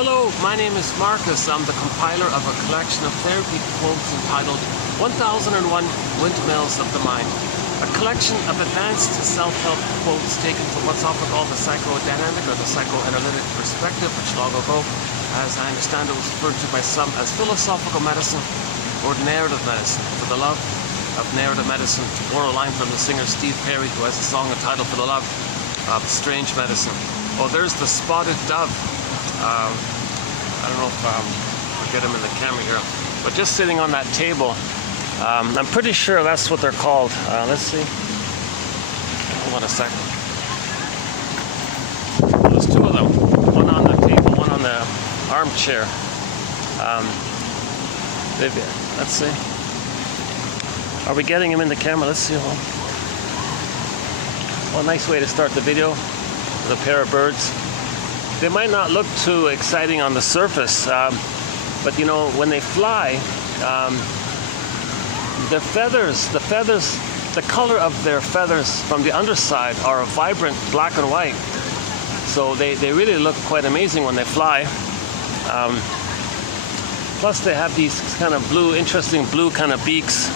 Hello, my name is Marcus. I'm the compiler of a collection of therapy quotes entitled 1001 Windmills of the Mind. A collection of advanced self-help quotes taken from what's often called the psychodynamic or the psychoanalytic perspective, which long ago, as I understand it, was referred to by some as philosophical medicine or narrative medicine. For the love of narrative medicine, to borrow a line from the singer Joyce Cary, who has a song entitled For the Love of Strange Medicine. Oh, there's the spotted dove. I don't know if I'll get him in the camera here, but just sitting on that table, I'm pretty sure that's what they're called. Let's see. Hold on a second. There's two of them. One on the table, one on the armchair. Let's see. Are we getting him in the camera? Let's see. Well, nice way to start the video with a pair of birds. They might not look too exciting on the surface, but you know, when they fly, the color of their feathers from the underside are a vibrant black and white. So they really look quite amazing when they fly. Plus they have these kind of interesting blue kind of beaks.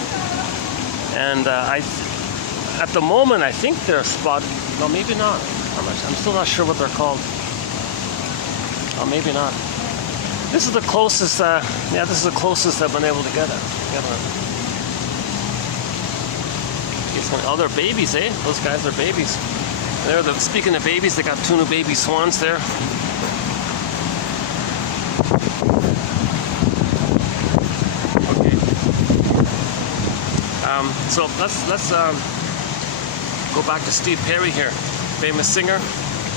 And at the moment, I think they're spotted. No, maybe not. I'm still not sure what they're called. Oh, maybe not. This is the closest. This is the closest I've been able to get it. Oh, they're babies, eh? Those guys are babies. Speaking of babies, they got two new baby swans there. Okay. So let's go back to Joyce Cary here, famous singer,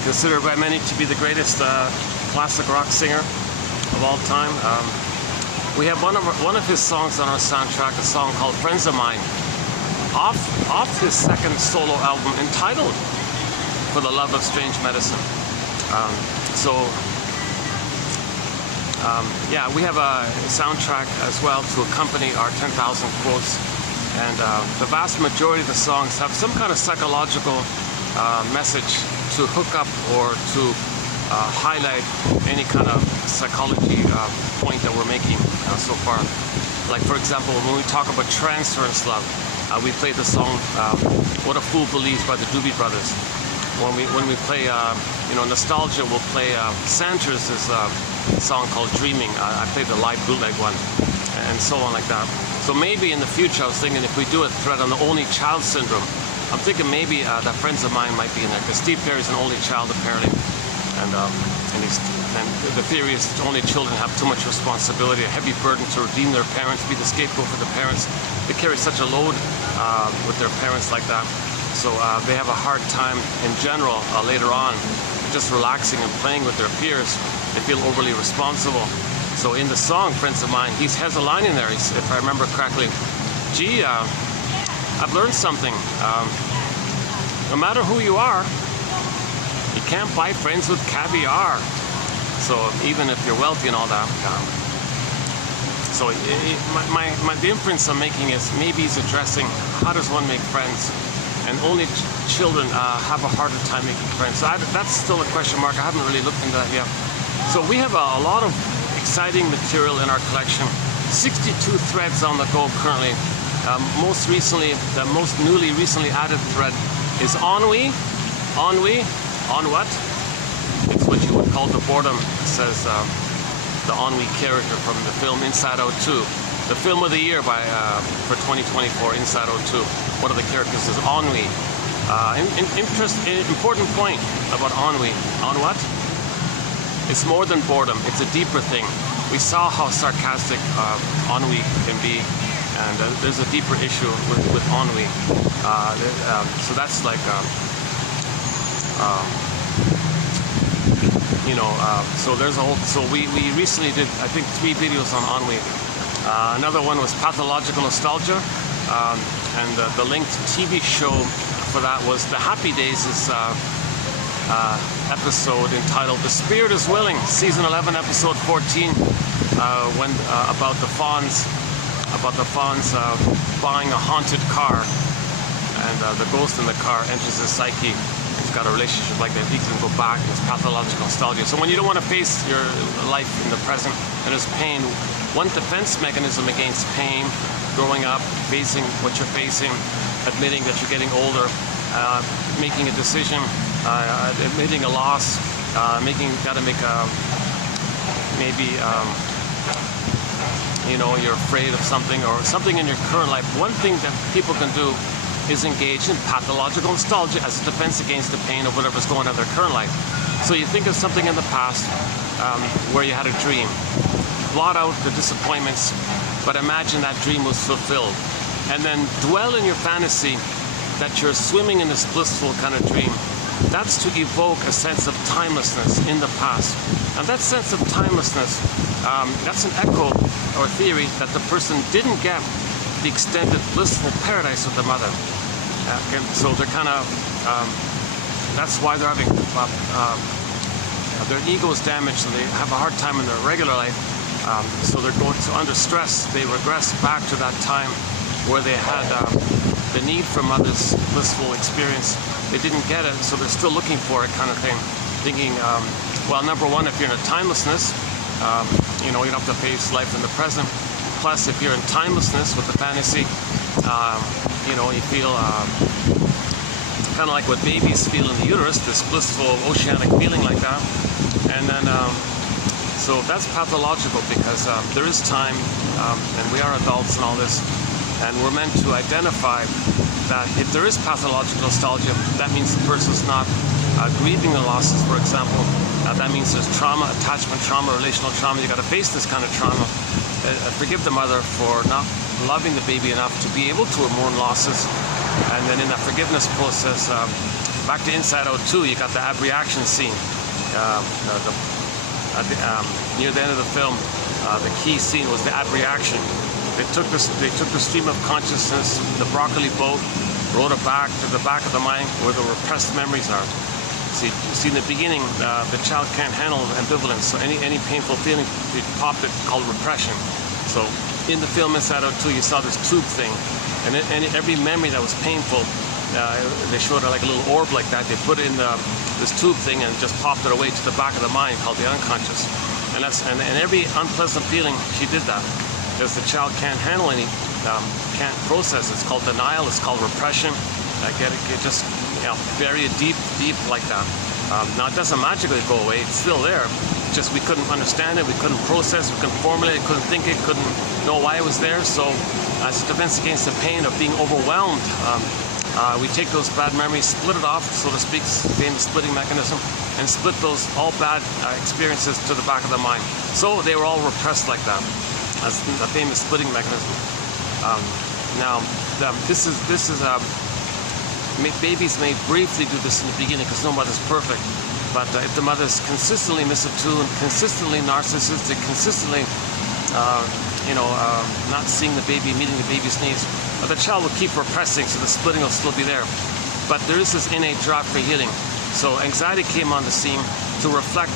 considered by many to be the greatest classic rock singer of all time. We have one of his songs on our soundtrack, a song called "Friends of Mine," off his second solo album entitled "For the Love of Strange Medicine." We have a soundtrack as well to accompany our 10,000 quotes, and the vast majority of the songs have some kind of psychological message to hook up or to highlight any kind of psychology point that we're making so far. Like, for example, when we talk about transference love, we play the song "What a Fool Believes" by the Doob brothers. When we play nostalgia, we'll play Sandra's song called "Dreaming." I played the live bootleg one, and so on like that. So maybe in the future, I was thinking if we do a thread on the only child syndrome, I'm thinking maybe that Friends of Mine might be in there, because Joyce Cary's an only child apparently. And the theory is that only children have too much responsibility, a heavy burden to redeem their parents, be the scapegoat for the parents. They carry such a load with their parents like that. So they have a hard time in general later on just relaxing and playing with their peers. They feel overly responsible. So in the song "Friends of Mine," he has a line in there, if I remember correctly. Gee, I've learned something. No matter who you are, you can't buy friends with caviar. So even if you're wealthy and all that. The inference I'm making is maybe he's addressing how does one make friends, and only children have a harder time making friends. So that's still a question mark. I haven't really looked into that yet. So we have a lot of exciting material in our collection. 62 threads on the go currently. Most recently, the most recently added thread is ennui. Ennui. On what? It's what you would call the boredom, says the ennui character from the film Inside Out 2. The film of the year for 2024, Inside Out 2. One of the characters is ennui. Important point about ennui. On what? It's more than boredom. It's a deeper thing. We saw how sarcastic ennui can be, and there's a deeper issue with ennui. So that's like... so there's a whole. So we recently did, I think, 3 videos on ennui. Another one was pathological nostalgia, and the linked TV show for that was the Happy Days' episode entitled "The Spirit Is Willing," season 11, episode 14, about the Fawns buying a haunted car, and the ghost in the car enters his psyche. who's got a relationship like that, he can go back. It's pathological nostalgia. So when you don't want to face your life in the present and there's pain, one defense mechanism against pain, growing up, facing what you're facing, admitting that you're getting older, making a decision, admitting a loss, gotta make a, maybe, you're afraid of something or something in your current life. One thing that people can do is engage in pathological nostalgia as a defense against the pain of whatever's going on in their current life. So you think of something in the past where you had a dream. Blot out the disappointments, but imagine that dream was fulfilled. And then dwell in your fantasy that you're swimming in this blissful kind of dream. That's to evoke a sense of timelessness in the past. And that sense of timelessness, that's an echo or theory that the person didn't get the extended blissful paradise of the mother. So they're kind of, that's why they're having, their ego is damaged, so they have a hard time in their regular life. So they're going to, under stress, they regress back to that time where they had the need for mother's blissful experience. They didn't get it, so they're still looking for it, kind of thing. Thinking, well, number one, if you're in a timelessness, you don't have to face life in the present. Plus, if you're in timelessness with the fantasy, you feel kind of like what babies feel in the uterus, this blissful oceanic feeling like that. And then, so that's pathological because there is time, and we are adults and all this, and we're meant to identify that if there is pathological nostalgia, that means the person's not grieving the losses, for example. That means there's trauma, attachment trauma, relational trauma. You got to face this kind of trauma. Forgive the mother for not loving the baby enough to be able to mourn losses. And then in that forgiveness process, back to Inside Out 2, you got the abreaction scene. Near the end of the film, the key scene was the abreaction. They took the stream of consciousness, the broccoli boat, rowed it back to the back of the mind where the repressed memories are. See in the beginning, the child can't handle ambivalence, so any painful feeling, they popped it, called repression. So in the film Inside Out 2, you saw this tube thing, and every memory that was painful, they showed it like a little orb like that. They put it in this tube thing and just popped it away to the back of the mind, called the unconscious. And every unpleasant feeling, she did that. Because the child can't handle can't process it. It's called denial, it's called repression. It just, bury it deep like that. Now it doesn't magically go away, it's still there. It's just we couldn't understand it, we couldn't process, we couldn't formulate it, couldn't think it, couldn't know why it was there. So as a defense against the pain of being overwhelmed, we take those bad memories, split it off, so to speak, famous splitting mechanism, and split those all bad experiences to the back of the mind. So they were all repressed like that. That's the famous splitting mechanism. Babies may briefly do this in the beginning because no mother's perfect. But if the mother's consistently misattuned, consistently narcissistic, consistently, not seeing the baby, meeting the baby's needs, the child will keep repressing, so the splitting will still be there. But there is this innate drive for healing. So anxiety came on the scene to reflect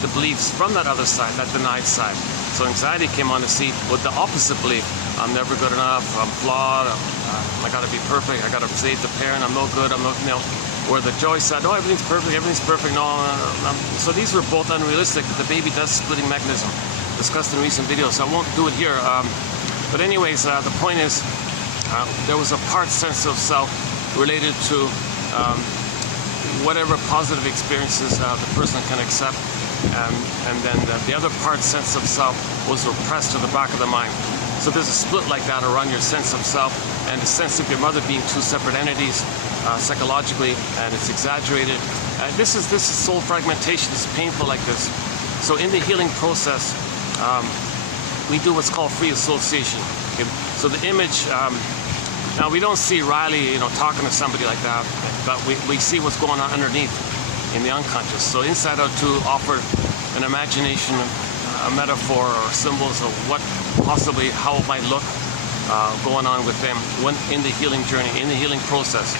the beliefs from that other side, that denied side. So anxiety came on the scene with the opposite belief. I'm never good enough, I'm flawed, I gotta be perfect, I gotta save the parent, I'm no good, where the Joyce said, oh, everything's perfect, no. So these were both unrealistic. The baby does splitting mechanism, discussed in recent videos, so I won't do it here. But anyways, the point is, there was a part sense of self related to whatever positive experiences the person can accept. And then the other part, sense of self, was repressed to the back of the mind. So there's a split like that around your sense of self and the sense of your mother being two separate entities psychologically, and it's exaggerated. This is soul fragmentation. It's painful like this. So in the healing process, we do what's called free association. Okay? So the image, now we don't see Riley, talking to somebody like that, but we see what's going on underneath in the unconscious. So Inside Out 2 offered an imagination, a metaphor or symbols of what possibly, how it might look going on with them in the healing journey, in the healing process.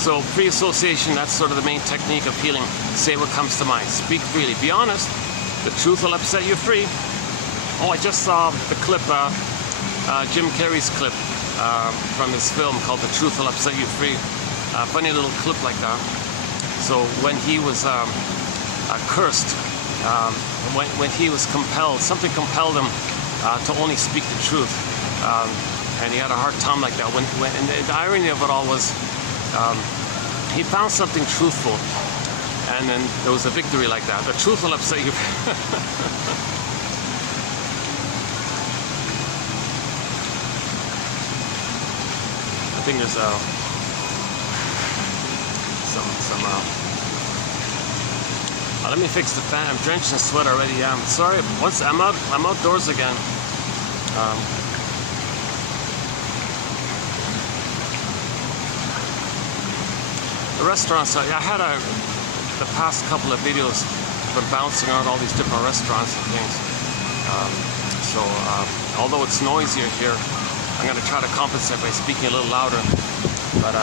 So free association, that's sort of the main technique of healing. Say what comes to mind. Speak freely. Be honest. The truth will upset you free. Oh, I just saw the clip, Jim Carrey's clip from his film called The Truth Will Upset You Free. Funny little clip like that. So when he was cursed, when he was compelled, something compelled him to only speak the truth, and he had a hard time like that. And the irony of it all was, he found something truthful, and then there was a victory like that. The truth will upset you. I think there's let me fix the fan. I'm drenched in sweat already. Yeah, I'm sorry. Once I'm outdoors again. The restaurants. I had the past couple of videos been bouncing around all these different restaurants and things. Although it's noisier here, I'm going to try to compensate by speaking a little louder. But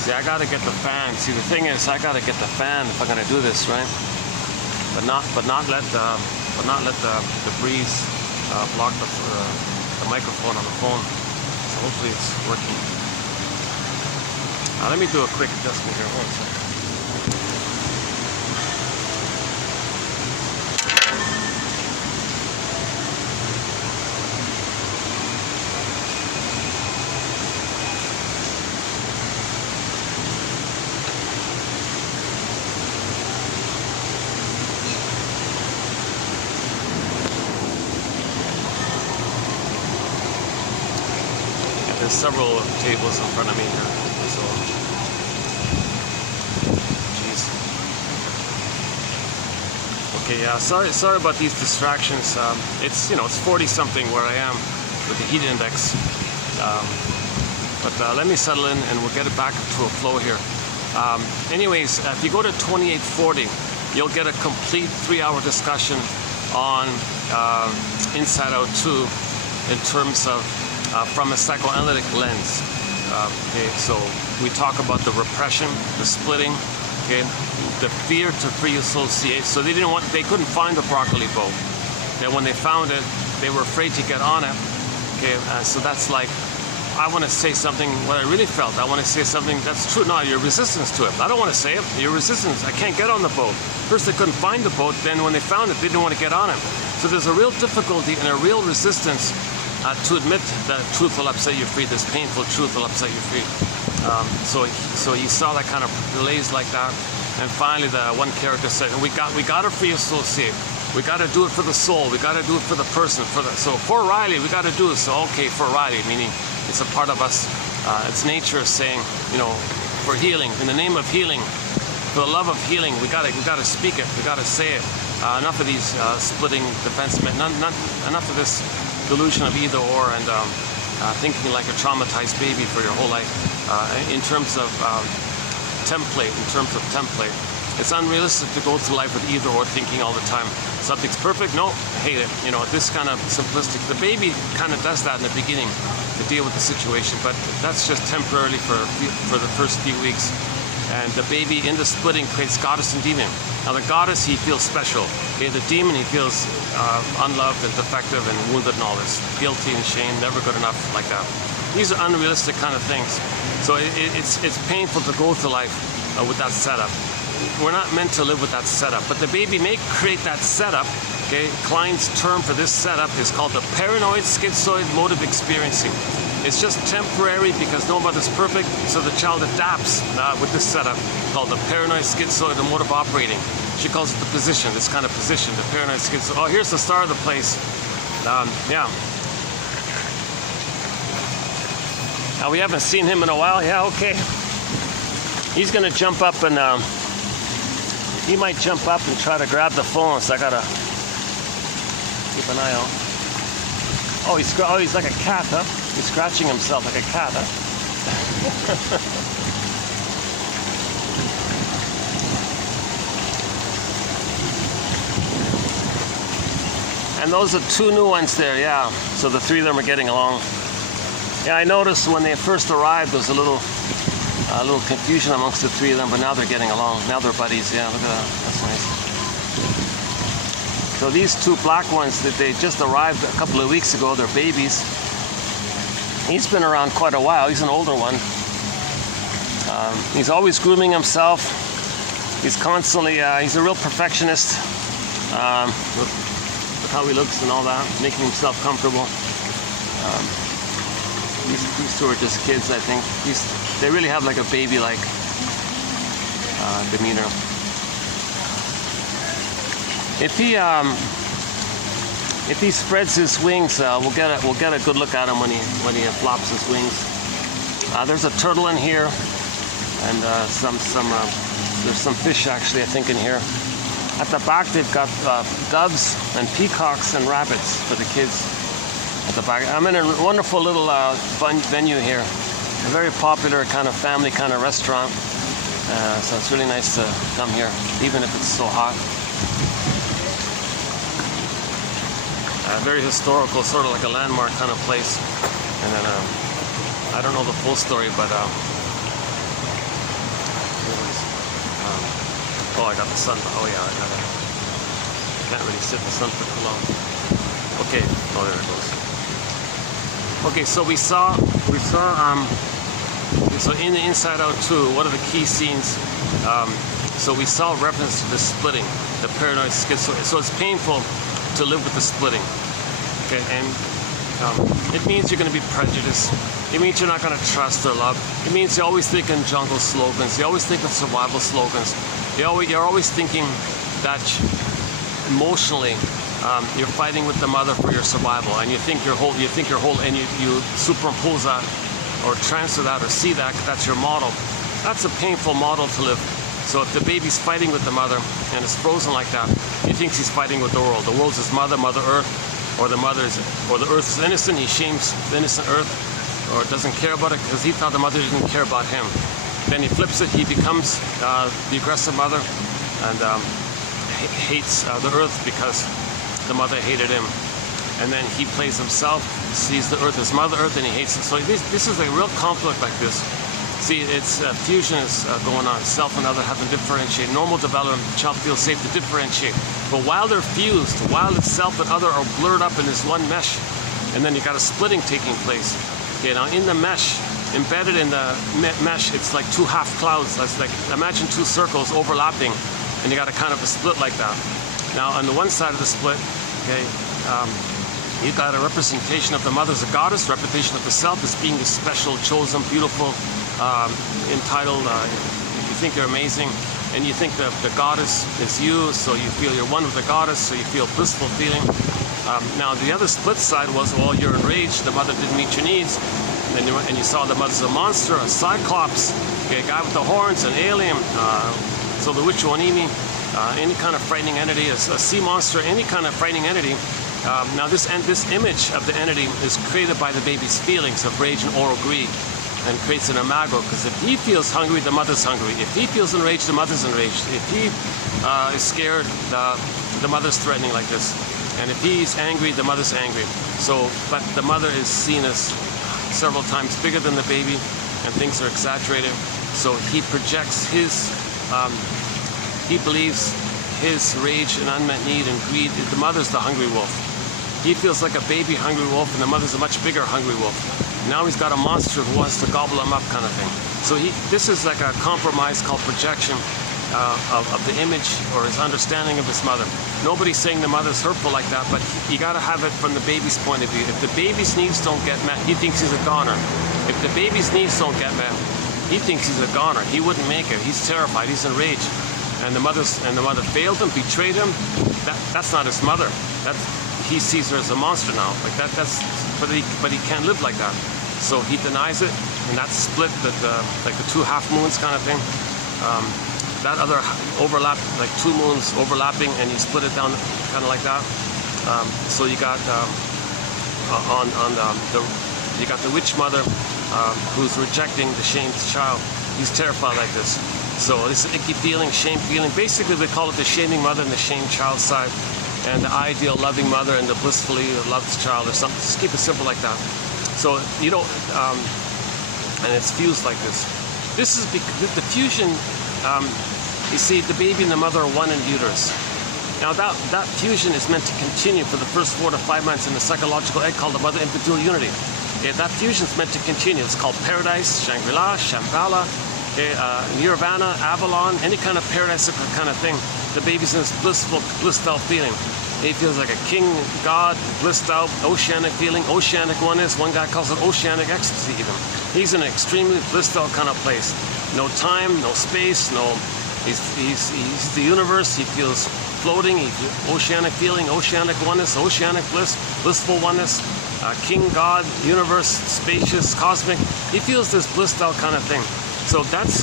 see, I got to get the fan. See, the thing is, I got to get the fan if I'm going to do this, right? But not let the breeze block the microphone on the phone. So hopefully it's working. Let me do a quick adjustment here. One second. There's several tables in front of me here, so jeez. Okay, yeah. Sorry about these distractions. It's it's 40 something where I am with the heat index, but let me settle in and we'll get it back to a flow here. Anyways, if you go to 2840, you'll get a complete 3-hour discussion on Inside Out 2 in terms of from a psychoanalytic lens. Okay, so we talk about the repression, the splitting, okay, the fear to free associate. So they couldn't find the broccoli boat. And when they found it, they were afraid to get on it. Okay, so that's like, I want to say something what I really felt. I want to say something that's true. No, your resistance to it. I don't want to say it. Your resistance. I can't get on the boat. First they couldn't find the boat. Then when they found it, they didn't want to get on it. So there's a real difficulty and a real resistance to admit that truth will upset you free. This painful truth will upset you free. So you saw that kind of delays like that, and finally the one character said, "We got to free associate. We got to do it for the soul. We got to do it for the person. So for Riley, we got to do it. So okay, for Riley, meaning it's a part of us. It's nature saying, for healing, in the name of healing, for the love of healing, we got to speak it. We got to say it. Enough of these splitting defense. Enough of this delusion of either or and thinking like a traumatized baby for your whole life. In terms of template, it's unrealistic to go through life with either or thinking all the time. Something's perfect, no, hate it. This kind of simplistic. The baby kind of does that in the beginning to deal with the situation, but that's just temporarily for the first few weeks. And the baby in the splitting creates goddess and demon. Now the goddess, he feels special. Okay, the demon, he feels unloved and defective and wounded and all this. Guilty and shame, never good enough, like that. These are unrealistic kind of things. So it's painful to go through life with that setup. We're not meant to live with that setup, but the baby may create that setup. Okay, Klein's term for this setup is called the paranoid schizoid mode of experiencing. It's just temporary because no mother's perfect, so the child adapts with this setup called the paranoid schizoid mode of operating. She calls it the position, this kind of position, the paranoid schizoid. Oh, here's the star of the place. Yeah. Now we haven't seen him in a while. Yeah, okay. He's gonna jump up and he might jump up and try to grab the phone, so I gotta keep an eye on. Oh, he's like a cat, huh? He's scratching himself like a cat, huh? And those are 2 new ones there, yeah. So the 3 of them are getting along. Yeah, I noticed when they first arrived, there was a little confusion amongst the 3 of them, but now they're getting along. Now they're buddies. Yeah, look at that. That's nice. So these 2 black ones that they just arrived a couple of weeks ago, they're babies. He's been around quite a while. He's an older one. He's always grooming himself. He's constantly, he's a real perfectionist. Look how he looks and all that, making himself comfortable. These two are just kids, I think. They really have like a baby-like demeanor. If he spreads his wings, we'll get a good look at him when he flops his wings. There's a turtle in here, and there's some fish actually, I think, in here. At the back, they've got doves and peacocks and rabbits for the kids. At the back, I'm in a wonderful little fun venue here, a very popular kind of family kind of restaurant. So it's really nice to come here, even if it's so hot. Very historical, sort of like a landmark kind of place. And then I don't know the full story, but oh, I got the sun. Oh yeah, I can't really sit in the sun for too long. Okay, oh there it goes. Okay, so we saw so in the Inside Out 2, one of the key scenes. So we saw reference to the splitting, the paranoid schizoid. So it's painful to live with the splitting. Okay, and it means you're going to be prejudiced. It means you're not going to trust or love. It means you always think in jungle slogans. You always think of survival slogans. You're always thinking that emotionally you're fighting with the mother for your survival, and you think your whole, and you superimpose that or transfer that or see that that's your model. That's a painful model to live. So if the baby's fighting with the mother and is frozen like that, he thinks he's fighting with the world. The world's his mother, Mother Earth, or the earth is innocent. He shames the innocent earth, or doesn't care about it because he thought the mother didn't care about him. Then he flips it. He becomes the aggressive mother and hates the earth because the mother hated him. And then he plays himself, sees the earth as Mother Earth, and he hates it. So this is a real conflict like this. See, it's fusion is going on. Self and other have to differentiate. Normal development, the child feels safe to differentiate. But while they're fused, while the self and other are blurred up in this one mesh, and then you got a splitting taking place. Okay, now in the mesh, embedded in the mesh, it's like two half clouds. That's like, imagine two circles overlapping, and you got a kind of a split like that. Now on the one side of the split, okay, you've got a representation of the mother as a goddess, representation of the self as being this special, chosen, beautiful, entitled, you think you're amazing, and you think that the goddess is you, so you feel you're one with the goddess, so you feel blissful feeling. Now the other split side was, well, you're enraged, the mother didn't meet your needs, and you saw the mother's a monster, a cyclops, okay, a guy with the horns, an alien, so the witch Wanimi, any kind of frightening entity, a sea monster, any kind of frightening entity. Now this image of the entity is created by the baby's feelings of rage and oral greed, and creates an imago, because if he feels hungry, the mother's hungry. If he feels enraged, the mother's enraged. If he is scared, the mother's threatening like this. And if he's angry, the mother's angry. So, but the mother is seen as several times bigger than the baby, and things are exaggerated. So he projects his, he believes his rage and unmet need and greed, the mother's the hungry wolf. He feels like a baby hungry wolf, and the mother's a much bigger hungry wolf. Now he's got a monster who wants to gobble him up kind of thing. So this is like a compromise called projection of the image or his understanding of his mother. Nobody's saying the mother's hurtful like that, but you got to have it from the baby's point of view. If the baby's needs don't get met, he thinks he's a goner. If the baby's needs don't get met, he thinks he's a goner. He wouldn't make it. He's terrified. He's enraged. And the mother failed him, betrayed him. That's not his mother. He sees her as a monster now. Like but he can't live like that. So he denies it, and that's split, like the two half moons kind of thing. That other overlap, like two moons overlapping, and you split it down kind of like that. So you got you got the witch mother who's rejecting the shamed child. He's terrified like this. So this icky feeling, shame feeling. Basically, they call it the shaming mother and the shamed child side, and the ideal loving mother and the blissfully loved child, or something. Just keep it simple like that. So you know, and it's fused like this. This is the fusion. You see, the baby and the mother are one in uterus. Now that fusion is meant to continue for the first 4 to 5 months in the psychological egg called the mother-infant dual unity. That fusion is meant to continue. It's called paradise, Shangri-La, Shambhala, okay, nirvana, Avalon, any kind of paradise kind of thing. The baby's in this blissed out feeling. He feels like a king, God, blissed out, oceanic feeling, oceanic oneness. One guy calls it oceanic ecstasy even. He's in an extremely blissed out kind of place. No time, no space, he's the universe. He feels floating, oceanic feeling, oceanic oneness, oceanic bliss, blissful oneness, king, God, universe, spacious, cosmic. He feels this blissed out kind of thing. So that's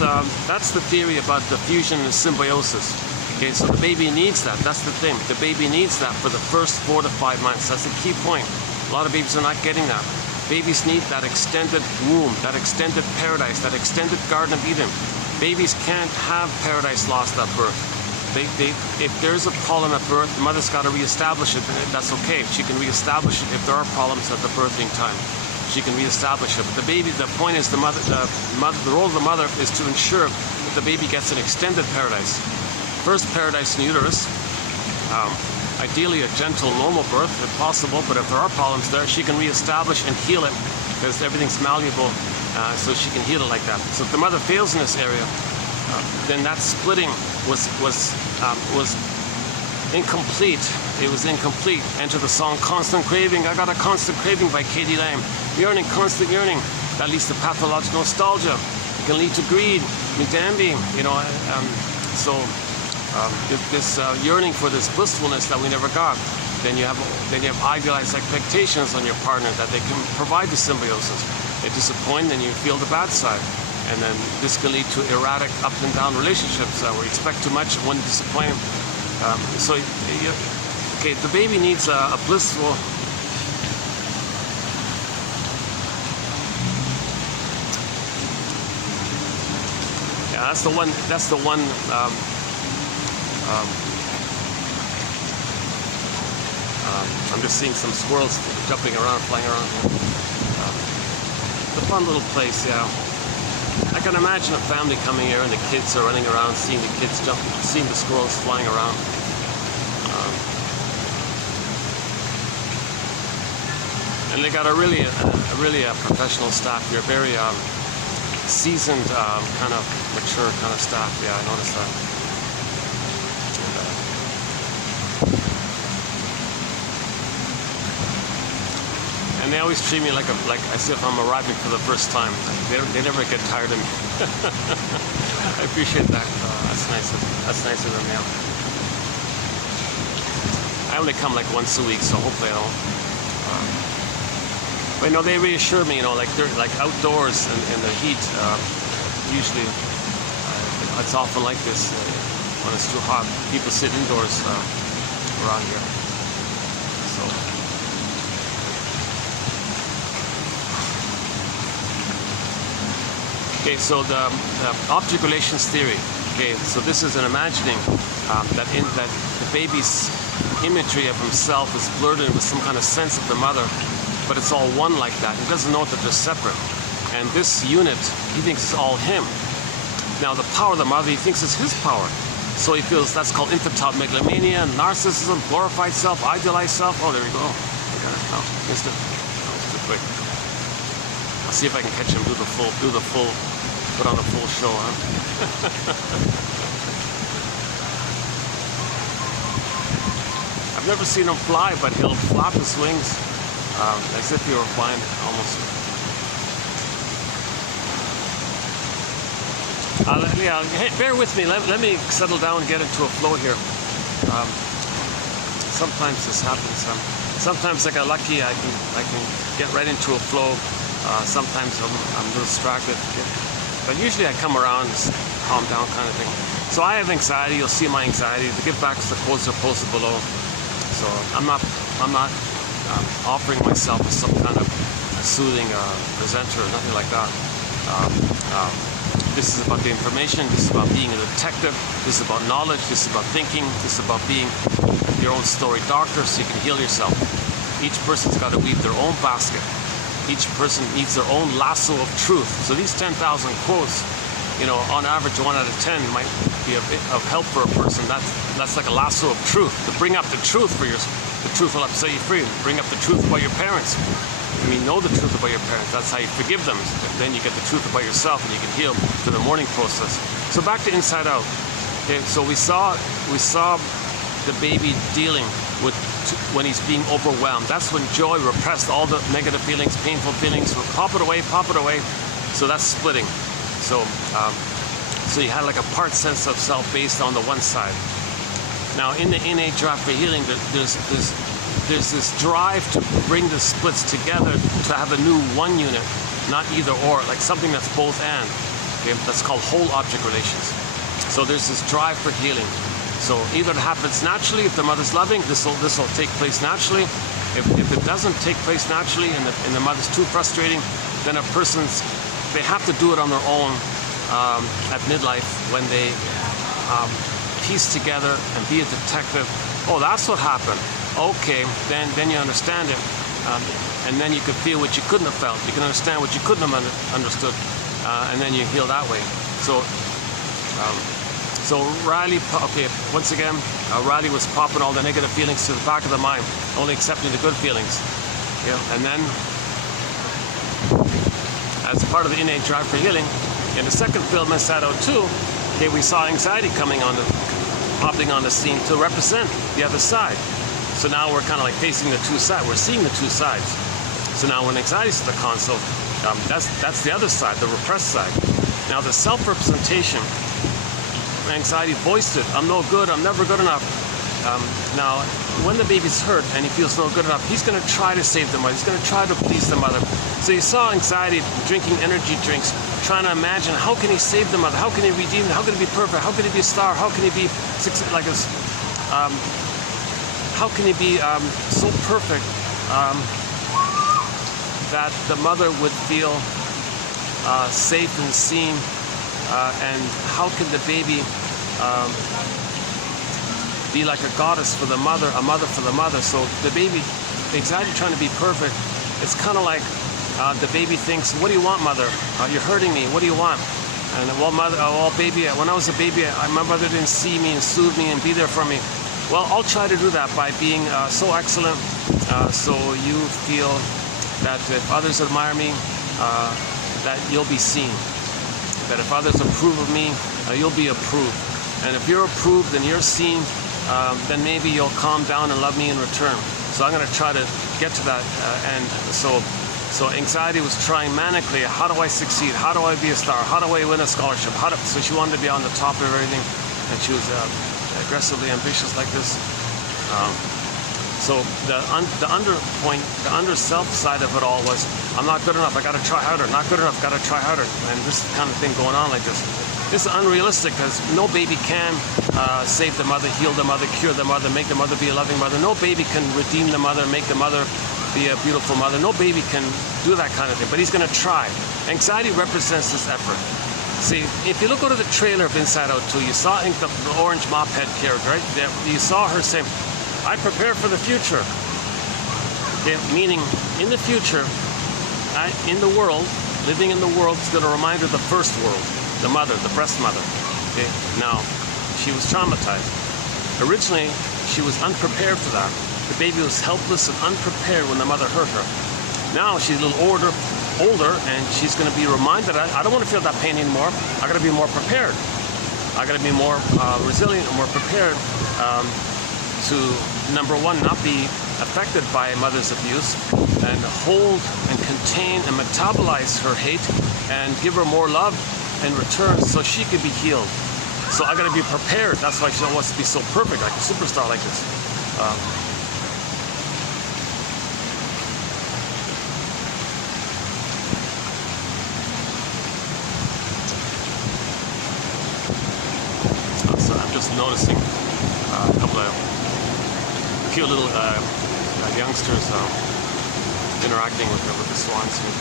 the theory about the fusion and symbiosis. Okay, so the baby needs that. That's the thing. The baby needs that for the first 4 to 5 months. That's the key point. A lot of babies are not getting that. Babies need that extended womb, that extended paradise, that extended Garden of Eden. Babies can't have paradise lost at birth. If there's a problem at birth, the mother's got to reestablish it. That's okay. She can reestablish it if there are problems at the birthing time. She can reestablish it. But the baby, the point is the role of the mother is to ensure that the baby gets an extended paradise. First paradise in the uterus, ideally a gentle, normal birth if possible, but if there are problems there, she can reestablish and heal it because everything's malleable, so she can heal it like that. So if the mother fails in this area, then that splitting was incomplete. It was incomplete. Enter the song Constant Craving. I got a constant craving by Katie Lamb. Yearning, constant yearning. That leads to pathological nostalgia. It can lead to greed, envy, this yearning for this blissfulness that we never got. Then you have idealized expectations on your partner that they can provide the symbiosis. They disappoint, then you feel the bad side. And then this can lead to erratic up and down relationships where you expect too much and one disappoint. The baby needs a blissful. Yeah, that's the one. I'm just seeing some squirrels jumping around, flying around here. It's a fun little place, yeah. I can imagine a family coming here and the kids are running around, seeing the kids jump, seeing the squirrels flying around. And they got a really professional staff here, very seasoned, kind of mature kind of staff. Yeah, I noticed that. And they always treat me like as if I'm arriving for the first time. They never get tired of me. I appreciate that. That's nice. That's nice of them. Yeah. I only come like once a week, so hopefully I don't. But they reassure me. They're like outdoors in the heat. Usually, it's often like this when it's too hot. People sit indoors around here. So. Okay, so the object relations theory. Okay, so this is an imagining that the baby's imagery of himself is blurred in with some kind of sense of the mother, but it's all one like that. He doesn't know that they're separate. And this unit, he thinks is all him. Now the power of the mother, he thinks is his power. So he feels that's called infantile megalomania, narcissism, glorified self, idealized self. Oh, there we go. Oh, missed it. That was too quick. I'll see if I can catch him, put on a full show, huh? I've never seen him fly, but he'll flap his wings as if he were flying almost. Hey, bear with me. Let me settle down and get into a flow here. Sometimes this happens. Sometimes I got lucky. I can get right into a flow. Sometimes I'm a little distracted, but usually I come around, just calm down kind of thing. So I have anxiety. You'll see my anxiety. The give backs to the quotes are posted below. So I'm not offering myself as some kind of soothing presenter or nothing like that. This is about the information. This is about being a detective. This is about knowledge. This is about thinking. This is about being your own story doctor, so you can heal yourself. Each person's got to weave their own basket. Each person needs their own lasso of truth. So these 10,000 quotes, on average 1 out of 10 might be of help for a person. That's like a lasso of truth. To bring up the truth for the truth will set you free. Bring up the truth about your parents. know the truth about your parents. That's how you forgive them. Then you get the truth about yourself, and you can heal through the mourning process. So back to Inside Out. Okay, so we saw the baby dealing with when he's being overwhelmed. That's when joy repressed all the negative feelings, painful feelings. Will pop it away, pop it away. So that's splitting. So so you had like a part sense of self based on the one side. Now in the innate drive for healing, there's this drive to bring the splits together to have a new one unit, not either or, like something that's both and. Okay, that's called whole object relations. So there's this drive for healing. So either it happens naturally, if the mother's loving, this will take place naturally. If it doesn't take place naturally and the mother's too frustrating, then they have to do it on their own at midlife when they piece together and be a detective. Oh, that's what happened. Okay, then you understand it. And then you can feel what you couldn't have felt. You can understand what you couldn't have understood. And then you heal that way. So Riley, okay, once again, Riley was popping all the negative feelings to the back of the mind, only accepting the good feelings. Yeah, and then, as part of the innate drive for healing, in the second film, Inside Out 2, okay, we saw anxiety popping on the scene to represent the other side. So now we're kind of like facing the two sides. We're seeing the two sides. So now when anxiety's at the console, that's the other side, the repressed side. Now the self-representation, anxiety voiced it. I'm no good. I'm never good enough. Now, when the baby's hurt and he feels no good enough, he's going to try to save the mother. He's going to try to please the mother. So you saw anxiety drinking energy drinks, trying to imagine how can he save the mother? How can he redeem them? How can he be perfect? How can he be a star? How can he be how can he be so perfect that the mother would feel safe and seen? And how can the baby be like a goddess for the mother, a mother for the mother? So the baby, anxiety trying to be perfect, it's kind of like the baby thinks, what do you want, mother? You're hurting me. What do you want? And well, mother, well, baby, when I was a baby, my mother didn't see me and soothe me and be there for me. Well, I'll try to do that by being so excellent, so you feel that if others admire me, that you'll be seen. That if others approve of me, you'll be approved. And if you're approved and you're seen, then maybe you'll calm down and love me in return. So I'm going to try to get to that end. So anxiety was trying manically, how do I succeed? How do I be a star? How do I win a scholarship? So she wanted to be on the top of everything, and she was aggressively ambitious like this. So the under self side of it all was, I'm not good enough, I gotta try harder, not good enough, gotta try harder. And this kind of thing going on like this. This is unrealistic because no baby can save the mother, heal the mother, cure the mother, make the mother be a loving mother. No baby can redeem the mother, make the mother be a beautiful mother. No baby can do that kind of thing, but he's gonna try. Anxiety represents this effort. See, if you look over the trailer of Inside Out 2, you saw the orange mop head character, right? You saw her say, I prepare for the future. Okay, meaning, in the future, in the world, living in the world is going to remind her of the first world, the mother, the breast mother. Okay, now, she was traumatized. Originally, she was unprepared for that. The baby was helpless and unprepared when the mother hurt her. Now, she's a little older, and she's going to be reminded, I don't want to feel that pain anymore. I got to be more prepared. I got to be more resilient and more prepared to, number one, not be affected by mother's abuse, and hold and contain and metabolize her hate and give her more love in return so she could be healed. So I got to be prepared. That's why she wants to be so perfect, like a superstar like this. So I'm just noticing a couple of cute little youngsters interacting with the swans here.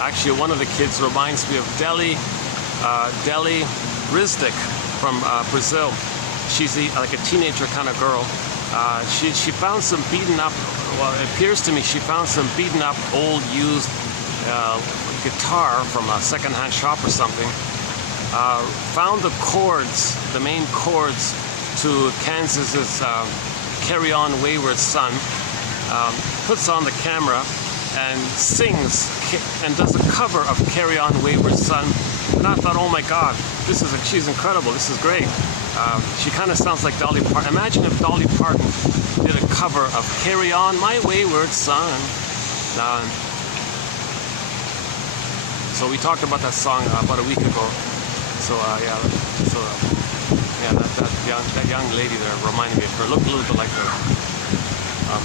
Actually, one of the kids reminds me of Deli Rizdik from Brazil. She's like a teenager kind of girl. She found some beaten up, well, it appears to me she found some beaten up old used guitar from a secondhand shop or something, found the chords, the main chords to Kansas's Carry On Wayward Son, puts on the camera and sings and does a cover of Carry On Wayward Son. And I thought, oh my God, she's incredible. This is great. She kind of sounds like Dolly Parton. Imagine if Dolly Parton did a cover of Carry On My Wayward Son. So we talked about that song about a week ago. So that young lady there reminded me of her. Looked a little bit like her.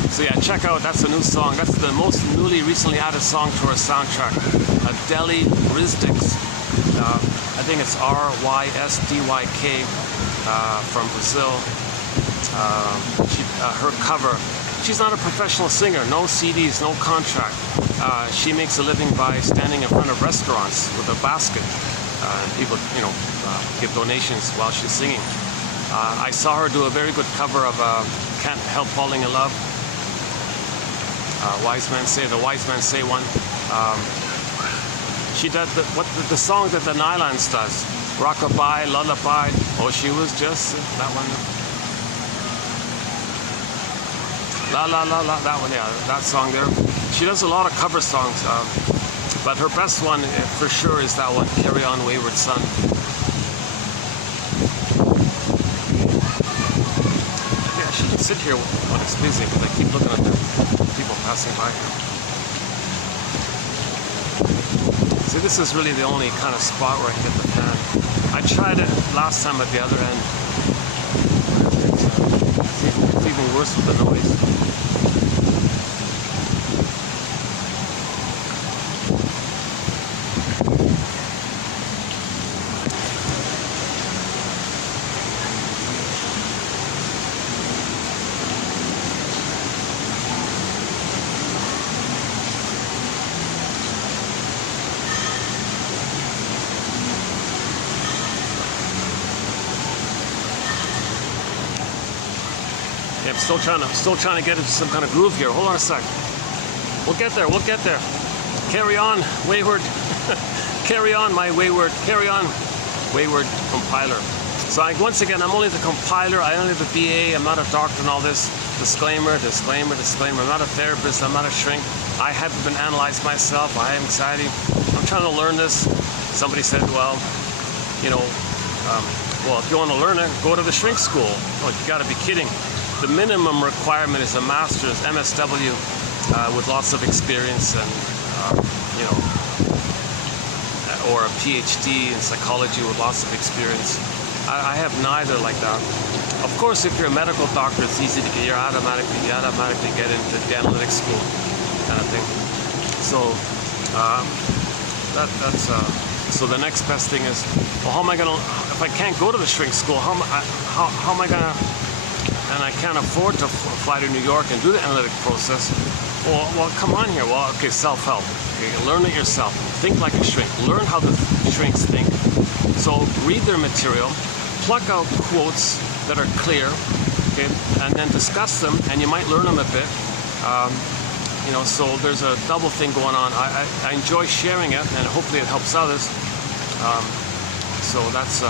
So yeah, check out, that's a new song. That's the most newly recently added song to our soundtrack. Adele Rizdix. I think it's R-Y-S-D-Y-K from Brazil. Her cover. She's not a professional singer, no CDs, no contract. She makes a living by standing in front of restaurants with a basket. And people, give donations while she's singing. I saw her do a very good cover of Can't Help Falling in Love. The Wise Men Say one. She did the song that the Nylons does. Rockabye, Lullaby. Oh, she was just that one. La la la la, that one, yeah, that song there. She does a lot of cover songs, but her best one for sure is that one, Carry On Wayward Son. Yeah, she can sit here when it's busy because I keep looking at the people passing by here. See, this is really the only kind of spot where I can get the fan. I tried it last time at the other end. It's even worse with the noise. I'm still trying to get into some kind of groove here. Hold on a sec. We'll get there. Carry on, wayward. Carry on, my wayward. Carry on, wayward compiler. So once again, I'm only the compiler. I only have a BA. I'm not a doctor and all this. Disclaimer. I'm not a therapist. I'm not a shrink. I haven't been analyzed myself. I have anxiety. I'm trying to learn this. Somebody said, well, if you want to learn it, go to the shrink school. Well, you got to be kidding. The minimum requirement is a master's, MSW, with lots of experience and, or a PhD in psychology with lots of experience. I have neither like that. Of course, if you're a medical doctor, it's easy to get, you automatically get into the analytics school kind of thing. So, so the next best thing is, well, how am I gonna, if I can't go to the shrink school, how am I gonna, and I can't afford to fly to New York and do the analytic process. Well, come on here. Well, okay, self-help. Okay, learn it yourself. Think like a shrink. Learn how the shrinks think. So read their material, pluck out quotes that are clear, okay, and then discuss them, and you might learn them a bit. So there's a double thing going on. I enjoy sharing it, and hopefully it helps others. So that's.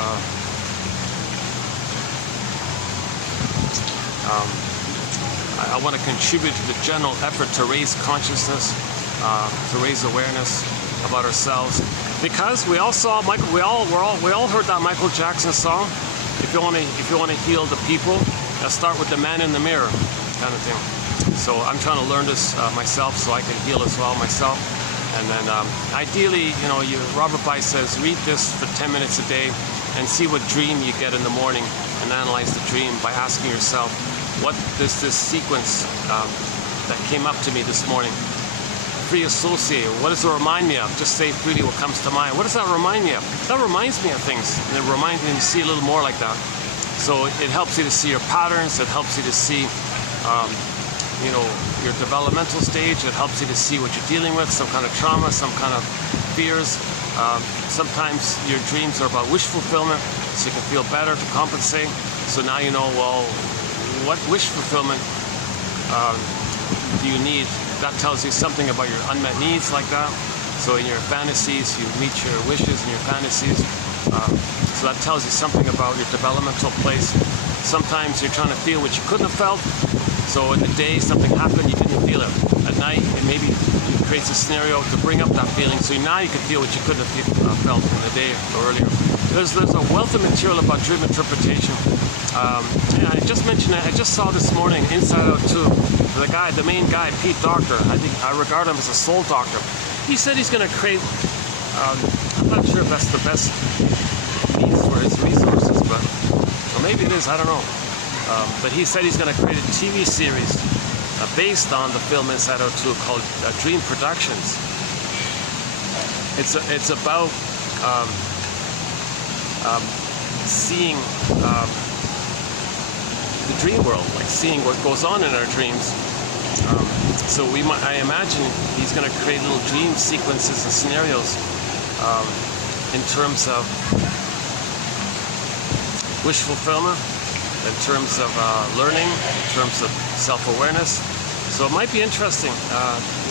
I want to contribute to the general effort to raise consciousness, to raise awareness about ourselves, because we all saw Michael. We all heard that Michael Jackson song. If you want to heal the people, start with the man in the mirror, kind of thing. So I'm trying to learn this myself, so I can heal as well myself. And then ideally, Robert Bice says, read this for 10 minutes a day, and see what dream you get in the morning, and analyze the dream by asking yourself, what does this sequence that came up to me this morning, free associate, what does it remind me of? Just say freely what comes to mind. What does that remind me of? That reminds me of things, and it reminds me to see a little more like that. So it helps you to see your patterns, it helps you to see your developmental stage, it helps you to see what you're dealing with, some kind of trauma, some kind of fears. Sometimes your dreams are about wish fulfillment, so you can feel better to compensate. So now you know, well, what wish fulfillment do you need? That tells you something about your unmet needs, like that. So in your fantasies, you meet your wishes and your fantasies. So that tells you something about your developmental place. Sometimes you're trying to feel what you couldn't have felt. So in the day, something happened, you didn't feel it. At night, it maybe creates a scenario to bring up that feeling. So now you can feel what you couldn't have felt in the day or earlier. There's a wealth of material about dream interpretation. Yeah, I just mentioned it. I just saw this morning Inside Out 2. The main guy, Pete Docter, I think I regard him as a soul doctor. He said he's going to create, I'm not sure if that's the best means for his resources, but or maybe it is, I don't know. But he said he's going to create a TV series based on the film Inside Out 2 called Dream Productions. It's about seeing the dream world, like seeing what goes on in our dreams. So I imagine he's going to create little dream sequences and scenarios in terms of wish fulfillment, in terms of learning, in terms of self-awareness. So it might be interesting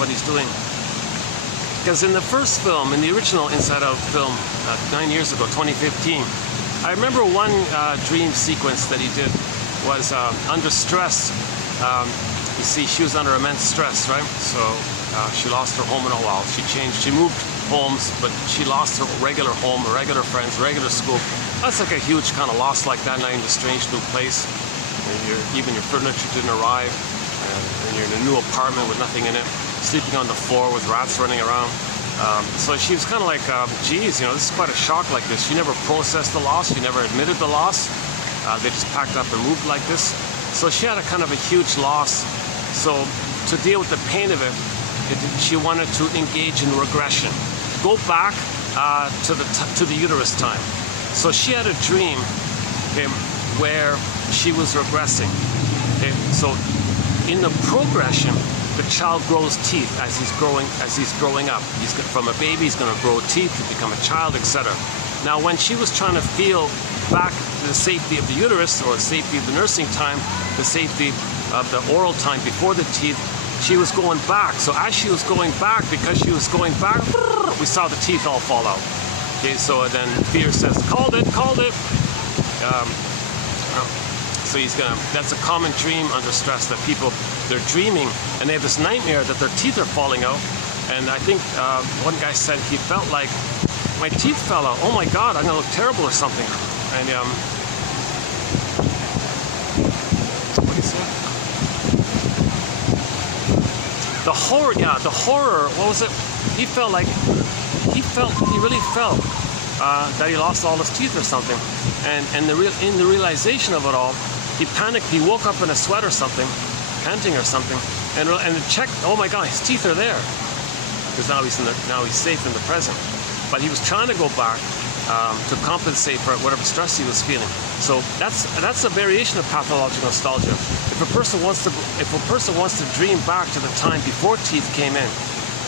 what he's doing. Because in the first film, in the original Inside Out film, 9 years ago, 2015, I remember one dream sequence that he did was under stress. You see, she was under immense stress, right? So she lost her home in a while. She moved homes, but she lost her regular home, her regular friends, regular school. That's like a huge kind of loss like that, now in a strange new place. And even your furniture didn't arrive, and you're in a new apartment with nothing in it, sleeping on the floor with rats running around. So she was kind of like, geez, this is quite a shock like this. She never processed the loss. She never admitted the loss. They just packed up and moved like this. So she had a kind of a huge loss. So to deal with the pain of it, she wanted to engage in regression. Go back to the uterus time. So she had a dream, okay, where she was regressing. Okay, so in the progression, the child grows teeth as he's growing up. From a baby, he's going to grow teeth to become a child, etc. Now, when she was trying to feel back to the safety of the uterus, or the safety of the nursing time, the safety of the oral time before the teeth, she was going back. So as she was going back, because she was going back, we saw the teeth all fall out. Okay, so then fear says, called it. So that's a common dream under stress, that people, they're dreaming and they have this nightmare that their teeth are falling out. And I think one guy said he felt like, my teeth fell out. Oh my God, I'm gonna look terrible or something. And what do you say? The horror, what was it? He really felt that he lost all his teeth or something. And in the realization of it all, he panicked. He woke up in a sweat or something, panting or something, and checked. Oh my God, his teeth are there, because now he's safe in the present. But he was trying to go back to compensate for whatever stress he was feeling. So that's a variation of pathological nostalgia. If a person wants to dream back to the time before teeth came in,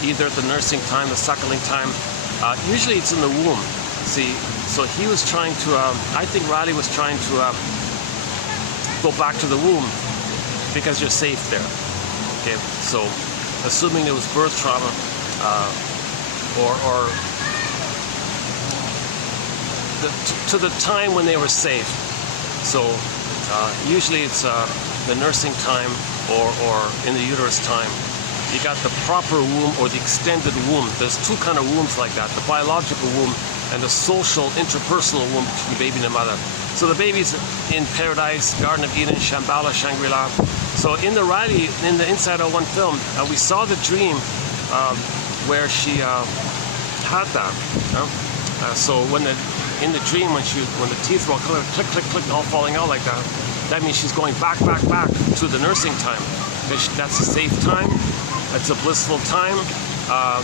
either at the nursing time, the suckling time, usually it's in the womb. See, so he was trying to. I think Riley was trying to go back to the womb because you're safe there. Okay, so assuming it was birth trauma, or to the time when they were safe. So usually it's the nursing time or in the uterus time. You got the proper womb or the extended womb. There's two kind of wombs like that: the biological womb and the social, interpersonal womb between the baby and the mother. So the baby's in paradise, Garden of Eden, Shambhala, Shangri-La. So in the Inside Out 1 film, we saw the dream where she had that. So in the dream, when the teeth were click, click, click, all falling out like that, that means she's going back to the nursing time. That's a safe time. That's a blissful time.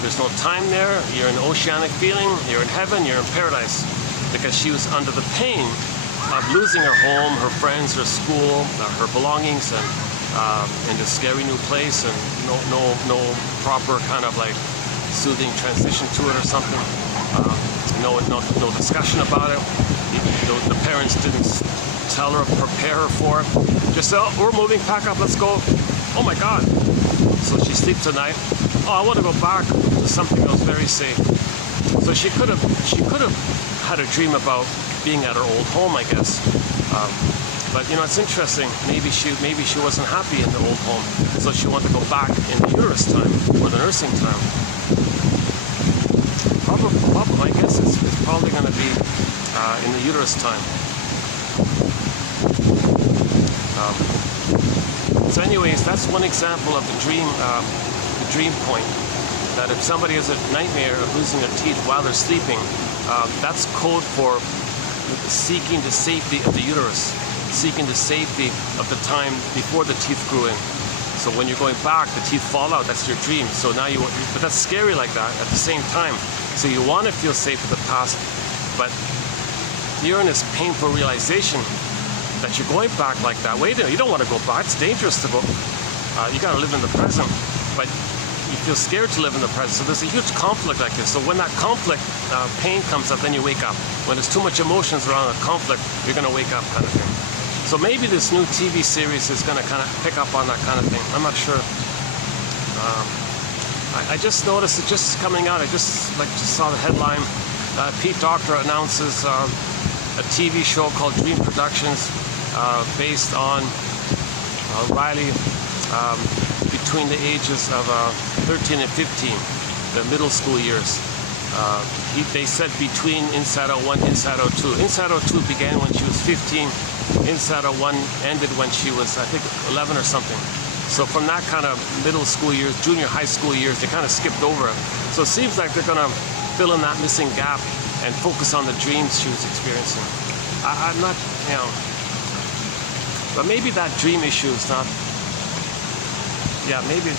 There's no time there. You're in oceanic feeling. You're in heaven. You're in paradise. Because she was under the pain of losing her home, her friends, her school, her belongings, and in this scary new place, and no proper kind of like soothing transition to it or something. No discussion about it. The parents didn't tell her, prepare her for it. Just say, oh, we're moving, pack up, let's go. Oh my God. So she sleeps at night. Oh, I want to go back to something that was very safe. So she could have had a dream about being at her old home, I guess. But you know, it's interesting. Maybe she wasn't happy in the old home, so she wanted to go back in the uterus time or the nursing time. Probably I guess it's probably going to be in the uterus time. So anyways, that's one example of the dream point. That if somebody has a nightmare of losing their teeth while they're sleeping, that's code for seeking the safety of the uterus, seeking the safety of the time before the teeth grew in. So when you're going back, the teeth fall out. That's your dream. So now but that's scary like that at the same time. So you want to feel safe with the past, but you're in this painful realization that you're going back like that. Wait a minute, you don't want to go back. It's dangerous to go. You got to live in the present, but you feel scared to live in the present. So there's a huge conflict like this. So when that conflict, pain comes up, then you wake up. When there's too much emotions around a conflict, you're going to wake up kind of thing. So maybe this new TV series is going to kind of pick up on that kind of thing. I'm not sure. I just noticed it just coming out. I just saw the headline. Pete Docter announces a TV show called Dream Productions based on Riley between the ages of 13 and 15, the middle school years. They said between Inside Out 1 Inside Out 2. Inside Out 2 began when she was 15. Inside Out 1 ended when she was, I think, 11 or something. So from that kind of middle school years, junior high school years, they kind of skipped over it. So it seems like they're going to fill in that missing gap and focus on the dreams she was experiencing. I'm not, you know, but maybe that dream issue is not, maybe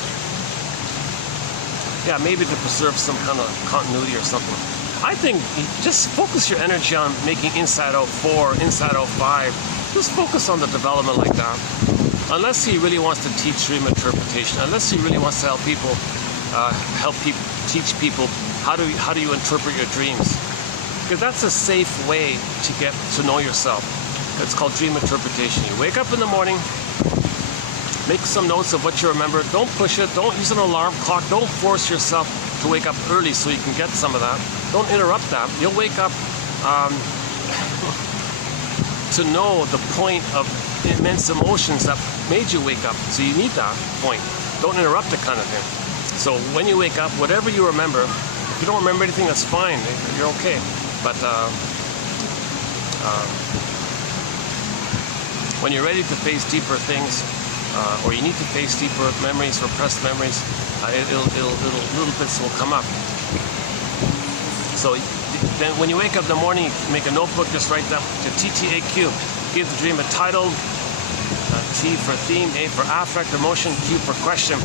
to preserve some kind of continuity or something. I think just focus your energy on making Inside Out 4, Inside Out 5. Just focus on the development like that. Unless he really wants to teach dream interpretation, unless he really wants to help people, teach people how do you interpret your dreams. Because that's a safe way to get to know yourself. It's called dream interpretation. You wake up in the morning, make some notes of what you remember. Don't push it. Don't use an alarm clock. Don't force yourself to wake up early so you can get some of that. Don't interrupt that. You'll wake up to know the point of immense emotions that made you wake up. So you need that point. Don't interrupt it kind of thing. So when you wake up, whatever you remember, if you don't remember anything, that's fine. You're okay. But when you're ready to face deeper things, or you need to face deeper memories, repressed memories, little bits will come up. So then when you wake up in the morning, make a notebook, just write down the TTAQ. Give the dream a title, T for theme, A for affect, emotion, Q for question.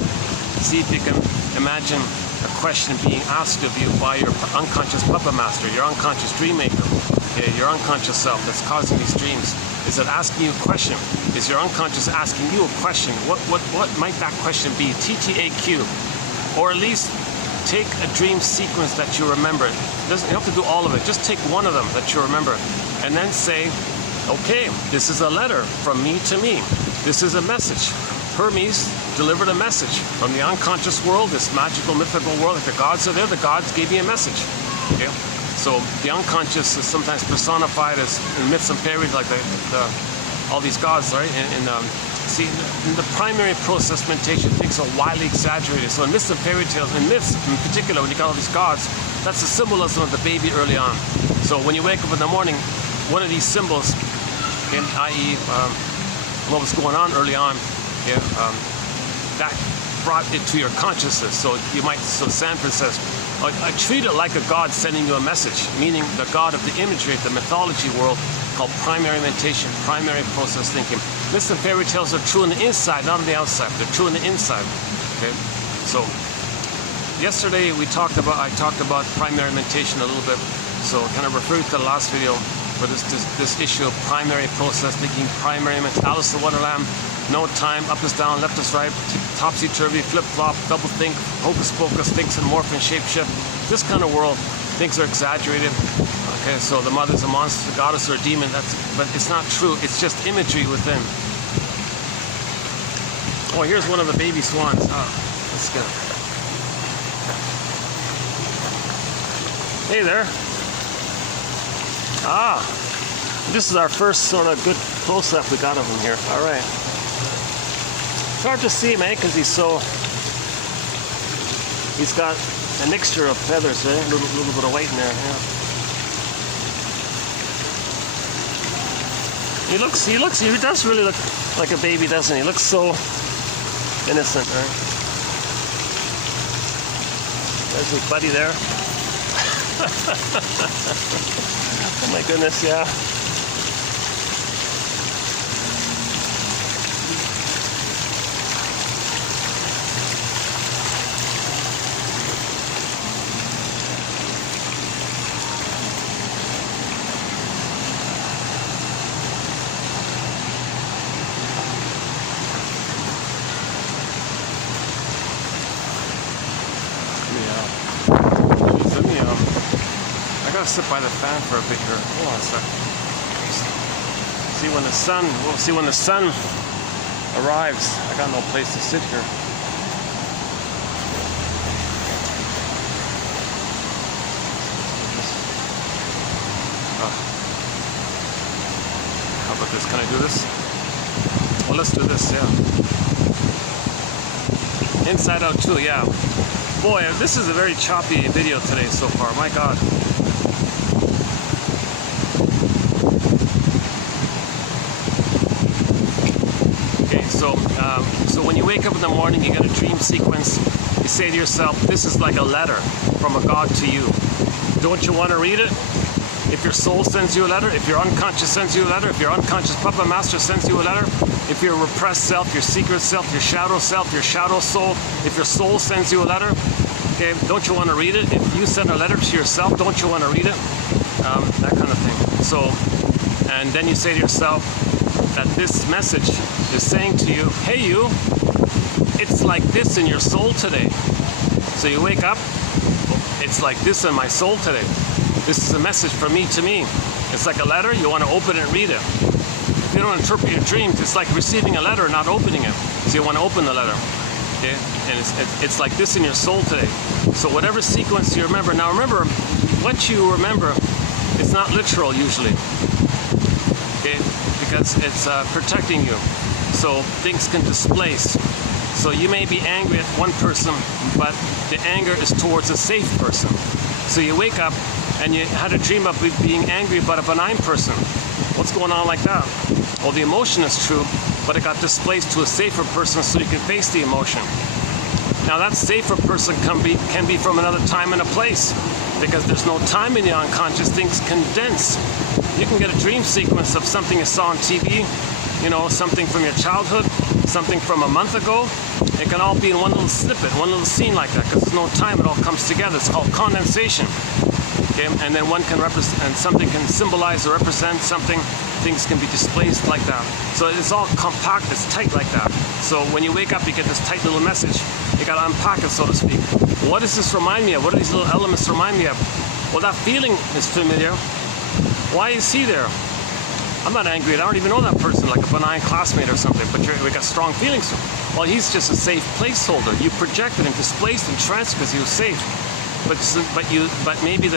See if you can imagine a question being asked of you by your unconscious puppet master, your unconscious dream maker, your unconscious self that's causing these dreams. Is it asking you a question? Is your unconscious asking you a question? What might that question be? TTAQ. Or at least take a dream sequence that you remember. You don't have to do all of it. Just take one of them that you remember. And then say, okay, this is a letter from me to me. This is a message. Hermes delivered a message from the unconscious world, this magical, mythical world. If the gods are there, the gods gave me a message. Okay? So the unconscious is sometimes personified as in myths and fairies, like all these gods, right? See, in the primary process mentation, things are widely exaggerated. So in myths and fairy tales, in myths in particular, when you got all these gods, that's the symbolism of the baby early on. So when you wake up in the morning, one of these symbols, i.e., what was going on early on, that brought it to your consciousness. So Sanford says, I treat it like a god sending you a message, meaning the god of the imagery, the mythology world, called primary mentation, primary process thinking. Myths and fairy tales are true on the inside, not on the outside. They're true on the inside. Okay, so yesterday I talked about primary mentation a little bit. So kind of referred to the last video for this issue of primary process thinking, primary mentation. Alice in Wonderland. No time, up is down, left is right, topsy-turvy, flip-flop, double-think, hocus-pocus, thinks and morph and shape-shift. This kind of world, things are exaggerated. Okay, so the mother's a monster, the goddess or a demon, but it's not true. It's just imagery within. Oh, here's one of the baby swans. Oh, that's good. Hey there. Ah, this is our first sort of good close-up we got of him here. All right. It's hard to see, man, because he's got a mixture of feathers, right? A little bit of white in there. Yeah. He does really look like a baby, doesn't he? He looks so innocent, right? There's his buddy there. Oh my goodness, yeah. I gotta sit by the fan for a bit here. Hold on a sec. See when the sun arrives. I got no place to sit here. How about this? Can I do this? Well, let's do this, yeah. Inside out too, yeah. Boy, this is a very choppy video today so far. My God. Okay, so when you wake up in the morning, you get a dream sequence. You say to yourself, "This is like a letter from a God to you." Don't you want to read it? If your soul sends you a letter, if your unconscious sends you a letter, if your unconscious puppet master sends you a letter, if your repressed self, your secret self, your shadow soul, if your soul sends you a letter, okay, don't you want to read it? If you send a letter to yourself, don't you want to read it? That kind of thing. So, and then you say to yourself that this message is saying to you, "Hey you, it's like this in your soul today." So you wake up, it's like this in my soul today. This is a message from me to me. It's like a letter, you want to open it and read it. If you don't interpret your dreams, it's like receiving a letter and not opening it. So you want to open the letter. Okay? And it's like this in your soul today. So whatever sequence you remember. Now remember, what you remember, it's not literal usually. Okay? Because it's protecting you. So things can displace. So you may be angry at one person, but the anger is towards a safe person. So you wake up and you had a dream of being angry about a benign person. What's going on like that? Well, the emotion is true, but it got displaced to a safer person so you can face the emotion. Now that safer person can be from another time and a place, because there's no time in the unconscious. Things condense. You can get a dream sequence of something you saw on TV, you know, something from your childhood, something from a month ago. It can all be in one little snippet, one little scene like that, because there's no time. It all comes together. It's called condensation. Okay? And then one can represent, and something can symbolize or represent something. Things can be displaced like that. So it's all compact, it's tight like that. So when you wake up, you get this tight little message. You got to unpack it, so to speak. What does this remind me of? What do these little elements remind me of? Well, that feeling is familiar. Why is he there? I'm not angry. I don't even know that person, like a benign classmate or something, but we got strong feelings. Well, he's just a safe placeholder. You projected and displaced and transferred because he was safe. But maybe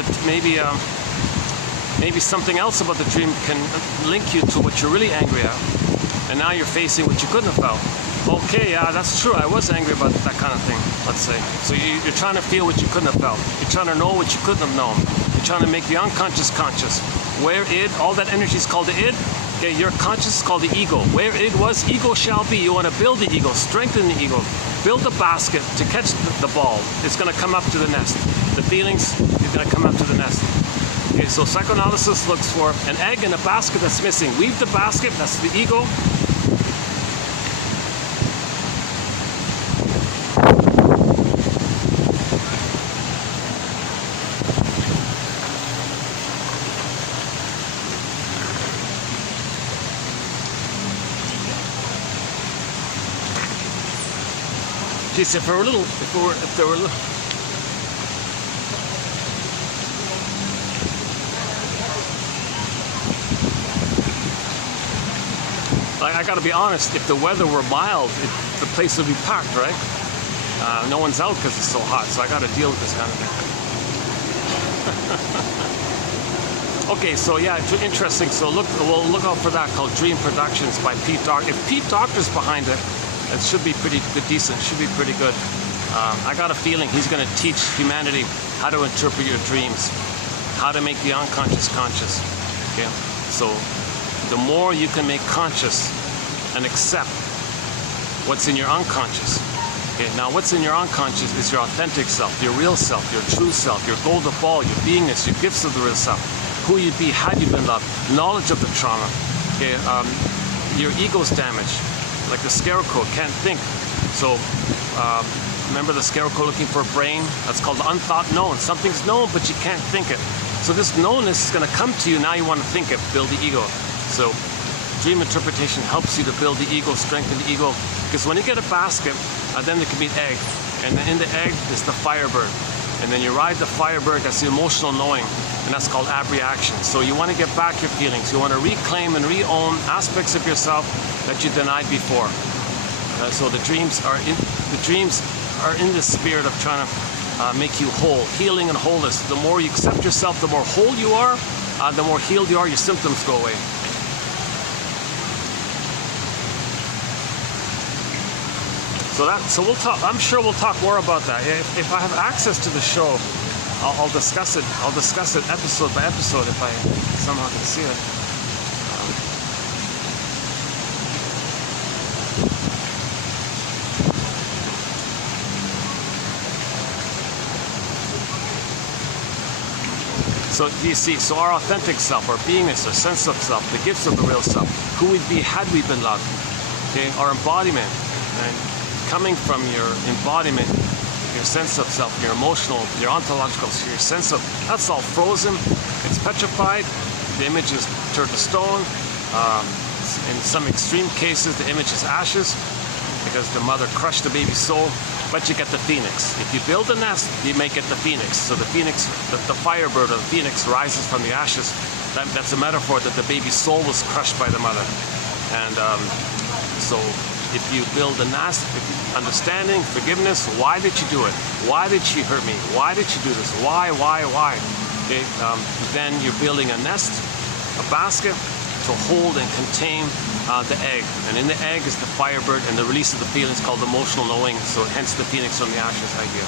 something else about the dream can link you to what you're really angry at. And now you're facing what you couldn't have felt. Okay, yeah, that's true. I was angry about that kind of thing, let's say. So you're trying to feel what you couldn't have felt. You're trying to know what you couldn't have known. You're trying to make the unconscious conscious. Where id, all that energy is called the id. Okay, your conscious is called the ego. Where id was, ego shall be. You want to build the ego, strengthen the ego. Build a basket to catch the ball. It's going to come up to the nest. The feelings is going to come up to the nest. Okay, so psychoanalysis looks for an egg in a basket that's missing. Weave the basket, that's the ego. Geez, if there were little. Like, I gotta be honest, if the weather were mild, the place would be packed, right? No one's out because it's so hot, so I gotta deal with this kind of thing. Okay, so yeah, interesting. So we'll look out for that, called Dream Productions by Pete Docter. If Pete Docter's behind it, it should be pretty good, decent. Should be pretty good. I got a feeling he's going to teach humanity how to interpret your dreams, how to make the unconscious conscious. Okay, so the more you can make conscious and accept what's in your unconscious. Okay, now what's in your unconscious is your authentic self, your real self, your true self, your golden ball, your beingness, your gifts of the real self. Who you'd be had you been loved, knowledge of the trauma. Okay, your ego's damaged, like the scarecrow can't think. So remember the scarecrow looking for a brain? That's called the unthought known. Something's known, but you can't think it. So this knownness is going to come to you. Now you want to think it, build the ego. So dream interpretation helps you to build the ego, strengthen the ego. Because when you get a basket, then there can be an egg, and then in the egg is the firebird. And then you ride the firebird, that's the emotional knowing, and that's called abreaction. So you want to get back your feelings. You want to reclaim and re-own aspects of yourself that you denied before. So the dreams are in the spirit of trying to make you whole, healing and wholeness. The more you accept yourself, the more whole you are, the more healed you are, your symptoms go away. So we'll talk. I'm sure we'll talk more about that. If I have access to the show, I'll discuss it. I'll discuss it episode by episode if I somehow can see it. So do you see? So our authentic self, our beingness, our sense of self, the gifts of the real self, who we'd be had we been loved. Okay, our embodiment, and coming from your embodiment, your sense of self, your emotional, your ontological, your sense of, that's all frozen, it's petrified, the image is turned to stone, in some extreme cases the image is ashes, because the mother crushed the baby's soul, but you get the phoenix. If you build a nest, you may get the phoenix. So the phoenix, the firebird or the phoenix rises from the ashes. That's a metaphor that the baby's soul was crushed by the mother. And so if you build a nest, understanding, forgiveness, why did you do it? Why did she hurt me? Why did she do this? Why? Okay, then you're building a nest, a basket to hold and contain the egg. And in the egg is the firebird, and the release of the feelings called emotional knowing, so hence the phoenix from the ashes idea.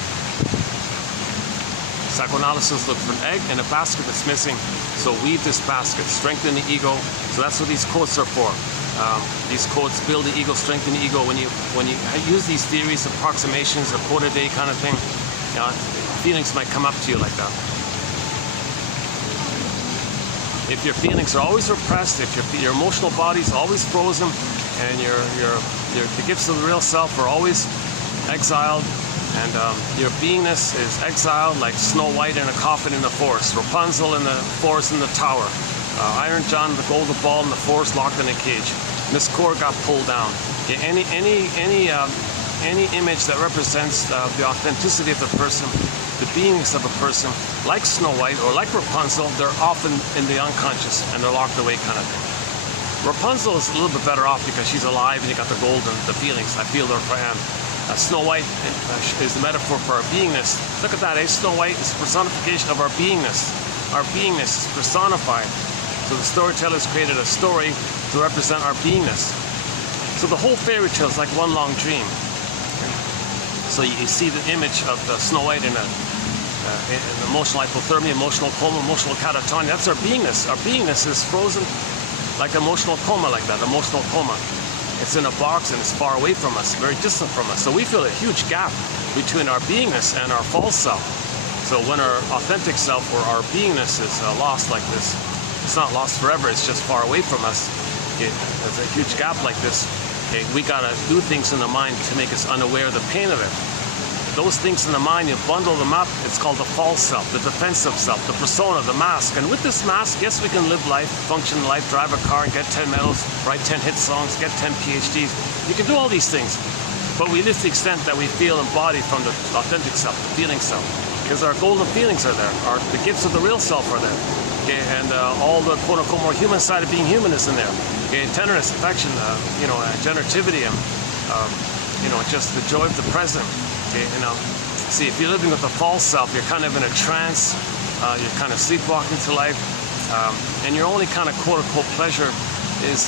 Psychoanalysis looks for an egg and a basket that's missing, so weave this basket, strengthen the ego. So that's what these quotes are for. These quotes build the ego, strengthen the ego. When you use these theories, approximations, a quote a day kind of thing, feelings might come up to you like that. If your feelings are always repressed, if your emotional body is always frozen, and the gifts of the real self are always exiled, and your beingness is exiled like Snow White in a coffin in the forest, Rapunzel in the forest in the tower, Iron John the golden ball in the forest locked in a cage, Miss Core got pulled down. Okay, any image that represents the authenticity of the person, the beingness of a person, like Snow White or like Rapunzel, they're often in the unconscious and they're locked away kind of thing. Rapunzel is a little bit better off because she's alive and you got the gold and the feelings. I feel therefore I am. Snow White is the metaphor for our beingness. Look at that, Snow White is a personification of our beingness. Our beingness is personified. So the storytellers created a story to represent our beingness. So the whole fairy tale is like one long dream. So you see the image of the Snow White in an emotional hypothermia, emotional coma, emotional catatonia. That's our beingness. Our beingness is frozen like emotional coma, like that, emotional coma. It's in a box and it's far away from us, very distant from us. So we feel a huge gap between our beingness and our false self. So when our authentic self or our beingness is lost like this, it's not lost forever, it's just far away from us. There's a huge gap like this. Okay, we gotta do things in the mind to make us unaware of the pain of it. Those things in the mind, you bundle them up, it's called the false self, the defensive self, the persona, the mask. And with this mask, yes, we can live life, function in life, drive a car and get 10 medals, write 10 hit songs, get 10 PhDs. You can do all these things, but we live to the extent that we feel embodied from the authentic self, the feeling self. Because our golden feelings are there, the gifts of the real self are there. Okay, and all the quote-unquote more human side of being human is in there. Okay, tenderness, affection, generativity, and just the joy of the present. Okay, see, if you're living with the false self, you're kind of in a trance, you're kind of sleepwalking through life, and your only kind of quote-unquote pleasure is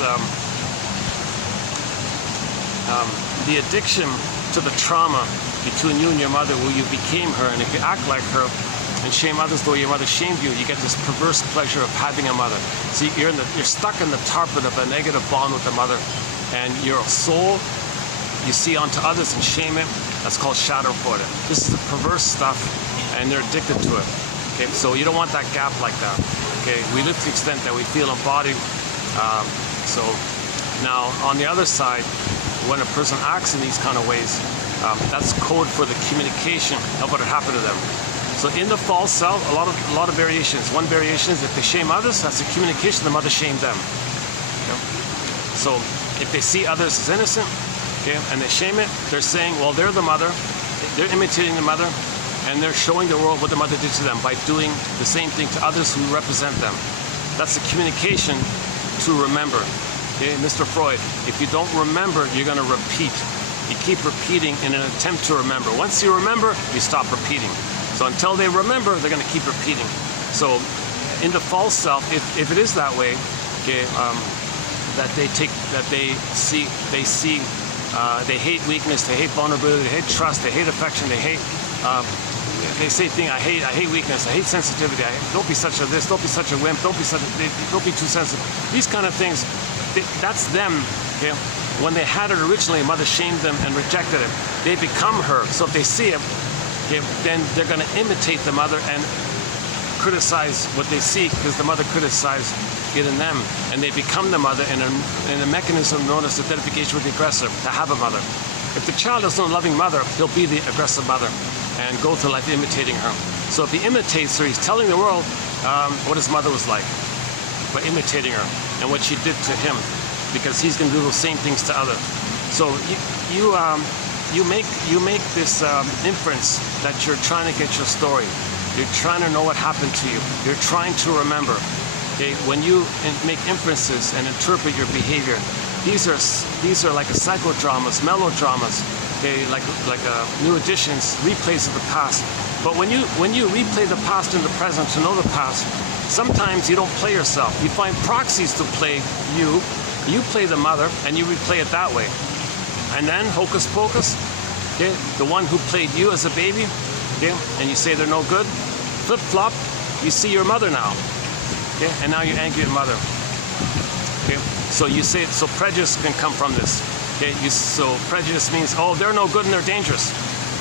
the addiction to the trauma between you and your mother, where you became her, and if you act like her and shame others though your mother shamed you, you get this perverse pleasure of having a mother. So you're stuck in the tarpon of a negative bond with the mother, and your soul you see onto others and shame it. That's called Schadenfreude. This is the perverse stuff, and they're addicted to it. Okay, so you don't want that gap like that. Okay, we live to the extent that we feel embodied. So now on the other side, when a person acts in these kind of ways, that's code for the communication of what had happened to them. So in the false self, a lot of variations. One variation is if they shame others, that's the communication the mother shamed them. Okay? So if they see others as innocent, okay, and they shame it, they're saying, well, they're the mother, they're imitating the mother, and they're showing the world what the mother did to them by doing the same thing to others who represent them. That's the communication to remember. Okay, Mr. Freud, if you don't remember, you're going to repeat. You keep repeating in an attempt to remember. Once you remember, you stop repeating. So until they remember, they're going to keep repeating. So in the false self, if it is that way, okay, they hate weakness, they hate vulnerability, they hate trust, they hate affection, they say things, I hate weakness, I hate sensitivity, don't be such a this, don't be such a wimp, don't be too sensitive. These kind of things, that's them. Okay? When they had it originally, mother shamed them and rejected it. They become her. So if they see it, okay, then they're going to imitate the mother and criticize what they see, because the mother criticized it in them, and they become the mother in a mechanism known as identification with the aggressor, to have a mother. If the child has no loving mother, he'll be the aggressive mother and go through life imitating her. So if he imitates her, he's telling the world what his mother was like by imitating her and what she did to him, because he's going to do those same things to others. So you make this inference that you're trying to get your story. You're trying to know what happened to you. You're trying to remember. Okay? When you make inferences and interpret your behavior, these are like a psychodramas, melodramas. Okay, like new editions, replays of the past. But when you replay the past in the present to know the past, sometimes you don't play yourself. You find proxies to play you. You play the mother, and you replay it that way. And then, hocus pocus, okay, the one who played you as a baby, okay, and you say they're no good, flip-flop, you see your mother now, okay, and now you're angry at mother. Okay, so you say, so prejudice can come from this. Okay, so prejudice means, oh, they're no good and they're dangerous.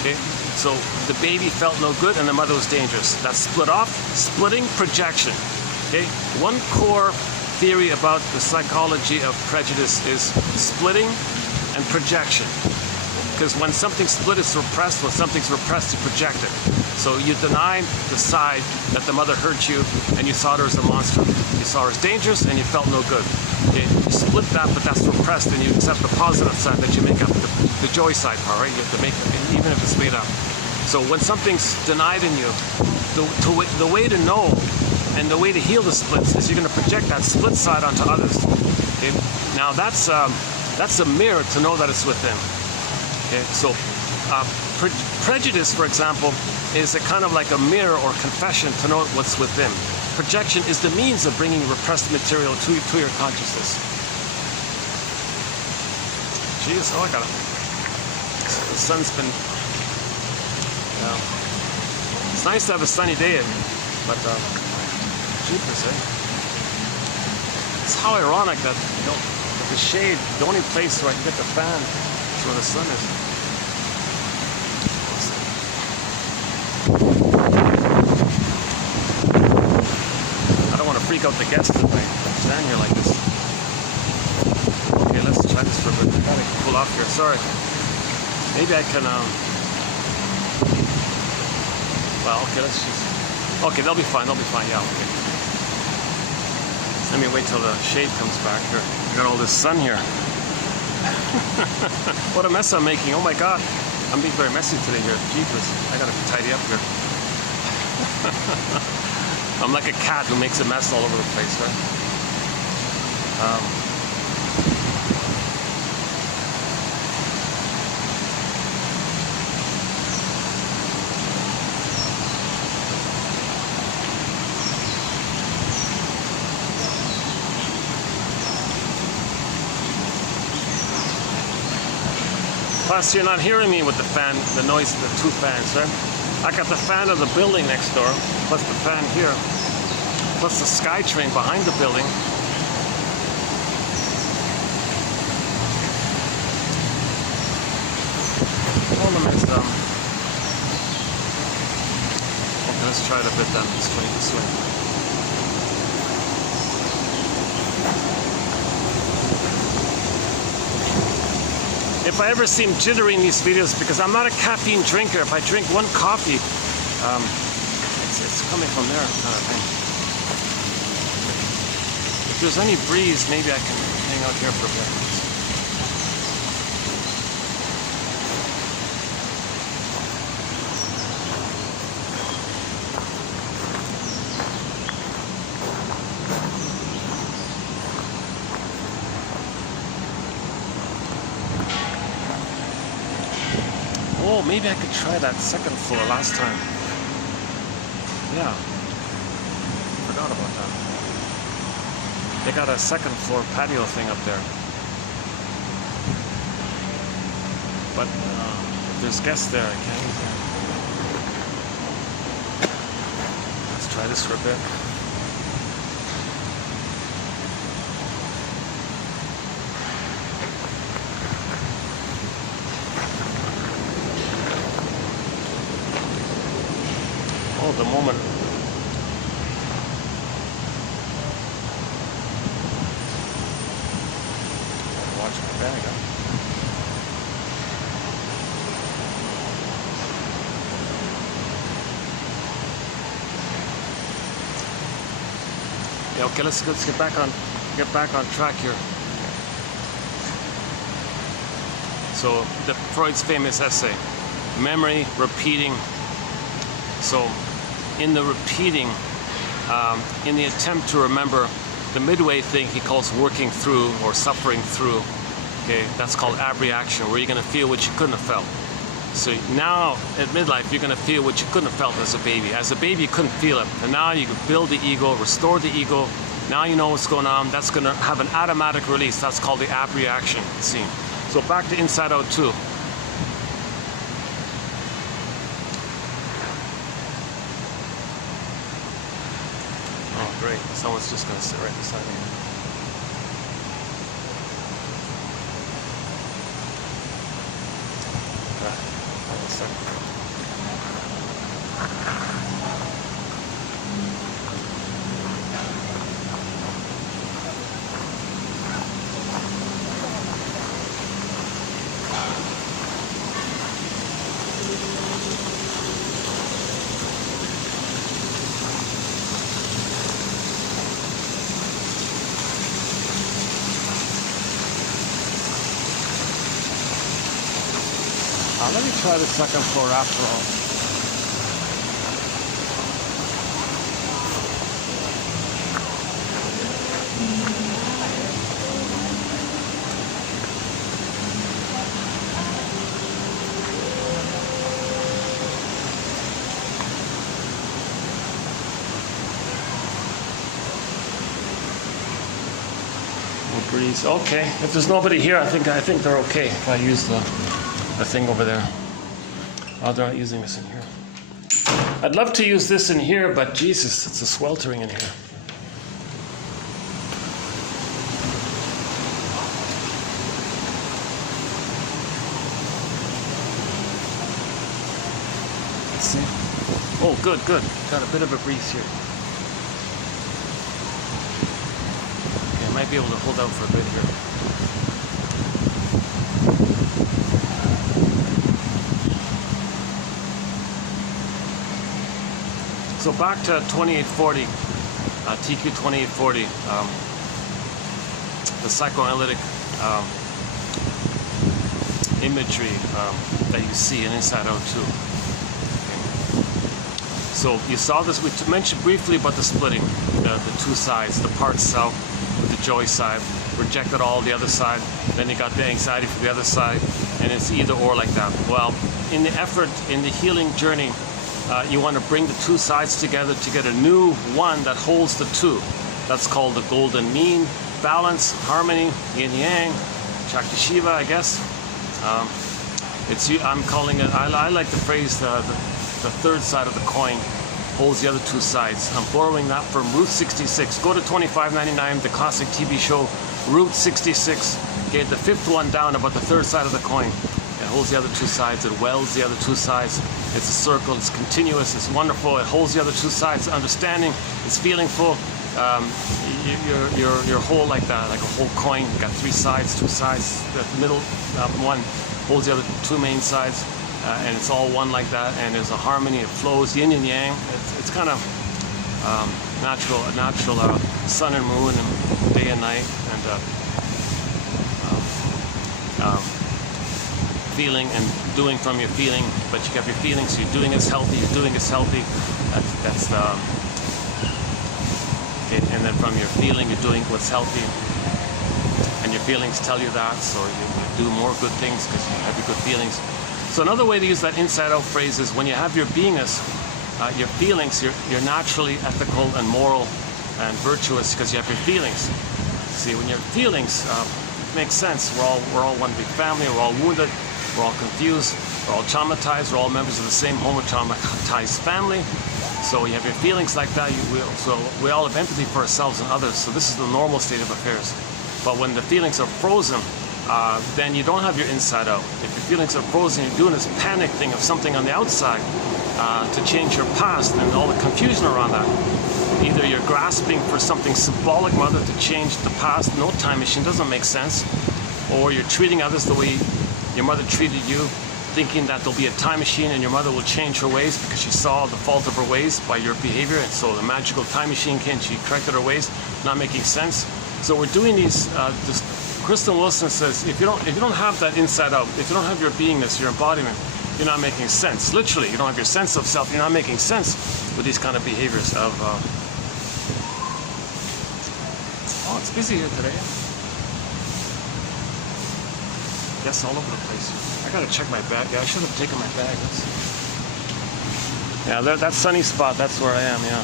Okay, so the baby felt no good and the mother was dangerous. That's split off, splitting, projection. Okay, one core theory about the psychology of prejudice is splitting and projection. Because when something's split, it's repressed. When something's repressed, you project it. So you deny the side that the mother hurt you and you saw her as a monster. You saw her as dangerous and you felt no good. Okay? You split that, but that's repressed, and you accept the positive side that you make up, the joy side part, right? You have to make it, even if it's made up. So when something's denied in you, the way to know and the way to heal the splits is you're going to project that split side onto others. Okay? Now that's a mirror to know that it's within. Okay? So prejudice, for example, is a kind of like a mirror or confession to know what's within. Projection is the means of bringing repressed material to your consciousness. Jeez, oh, I got it. The sun's been... Yeah. It's nice to have a sunny day, but jeepers, eh? It's how ironic that, you know, the shade, the only place where I can get the fan is where the sun is. Freak out the guests if I stand here like this. Okay, let's try this for a bit. I gotta pull off here. Sorry. Maybe I can. Well, okay. Let's just. Okay, they'll be fine. They'll be fine. Yeah. Okay. Let me wait till the shade comes back here. I got all this sun here. What a mess I'm making. Oh my God. I'm being very messy today here. Jeepers. I gotta tidy up here. I'm like a cat who makes a mess all over the place, right? Plus, you're not hearing me with the fan, the noise of the two fans, right? I got the fan of the building next door, plus the fan here, plus the SkyTrain behind the building. Problem is, okay, let's try it a bit then. Let's try it this way. If I ever seem jittery in these videos, because I'm not a caffeine drinker. If I drink one coffee, it's coming from there, kind of thing. If there's any breeze, maybe I can hang out here for a bit. Oh, maybe I could try that second floor last time. Yeah. Forgot about that. They got a second floor patio thing up there. But if there's guests there, I can't use that. Let's try this for a bit. Oh, the moment. Watch my bag, huh? Yeah, okay, let's get back on track here. So Freud's famous essay, memory, repeating. So in the repeating, in the attempt to remember, the midway thing he calls working through or suffering through. Okay, that's called abreaction, where you're going to feel what you couldn't have felt. So now at midlife, you're going to feel what you couldn't have felt as a baby. As a baby, you couldn't feel it, and now you can build the ego, restore the ego. Now you know what's going on. That's going to have an automatic release. That's called the abreaction scene. So back to Inside Out 2. Great, someone's just going to sit right beside me. Hold on a second. Let me try the second floor after all. No breeze. Okay, if there's nobody here, I think they're okay if I use the thing over there. Oh, they're not using this in here. I'd love to use this in here, but Jesus, it's a sweltering in here. Let's see. Oh, good. Got a bit of a breeze here. Okay, I might be able to hold out for a bit here. So back to 2840, TQ 2840, the psychoanalytic imagery that you see in Inside Out 2. So you saw this, we mentioned briefly about the splitting, the two sides, the part self with the joy side, rejected all the other side, then you got the anxiety for the other side, and it's either or like that. Well, in the effort, in the healing journey, you want to bring the two sides together to get a new one that holds the two. That's called the golden mean, balance, harmony, yin yang, Shakti Shiva, I guess. I'm calling it, I like the phrase, the third side of the coin holds the other two sides. I'm borrowing that from Route 66. Go to 25.99, the classic TV show, Route 66. Okay, the fifth one down about the third side of the coin. It holds the other two sides, it welds the other two sides. It's a circle, it's continuous, it's wonderful, it holds the other two sides. Understanding, it's feelingful. Your whole like that, like a whole coin. You got three sides, two sides. The middle one holds the other two main sides, and it's all one like that. And there's a harmony. It flows, yin and yang. It's kind of natural sun and moon and day and night, and feeling and doing from your feeling. But you have your feelings. So you're doing is healthy. You're doing is healthy. That's the. And then from your feeling, you're doing what's healthy, and your feelings tell you that, so you do more good things because you have your good feelings. So another way to use that inside-out phrase is when you have your beingness, your feelings, you're naturally ethical and moral and virtuous because you have your feelings. See, when your feelings make sense, we're all one big family. We're all wounded. We're all confused. We're all traumatized. We're all members of the same homo-traumatized family. So you have your feelings like that. So we all have empathy for ourselves and others. So this is the normal state of affairs. But when the feelings are frozen, then you don't have your inside out. If your feelings are frozen, you're doing this panic thing of something on the outside to change your past and all the confusion around that. Either you're grasping for something symbolic, mother, to change the past. No time machine doesn't make sense. Or you're treating others the way your mother treated you, thinking that there'll be a time machine and your mother will change her ways because she saw the fault of her ways by your behavior, and so the magical time machine came, she corrected her ways, not making sense. So we're doing these, Kristen Wilson says, if you don't have that inside out, if you don't have your beingness, your embodiment, you're not making sense. Literally, you don't have your sense of self, you're not making sense with these kind of behaviors of, oh, it's busy here today. Yes, all over the place. I gotta check my bag. Yeah, I should have taken my bag. Yeah, that sunny spot, that's where I am, yeah.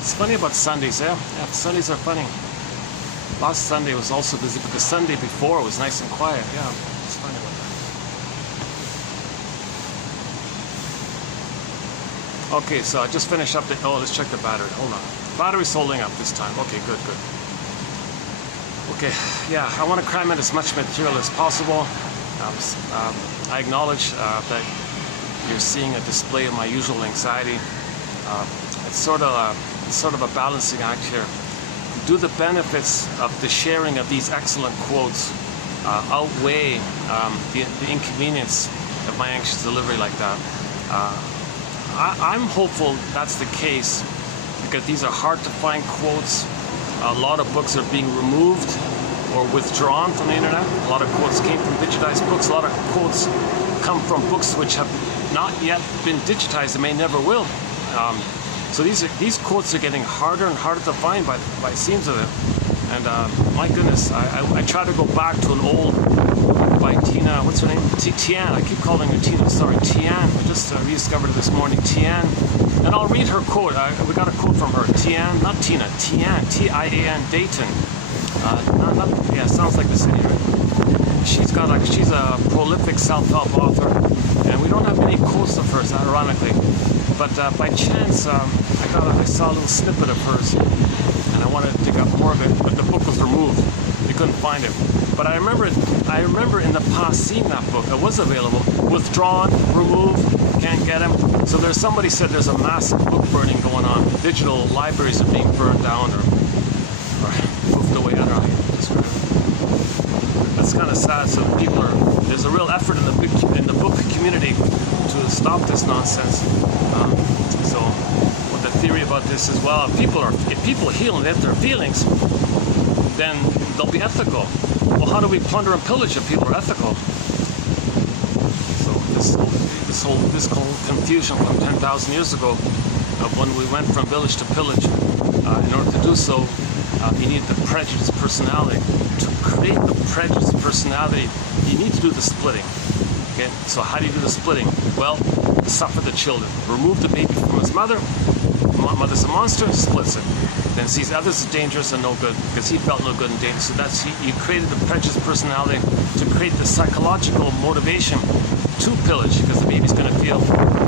It's funny about Sundays, yeah? Yeah, Sundays are funny. Last Sunday was also busy, but the Sunday before was nice and quiet. Yeah, it's funny about that. Okay, so I just finished up the, oh, let's check the battery. Hold on. Battery's holding up this time. Okay, good. Okay, yeah, I want to cram in as much material as possible. I acknowledge that you're seeing a display of my usual anxiety. It's sort of a balancing act here. Do the benefits of the sharing of these excellent quotes outweigh the inconvenience of my anxious delivery like that? I'm hopeful that's the case because these are hard to find quotes. A lot of books are being removed or withdrawn from the internet. A lot of quotes came from digitized books. A lot of quotes come from books which have not yet been digitized and may never will. So these quotes are getting harder and harder to find by the seams of it. And my goodness, I try to go back to an old book by Tina, what's her name? Tian. I keep calling her Tina, sorry, Tian. I just rediscovered it this morning, Tian. And I'll read her quote. We got a quote from her. Tian, not Tina, Tian, T-I-A-N, Dayton. Yeah, sounds like the city, right? She's a prolific self-help author, and we don't have many quotes of hers, ironically. But by chance, I saw a little snippet of hers, and I wanted to dig up more of it, but the book was removed. We couldn't find it. But I remember in the past seeing that book. It was available, withdrawn, removed, can't get them. So somebody said there's a massive book burning going on. Digital libraries are being burned down or moved away. I don't know how to describe it. That's kind of sad. So there's a real effort in the book community to stop this nonsense. So what the theory about this is, well, if people heal and have their feelings, then they'll be ethical. Well, how do we plunder and pillage if people are ethical? So this whole confusion from 10,000 years ago of when we went from village to pillage, in order to do so, You need the prejudiced personality. To create the prejudiced personality, you need to do the splitting. Okay, so how do you do the splitting? Well, suffer the children. Remove the baby from his mother. Mother's a monster, splits it. Then sees others as dangerous and no good because he felt no good and dangerous. So that's you created the prejudiced personality to create the psychological motivation to pillage, because the baby's going to feel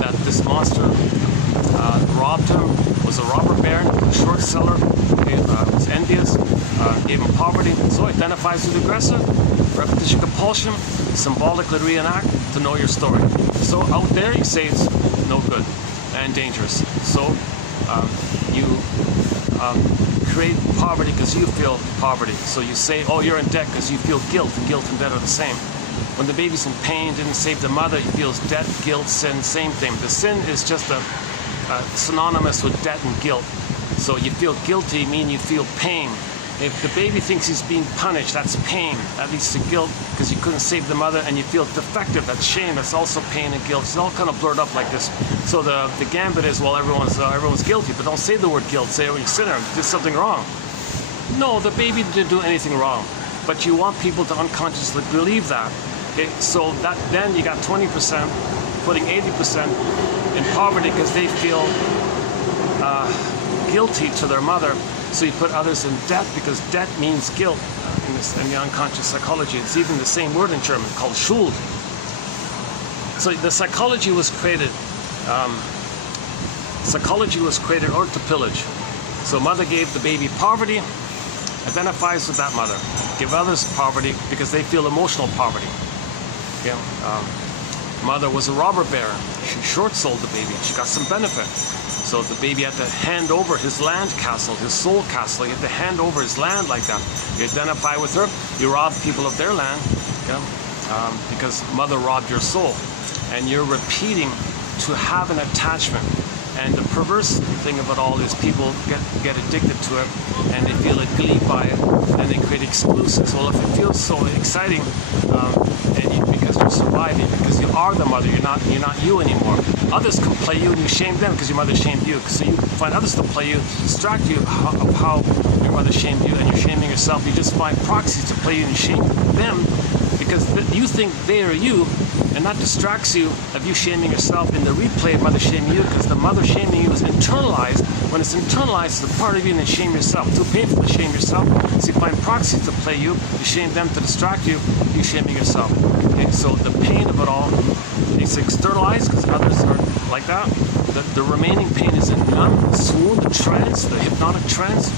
that this monster robbed him, was a robber baron, a short seller, was envious, gave him poverty, so identifies with the aggressor. Repetition compulsion, symbolically reenact to know your story. So out there you say it's no good and dangerous. So you create poverty because you feel poverty. So you say, oh, you're in debt because you feel guilt, and guilt and debt are the same. When the baby's in pain, didn't save the mother, he feels debt, guilt, sin, same thing. The sin is just synonymous with debt and guilt. So you feel guilty, mean you feel pain. If the baby thinks he's being punished, that's pain. That leads to guilt because you couldn't save the mother, and you feel defective, that's shame, that's also pain and guilt. It's all kind of blurred up like this. So the gambit is, well, everyone's guilty, but don't say the word guilt. Say, oh, you sinner, did something wrong. No, the baby didn't do anything wrong, but you want people to unconsciously believe that. Okay, so that then you got 20% putting 80% in poverty because they feel guilty to their mother. So you put others in debt because debt means guilt in the unconscious psychology. It's even the same word in German called Schuld. So the psychology was created. Psychology was created in order to pillage. So mother gave the baby poverty, identifies with that mother. Give others poverty because they feel emotional poverty. Yeah. Mother was a robber baron. She short sold the baby. She got some benefit. So the baby had to hand over his land castle, his soul castle. He had to hand over his land like that. You identify with her, you rob people of their land, because mother robbed your soul. And you're repeating to have an attachment. And the perverse thing of it all is people get addicted to it, and they feel a glee by it, and they create exclusives. Well, if it feels so exciting, because you're surviving, because you are the mother, you're not you anymore. Others can play you, and you shame them because your mother shamed you. So you find others to play you, to distract you of how your mother shamed you, and you're shaming yourself. You just find proxies to play you and shame them because you think they are you. And that distracts you of you shaming yourself in the replay of mother shaming you, because the mother shaming you is internalized. When it's internalized, it's a part of you, and then shame yourself. Too painful to shame yourself. So you find proxies to play you shame them to distract you shaming yourself. Okay, so the pain of it all is externalized because others are like that. The remaining pain is in numb, swoon, the trance, the hypnotic trance.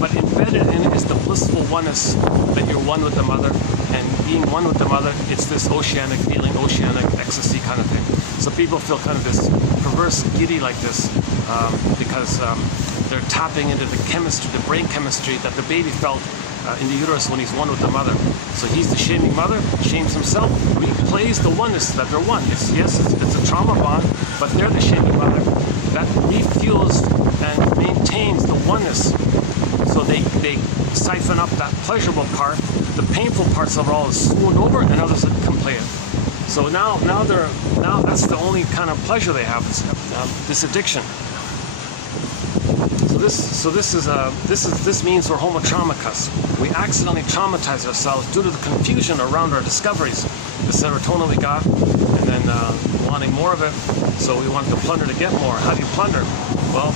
But embedded in it is the blissful oneness that you're one with the mother, and being one with the mother, it's this oceanic feeling, oceanic ecstasy kind of thing. So people feel kind of this perverse giddy like this because they're tapping into the chemistry, the brain chemistry that the baby felt in the uterus when he's one with the mother. So he's the shaming mother, shames himself, replays the oneness that they're one. It's a trauma bond, but they're the shaming mother that refuels and maintains the oneness. So they siphon up that pleasurable part. The painful parts of it all is swooned over, and others can play it. So now that's the only kind of pleasure they have, is this addiction. So this means we're homotraumacus. We accidentally traumatize ourselves due to the confusion around our discoveries. The serotonin we got, and then wanting more of it. So we want to plunder to get more. How do you plunder? Well,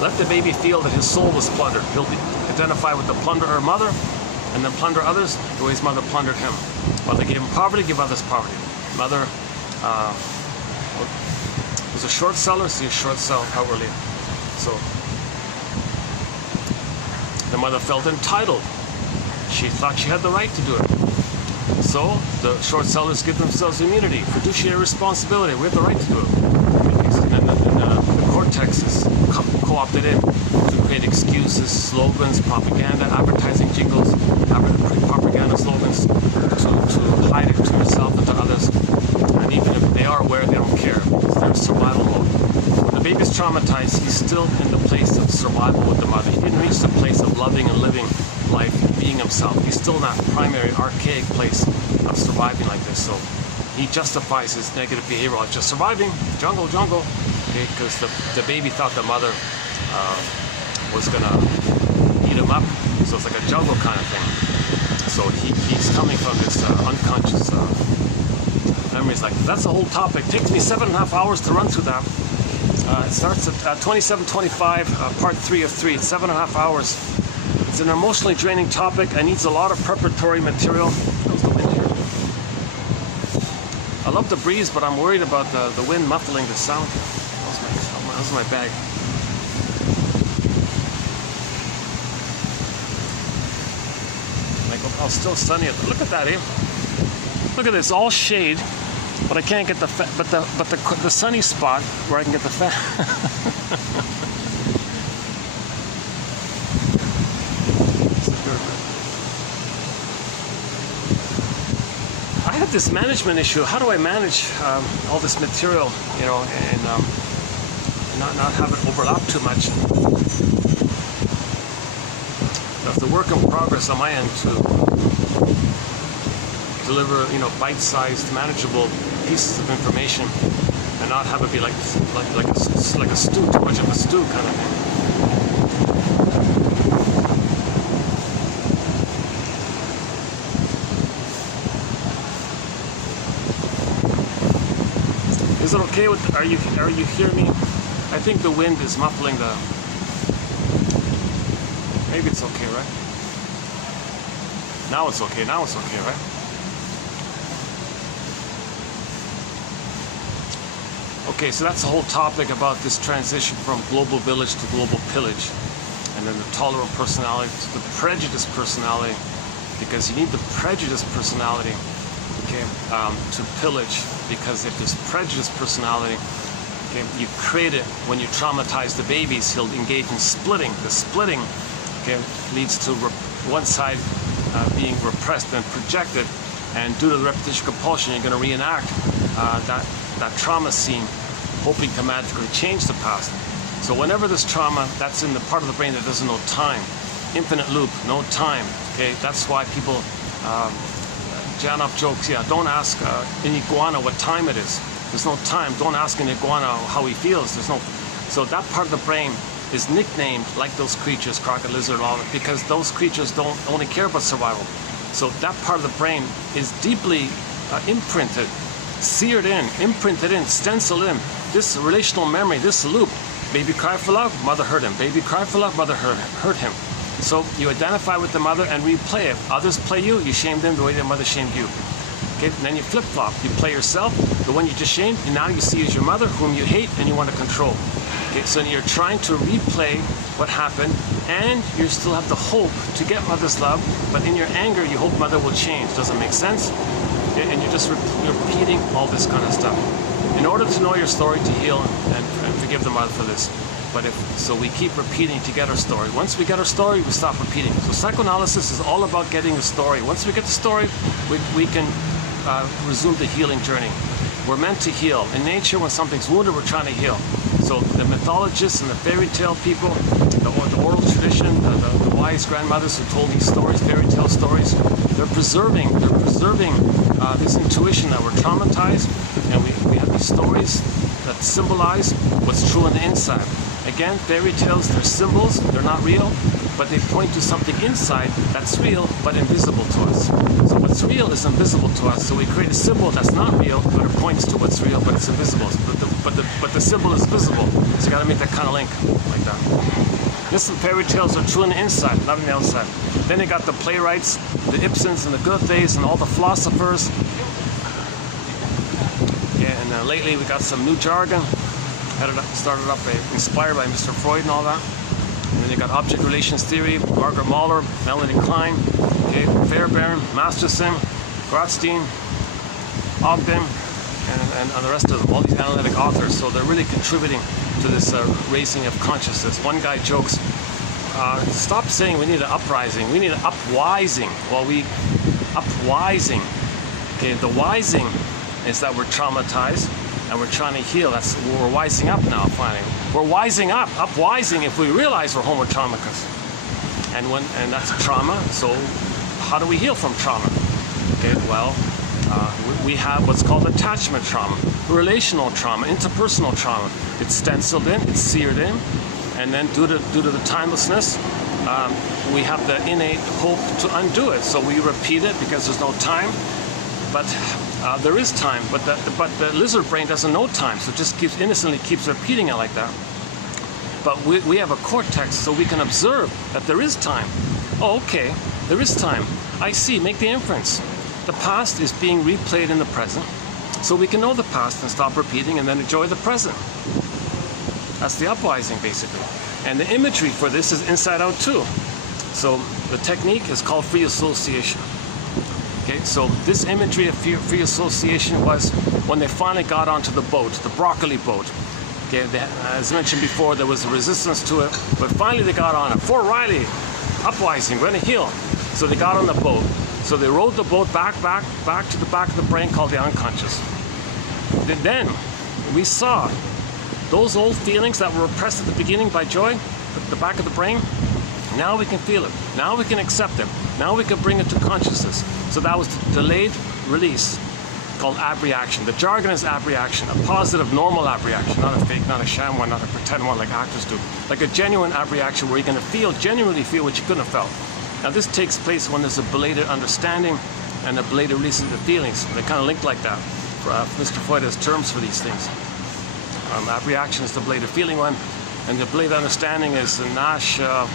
let the baby feel that his soul was plundered. He'll identify with the plunderer mother, and then plunder others the way his mother plundered him. Mother gave him poverty, give others poverty. Mother was a short seller, so you short sell outwardly. So the mother felt entitled. She thought she had the right to do it. So the short sellers give themselves immunity, fiduciary responsibility. We have the right to do it. And the cortex is co-opted in to create excuses, slogans, propaganda, advertising jingles, propaganda slogans to hide it to yourself and to others. And even if they are aware, they don't care. It's their survival mode. When the baby's traumatized, he's still in the place of survival with the mother. He didn't reach the place of loving and living life and being himself. He's still in that primary archaic place of surviving like this. So he justifies his negative behavior as just surviving, jungle, okay, because the baby thought the mother was gonna eat him up. So it's like a juggle kind of thing. So he's coming from this unconscious memories. Like, that's the whole topic. It takes me 7.5 hours to run through that. It starts at 27:25, part 3 of 3. It's 7.5 hours. It's an emotionally draining topic and needs a lot of preparatory material. How's the wind here? I love the breeze, but I'm worried about the wind muffling the sound. How's my bag? Like, oh, still sunny. Look at that, eh? Look at this, all shade, but I can't get the sunny spot where I can get the fan. I have this management issue. How do I manage all this material, you know, and not have it overlap too much? That's the work in progress on my end to deliver, you know, bite-sized, manageable pieces of information, and not have it be like a stew, too much of a stew kind of thing. Is it okay with? Are you hearing me? I think the wind is muffling the. Maybe it's okay, right? Now it's okay. Now it's okay, right? Okay, so that's the whole topic about this transition from global village to global pillage, and then the tolerant personality to the prejudiced personality, because you need the prejudiced personality, okay, to pillage. Because if there's prejudiced personality, okay, you create it when you traumatize the babies. He'll engage in splitting. The splitting, okay, leads to one side being repressed and projected, and due to the repetition compulsion, you're going to reenact that trauma scene, hoping to magically change the past. So whenever there's trauma, that's in the part of the brain that doesn't know time. Infinite loop, no time. Okay, that's why people, Janov jokes, yeah, don't ask an iguana what time it is. There's no time. Don't ask an iguana how he feels. There's no. So that part of the brain is nicknamed like those creatures, crocodile, lizard, and all that, because those creatures don't only care about survival. So that part of the brain is deeply imprinted, seared in, imprinted in, stenciled in. This relational memory, this loop. Baby cried for love, mother hurt him. Baby cried for love, mother hurt him. So you identify with the mother and replay it. Others play you, you shame them the way their mother shamed you. Okay, and then you flip-flop. You play yourself, the one you just shamed, and now you see as your mother, whom you hate and you want to control. Okay, so you're trying to replay what happened, and you still have the hope to get mother's love, but in your anger, you hope mother will change. Doesn't make sense? Okay, and you're just repeating all this kind of stuff. In order to know your story, to heal and forgive the mother for this. So we keep repeating to get our story. Once we get our story, we stop repeating. So psychoanalysis is all about getting the story. Once we get the story, we can resume the healing journey. We're meant to heal. In nature, when something's wounded, we're trying to heal. So the mythologists and the fairy tale people, the oral tradition, the wise grandmothers who told these stories, fairy tale stories, they're preserving this intuition that we're traumatized, and we have these stories that symbolize what's true on the inside. Again, fairy tales, they're symbols, they're not real, but they point to something inside that's real but invisible to us. So what's real is invisible to us. So we create a symbol that's not real, but it points to what's real, but it's invisible. But the symbol is visible. So you got to make that kind of link like that. Listen, fairy tales are true on the inside, not on the outside. Then they got the playwrights, the Ibsens and the Goethes and all the philosophers. Yeah, and lately we got some new jargon. Started up inspired by Mr. Freud and all that. And then you got object relations theory, Margaret Mahler, Melanie Klein, okay, Fairbairn, Masterson, Grotstein, Ogden, and the rest of them, all these analytic authors. So they're really contributing to this raising of consciousness. One guy jokes, stop saying we need an uprising, we need an upwising. Well, upwising. Okay, the wising is that we're traumatized and we're trying to heal. That's we're wising up now. Finally, we're wising up. Upwising if we realize we're homo traumacus, and that's trauma. So how do we heal from trauma? Okay, well, we have what's called attachment trauma, relational trauma, interpersonal trauma. It's stenciled in, it's seared in, and then due to the timelessness, we have the innate hope to undo it. So we repeat it because there's no time. But there is time, but the lizard brain doesn't know time, so it just innocently keeps repeating it like that. But we have a cortex, so we can observe that there is time. Oh, okay, there is time. I see, make the inference. The past is being replayed in the present, so we can know the past and stop repeating and then enjoy the present. That's the upwising, basically. And the imagery for this is inside out too. So the technique is called free association. Okay, so this imagery of free association was when they finally got onto the boat, the broccoli boat. Okay, as mentioned before, there was a resistance to it, but finally they got on it. Fort Riley, upwising, we're gonna heal. So they got on the boat. So they rode the boat back to the back of the brain called the unconscious. Then we saw those old feelings that were repressed at the beginning by joy, at the back of the brain. Now we can feel it. Now we can accept it. Now we can bring it to consciousness. So that was delayed release, called abreaction. The jargon is abreaction, a positive, normal abreaction, not a fake, not a sham one, not a pretend one like actors do. Like a genuine abreaction where you're going to genuinely feel what you couldn't have felt. Now this takes place when there's a belated understanding and a belated release of the feelings. They kind of link like that. Mr. Freud has terms for these things. Abreaction is the belated feeling one, and the belated understanding is the Nash, I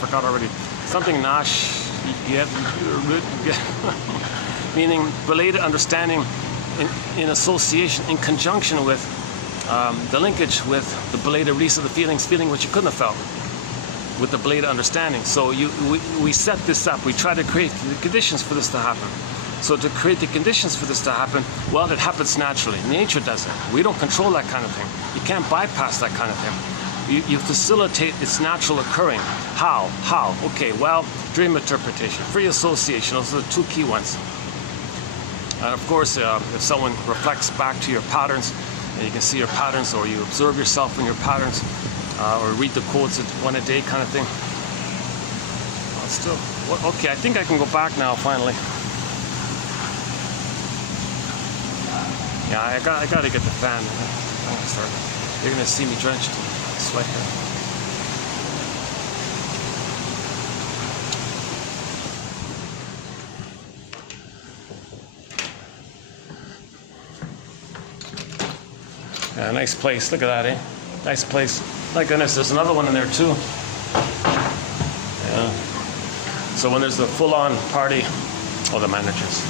forgot already, something Nash, meaning belated understanding in association, in conjunction with the linkage with the belated release of the feelings, feeling what you couldn't have felt, with the belated understanding. So we set this up, we try to create the conditions for this to happen. So to create the conditions for this to happen, well, it happens naturally. Nature does it. We don't control that kind of thing. You can't bypass that kind of thing. You facilitate its natural occurring. How? How? Okay, well, dream interpretation, free association, those are the two key ones. And of course, if someone reflects back to your patterns, and you can see your patterns, or you observe yourself in your patterns, or read the quotes one a day kind of thing. Okay, I think I can go back now, finally. Yeah, I got to get the fan. You're going to see me drenched in sweat here. Yeah, nice place. Look at that, eh? Nice place. My goodness, there's another one in there too. Yeah. So when there's the full-on party, oh, the managers.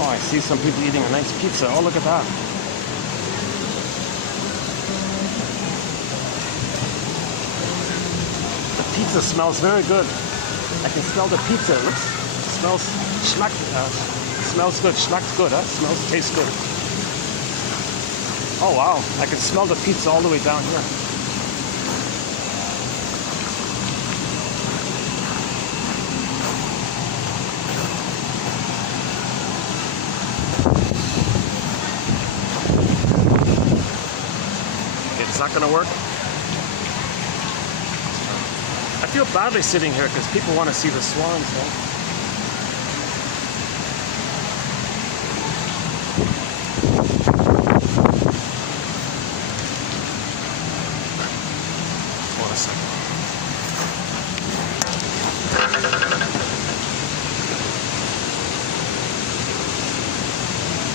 Oh, I see some people eating a nice pizza. Oh, look at that. The pizza smells very good. I can smell the pizza. It smells smells good. Schmeckt good, huh? Tastes good. Oh, wow. I can smell the pizza all the way down here. Is that going to work? I feel badly sitting here because people want to see the swans, though. Hold a second.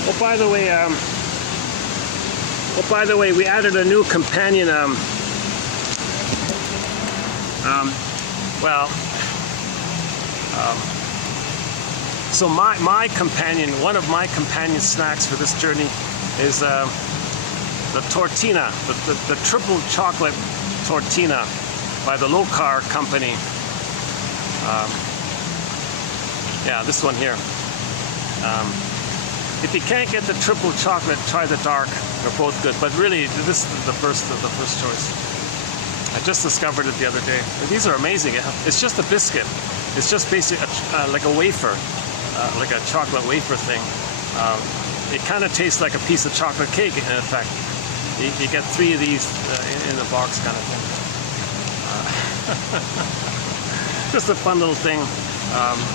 Oh, by the way, we added a new companion. So my companion, one of my companion snacks for this journey is the tortina, the triple chocolate tortina by the Low Car company. Yeah, this one here. If you can't get the triple chocolate, try the dark. They're both good, but really, this is the first choice. I just discovered it the other day. These are amazing. It's just a biscuit. It's just basically like a wafer, like a chocolate wafer thing. It kind of tastes like a piece of chocolate cake, in effect. You get 3 of these in the box, kind of thing. Just a fun little thing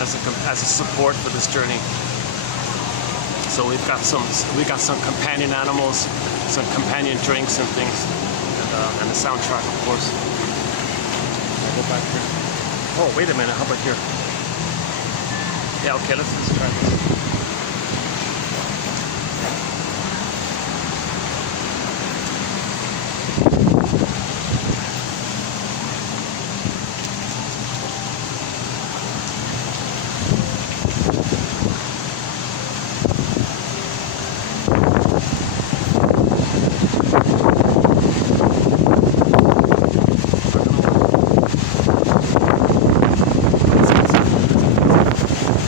as a support for this journey. So we got some companion animals, some companion drinks and things, and the soundtrack, of course. I'll go back here. Oh, wait a minute. How about here? Yeah, okay. Let's try this.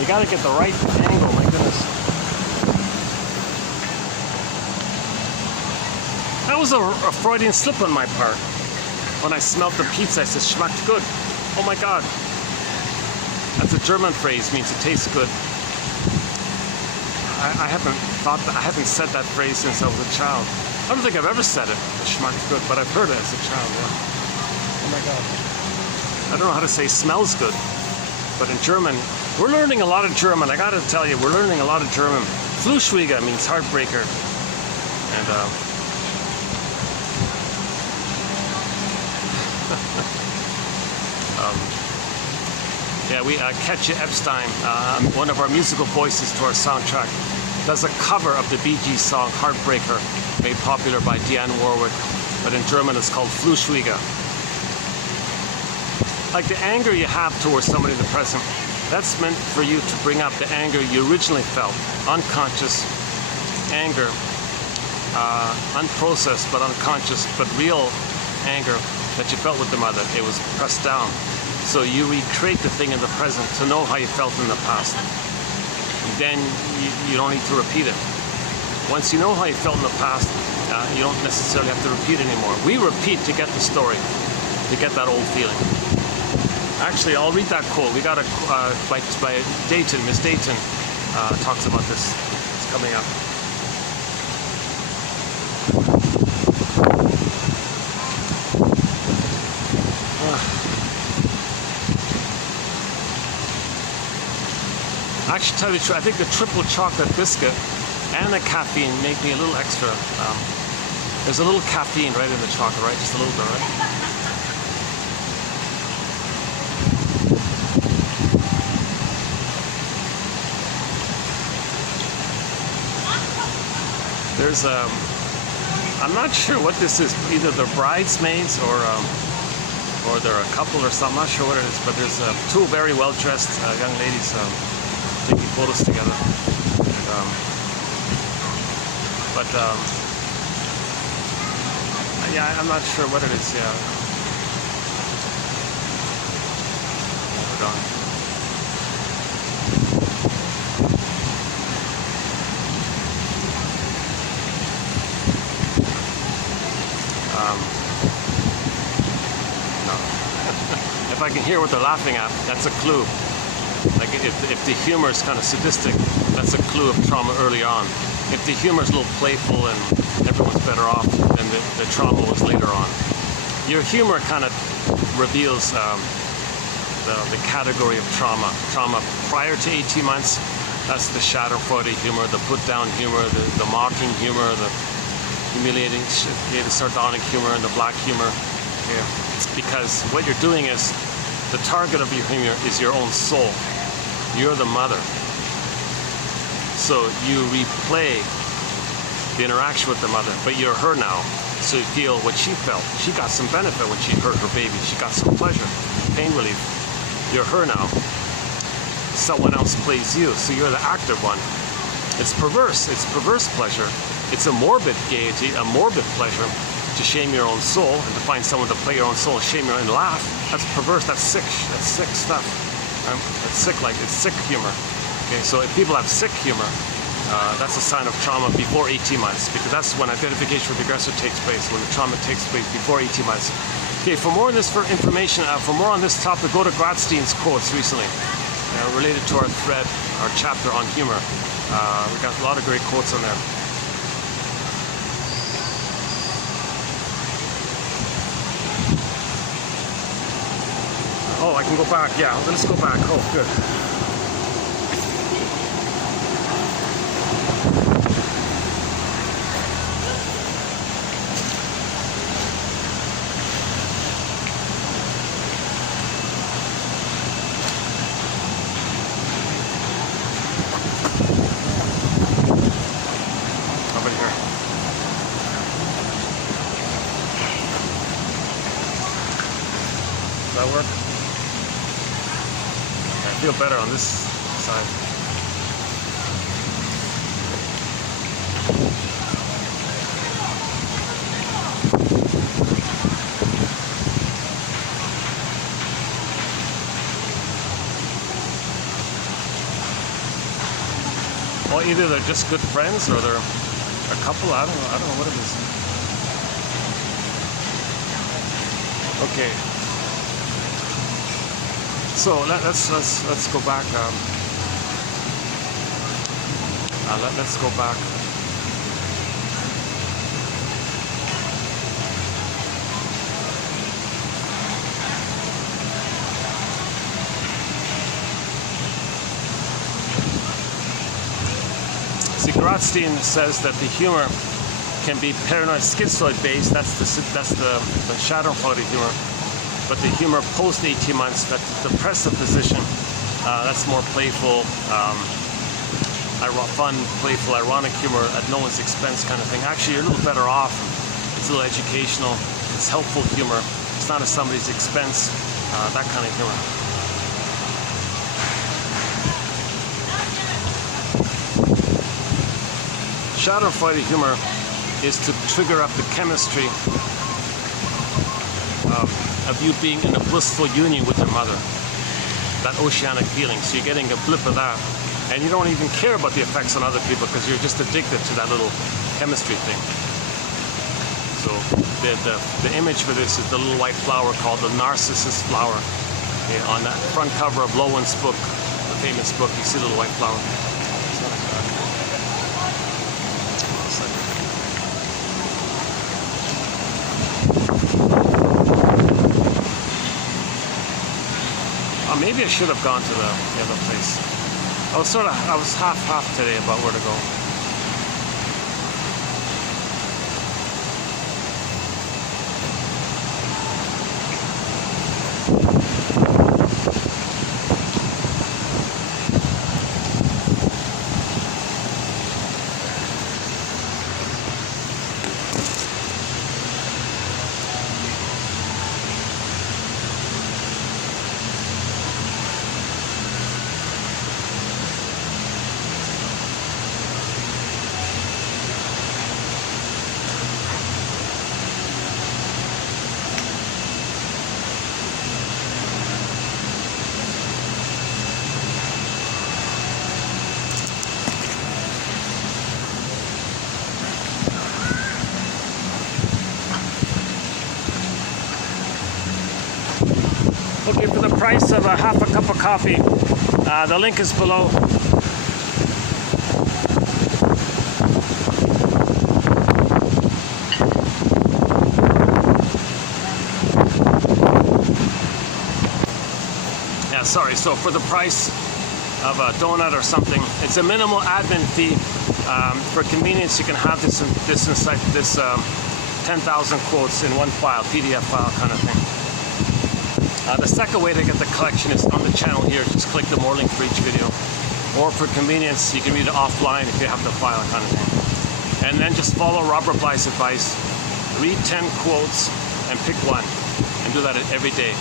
Gotta get the right angle, my goodness. That was a Freudian slip on my part. When I smelled the pizza, I said, schmeckt good. Oh my God. That's a German phrase, means it tastes good. I haven't said that phrase since I was a child. I don't think I've ever said it, schmeckt good, but I've heard it as a child, yeah. Oh my God. I don't know how to say smells good, but in German, we're learning a lot of German. I gotta tell you, we're learning a lot of German. Fluschwieger means heartbreaker. And yeah, we Katja Epstein, one of our musical voices to our soundtrack, does a cover of the Bee Gees song Heartbreaker, made popular by Dionne Warwick, but in German it's called Fluschwieger. Like the anger you have towards somebody in the present, that's meant for you to bring up the anger you originally felt, unconscious anger, unprocessed but unconscious, but real anger that you felt with the mother. It was pressed down. So you recreate the thing in the present to know how you felt in the past. Then you don't need to repeat it. Once you know how you felt in the past, you don't necessarily have to repeat it anymore. We repeat to get the story, to get that old feeling. Actually, I'll read that quote. We got a by Dayton. Miss Dayton talks about this. It's coming up. Actually, tell you the truth, I think the triple chocolate biscuit and the caffeine make me a little extra. There's a little caffeine right in the chocolate, right? Just a little bit, right? There's I'm not sure what this is. Either they're bridesmaids or they're a couple or something. I'm not sure what it is, but there's two very well-dressed young ladies taking photos together. And, yeah, I'm not sure what it is. Yeah. Hold on. No. If I can hear what they're laughing at, that's a clue. Like if the humor is kind of sadistic, that's a clue of trauma early on. If the humor is a little playful and everyone's better off, then the trauma was later on. Your humor kind of reveals the category of trauma. Trauma prior to 18 months, that's the Schadenfreude humor, the put-down humor, the mocking humor, the humiliating, the sardonic humor, and the black humor. Yeah. Because what you're doing is, the target of your humor is your own soul. You're the mother. So you replay the interaction with the mother, but you're her now. So you feel what she felt. She got some benefit when she hurt her baby. She got some pleasure, pain relief. You're her now. Someone else plays you, so you're the active one. It's perverse. It's perverse pleasure. It's a morbid gaiety, a morbid pleasure to shame your own soul and to find someone to play your own soul, shame your own laugh. That's perverse. That's sick stuff. It's sick, like it's sick humor. Okay, so if people have sick humor, that's a sign of trauma before 18 months, because that's when identification with the aggressor takes place, when the trauma takes place before 18 months. Okay, for more on this information, for more on this topic, go to Gladstein's quotes recently, related to our thread, our chapter on humor. We got a lot of great quotes on there. Oh, I can go back. Yeah, let's go back. Oh, good. that work? I feel better on this side. Well, either they're just good friends or they're a couple. I don't know what it is. Okay. So let's go back. Let's go back. See, Boorstin says that the humor can be paranoid schizoid based. That's the Schadenfreude humor. But the humor post 18 months, that depressive position, that's more playful, fun, playful, ironic humor at no one's expense kind of thing. Actually, you're a little better off. It's a little educational. It's helpful humor. It's not at somebody's expense. That kind of humor. Schadenfreude humor is to trigger up the chemistry of you being in a blissful union with your mother. That oceanic feeling. So you're getting a blip of that. And you don't even care about the effects on other people because you're just addicted to that little chemistry thing. So the image for this is the little white flower called the narcissus flower. Okay, on that front cover of Lowen's book, the famous book, you see the little white flower. Maybe I should have gone to the other place. I was half today about where to go. Okay, for the price of half a cup of coffee, the link is below. Yeah, sorry, so for the price of a donut or something, it's a minimal admin fee. For convenience, you can have this inside this 10,000 quotes in one file, PDF file kind of thing. The second way to get the collection is on the channel here. Just click the more link for each video. Or for convenience, you can read it offline if you have the file kind of thing. And then just follow Robert Bly's advice. Read 10 quotes and pick one. And do that every day.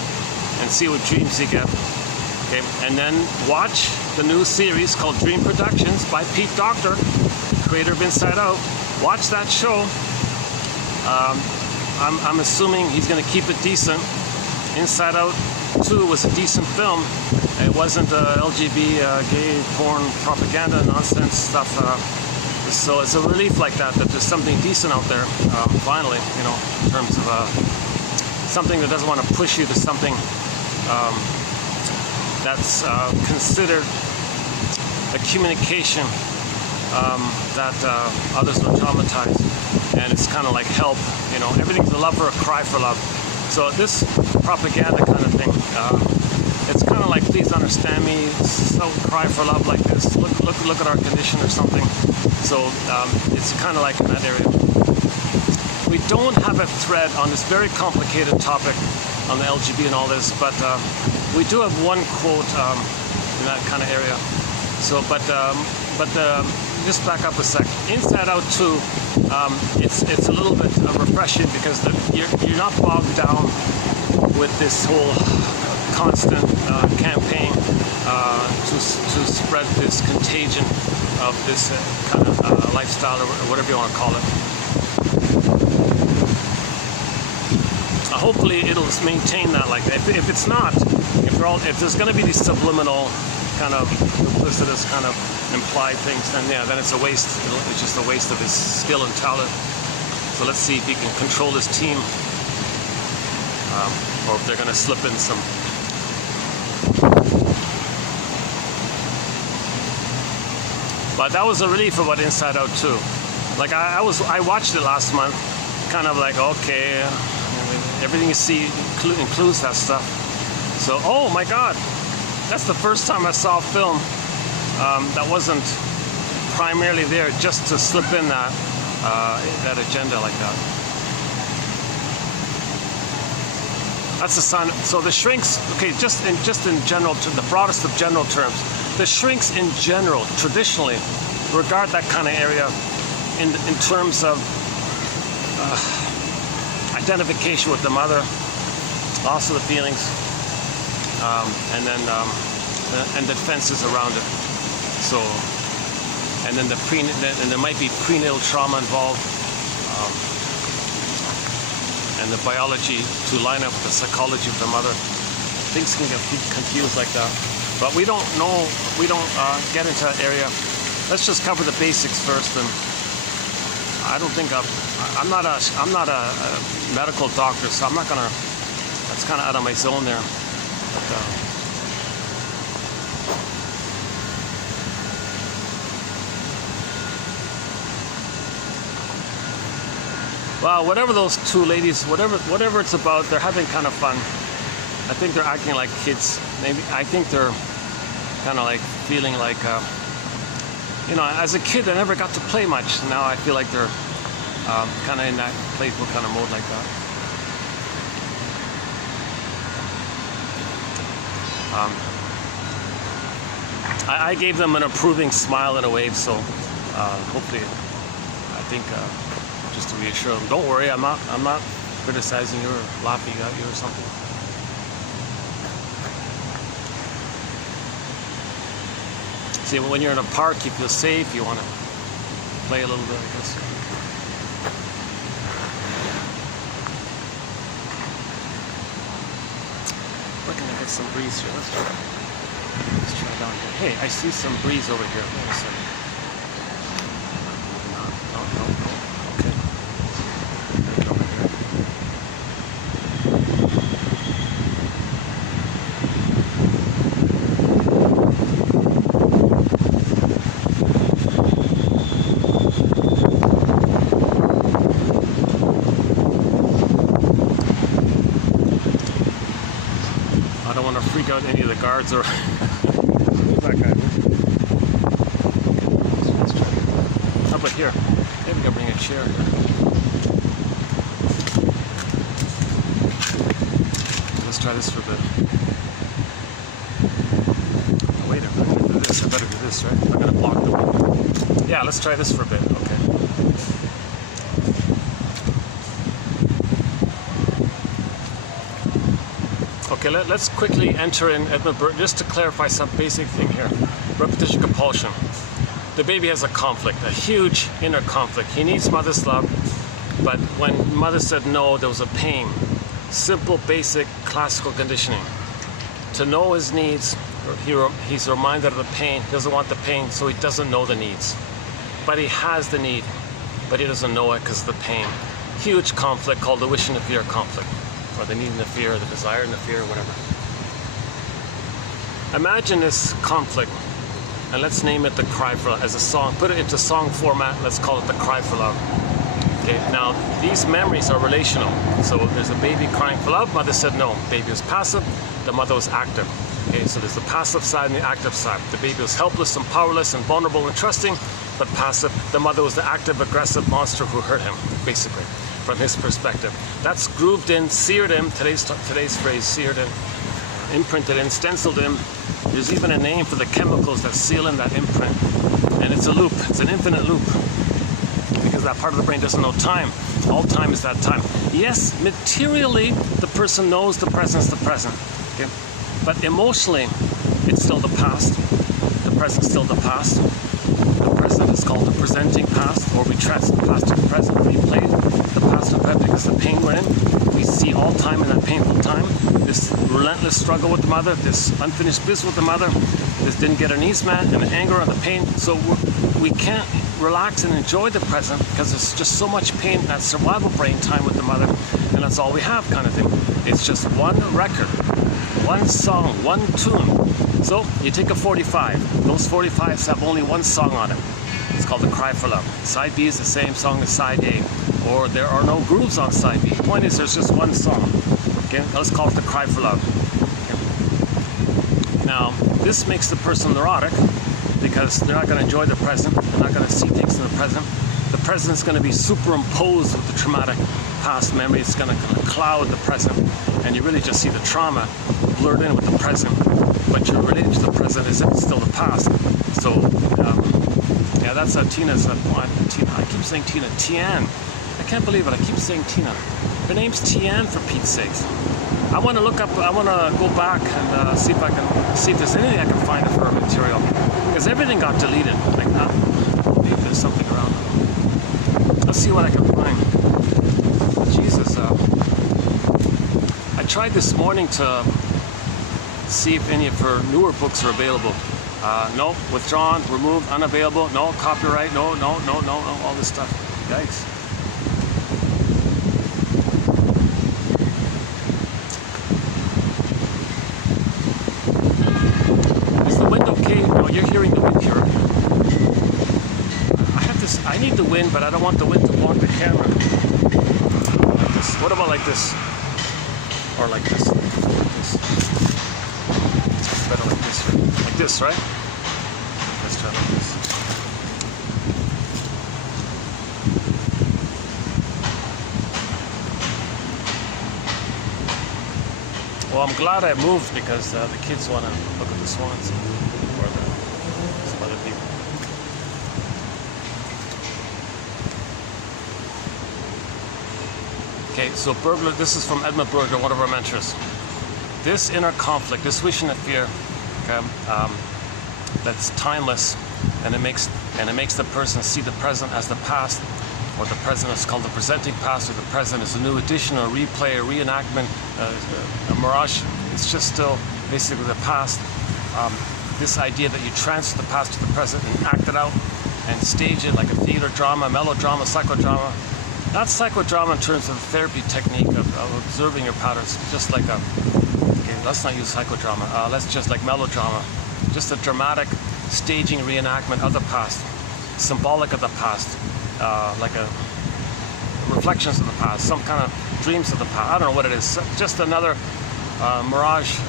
And see what dreams you get. Okay. And then watch the new series called Dream Productions by Pete Docter, creator of Inside Out. Watch that show. I'm assuming he's going to keep it decent. Inside Out 2 was a decent film. It wasn't LGB, gay porn propaganda nonsense stuff. So it's a relief like that there's something decent out there, finally, you know, in terms of something that doesn't want to push you to something that's considered a communication that others will traumatize. And it's kind of like help, you know, everything's a love or a cry for love. So this propaganda kind of thing, it's kind of like, please understand me, so cry for love like this, look at our condition or something. So it's kind of like in that area. We don't have a thread on this very complicated topic on the LGB and all this, but we do have one quote in that kind of area. So, just back up a sec. Inside Out 2, it's a little bit refreshing because you're not bogged down with this whole constant campaign to spread this contagion of this kind of lifestyle, or whatever you want to call it. Hopefully it'll maintain that like that. If it's not, if there's going to be these subliminal kind of duplicitous kind of implied things, then yeah, then it's a waste. It's just a waste of his skill and talent. So let's see if he can control his team, or if they're going to slip in some. But that was a relief about Inside Out too. Like I watched it last month, kind of like, okay, everything you see includes that stuff. So, oh my God, that's the first time I saw a film that wasn't primarily there just to slip in that that agenda like that. That's the sign. So the shrinks, okay, just in general, to the broadest of general terms, the shrinks in general traditionally regard that kind of area in terms of identification with the mother, loss of the feelings, and then and the defenses around it. So, and then and there might be prenatal trauma involved, and the biology to line up with the psychology of the mother. Things can get confused like that, but we don't know. We don't get into that area. Let's just cover the basics first. And I don't think I'm not a medical doctor, so I'm not gonna. That's kind of out of my zone there. But, well, whatever those two ladies, whatever it's about, they're having kind of fun. I think they're acting like kids. Maybe I think they're kind of like feeling like, you know, as a kid I never got to play much. Now I feel like they're kind of in that playful kind of mode like that. I gave them an approving smile and a wave, so hopefully, I think just to reassure them, don't worry, I'm not criticizing you or laughing at you or something. See, when you're in a park, you feel safe. You want to play a little bit, I guess. We're gonna get some breeze here. Let's try down here. Hey, I see some breeze over here. Wait a second. No. Okay. Over here. I don't want to freak out any of the guards or. Who's that guy? Let's try. How about here? Maybe we can bring a chair here. Let's try this for a bit. Oh, wait, I'm going to do this. I better do this, right? I'm going to block the wind. Yeah, let's try this for a bit. Okay. Okay, let's quickly enter in Edmund Burke just to clarify some basic thing here. Repetition compulsion. The baby has a conflict, a huge inner conflict. He needs mother's love, but when mother said no, there was a pain. Simple, basic, classical conditioning. To know his needs, he's reminded of the pain. He doesn't want the pain, so he doesn't know the needs. But he has the need, but he doesn't know it because of the pain. Huge conflict called the wish and the fear conflict. Or the need and the fear, or the desire and the fear, or whatever. Imagine this conflict, and let's name it the cry for love as a song. Put it into song format, let's call it the cry for love. Okay, now these memories are relational. So there's a baby crying for love, mother said no. Baby was passive, the mother was active. Okay, so there's the passive side and the active side. The baby was helpless and powerless and vulnerable and trusting, but passive. The mother was the active, aggressive monster who hurt him, basically. From his perspective. That's grooved in, seared in, today's phrase, seared in, imprinted in, stenciled in. There's even a name for the chemicals that seal in that imprint. And it's a loop, it's an infinite loop. Because that part of the brain doesn't know time. All time is that time. Yes, materially, the person knows the present's the present. Okay? But emotionally, it's still the past. The present's still the past. The present is called the presenting past, or we transfer the past to the present. We play the past and present because the pain we're in. We see all time in that painful time. This relentless struggle with the mother, this unfinished business with the mother, this didn't get her needs met, and the anger and the pain. So we can't relax and enjoy the present because there's just so much pain, that survival brain time with the mother, and that's all we have kind of thing. It's just one record, one song, one tune. So you take a 45. Those 45s have only one song on it. It's called The Cry for Love. Side B is the same song as side A, or there are no grooves on side B. The point is there's just one song. Okay, let's call it The Cry for Love. Okay. Now, this makes the person neurotic because they're not going to enjoy the present. They're not going to see things in the present. The present is going to be superimposed with the traumatic past memory. It's going to cloud the present, and you really just see the trauma blurred in with the present. But you're related to the present as if it's still the past. So, yeah, that's Tina's. Tina, I keep saying Tina. Tian. I can't believe it. I keep saying Tina. Her name's Tian, for Pete's sakes. I want to look up. I want to go back and see if there's anything I can find of her material, because everything got deleted. Like that. Maybe there's something around. Let's see what I can find. Jesus. I tried this morning to see if any of her newer books are available. No, withdrawn, removed, unavailable, no, copyright, no, all this stuff. Yikes. Is the wind okay? No, you're hearing the wind here. I need the wind, but I don't want the wind to block the camera. Like this. What about like this? Or like this? Like this. Better like this, right? Like this, right? Let's try like this. Well, I'm glad I moved because the kids want to look at the swans or some other people. Okay, so burglar. This is from Edmund Burger, one of our mentors. This inner conflict, this wish and a fear, okay, that's timeless, and it makes the person see the present as the past, or the present is called the presenting past, or the present is a new addition, or replay, or reenactment, a mirage. It's just still basically the past. This idea that you transfer the past to the present and act it out and stage it like a theater drama, melodrama, psychodrama. Not psychodrama in terms of the therapy technique of observing your patterns, just like a. Let's not use psychodrama. Let's just like melodrama. Just a dramatic staging reenactment of the past, symbolic of the past, like a reflections of the past, some kind of dreams of the past. I don't know what it is. Just another mirage,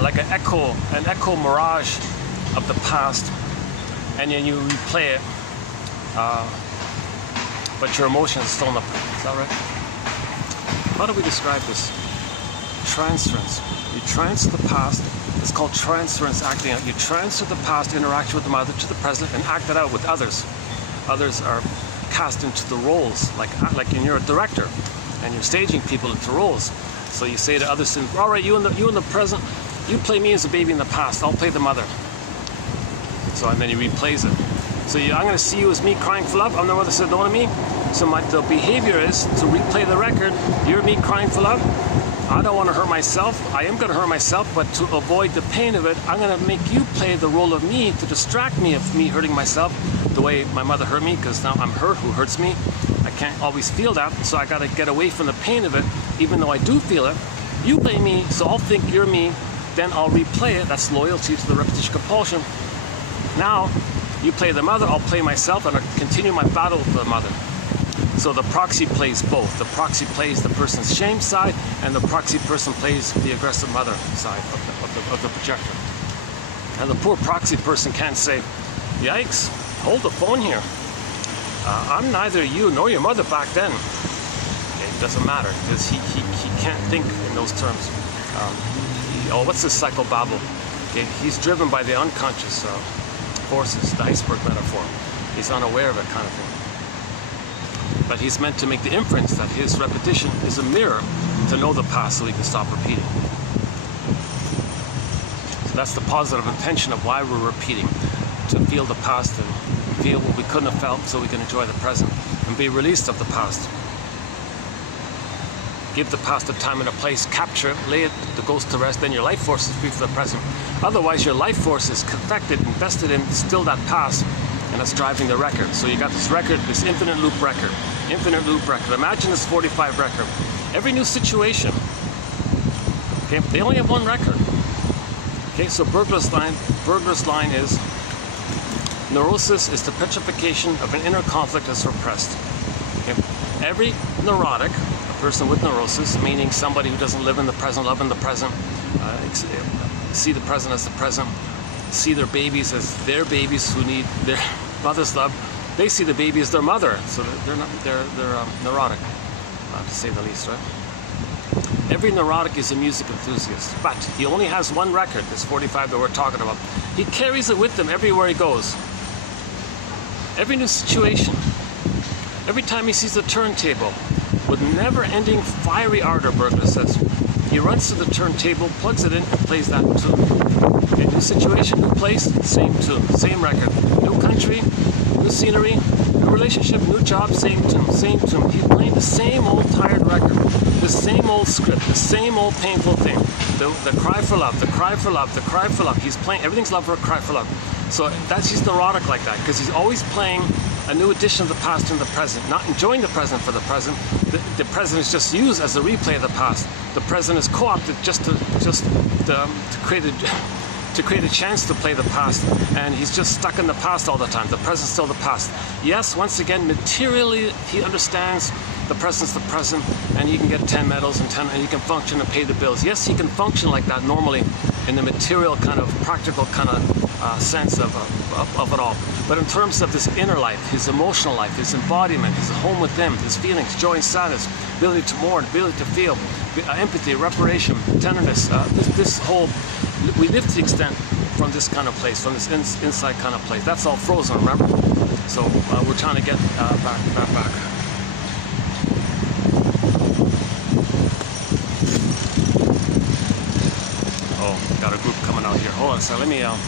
like an echo mirage of the past, and then you replay it. But your emotion is still in the past. Is that right? How do we describe this? Transference. You transfer the past. It's called transference, acting out. You transfer the past interaction with the mother to the present and act it out with others. Others are cast into the roles, like you're a director, and you're staging people into roles. So you say to others, "All right, you in the present, you play me as a baby in the past. I'll play the mother." So and then he replays it. So I'm going to see you as me crying for love. I'm the mother said no to me. So the behavior is to replay the record. You're me crying for love. I don't want to hurt myself. I am going to hurt myself, but to avoid the pain of it, I'm going to make you play the role of me to distract me of me hurting myself the way my mother hurt me, because now I'm her who hurts me. I can't always feel that, so I got to get away from the pain of it, even though I do feel it. You play me, so I'll think you're me, then I'll replay it. That's loyalty to the repetition compulsion. Now, you play the mother, I'll play myself, and I'll continue my battle with the mother. So the proxy plays both. The proxy plays the person's shame side, and the proxy person plays the aggressive mother side of the projector. And the poor proxy person can't say, "Yikes, hold the phone here. I'm neither you nor your mother back then." Okay, it doesn't matter, because he can't think in those terms. What's this psychobabble? Okay, he's driven by the unconscious forces, the iceberg metaphor. He's unaware of it, kind of thing. But he's meant to make the inference that his repetition is a mirror to know the past so he can stop repeating. So that's the positive intention of why we're repeating, to feel the past and feel what we couldn't have felt so we can enjoy the present and be released of the past. Give the past a time and a place, capture it, lay it, the ghost to rest, then your life force is free for the present. Otherwise your life force is connected, invested in still that past, and that's driving the record. So you got this record, this infinite loop record. Infinite loop record. Imagine this 45 record. Every new situation, okay, they only have one record. Okay, so Burglar's line is, neurosis is the petrification of an inner conflict as repressed. Okay? Every neurotic, a person with neurosis, meaning somebody who doesn't live in the present, love in the present, see the present as the present, see their babies as their babies who need their mother's love. They see the baby as their mother, so they're neurotic, to say the least, right? Every neurotic is a music enthusiast, but he only has one record, this 45 that we're talking about. He carries it with him everywhere he goes. Every new situation, every time he sees a turntable, with never-ending fiery ardor, Burglar says, he runs to the turntable, plugs it in, and plays that tune. Okay, new situation, new place, same tune, same record. New country, new scenery, new relationship, new job, same tune, same tune. He's playing the same old tired record, the same old script, the same old painful thing. The cry for love, the cry for love, the cry for love. He's playing, everything's love or a cry for love. So he's neurotic like that, because he's always playing a new edition of the past in the present, not enjoying the present for the present. The present is just used as a replay of the past. The present is co-opted just to create a chance to play the past, and he's just stuck in the past all the time. The present's still the past. Yes, once again, materially he understands the present's the present, and he can get 10 medals and he can function and pay the bills. Yes, he can function like that normally in the material kind of practical kind of sense of it all. But in terms of this inner life, his emotional life, his embodiment, his home within, his feelings, joy and sadness, ability to mourn, ability to feel, empathy, reparation, tenderness, this whole, we live to the extent from this kind of place, from this inside kind of place. That's all frozen, remember? So we're trying to get back. Oh, got a group coming out here. Hold on, so let me, let's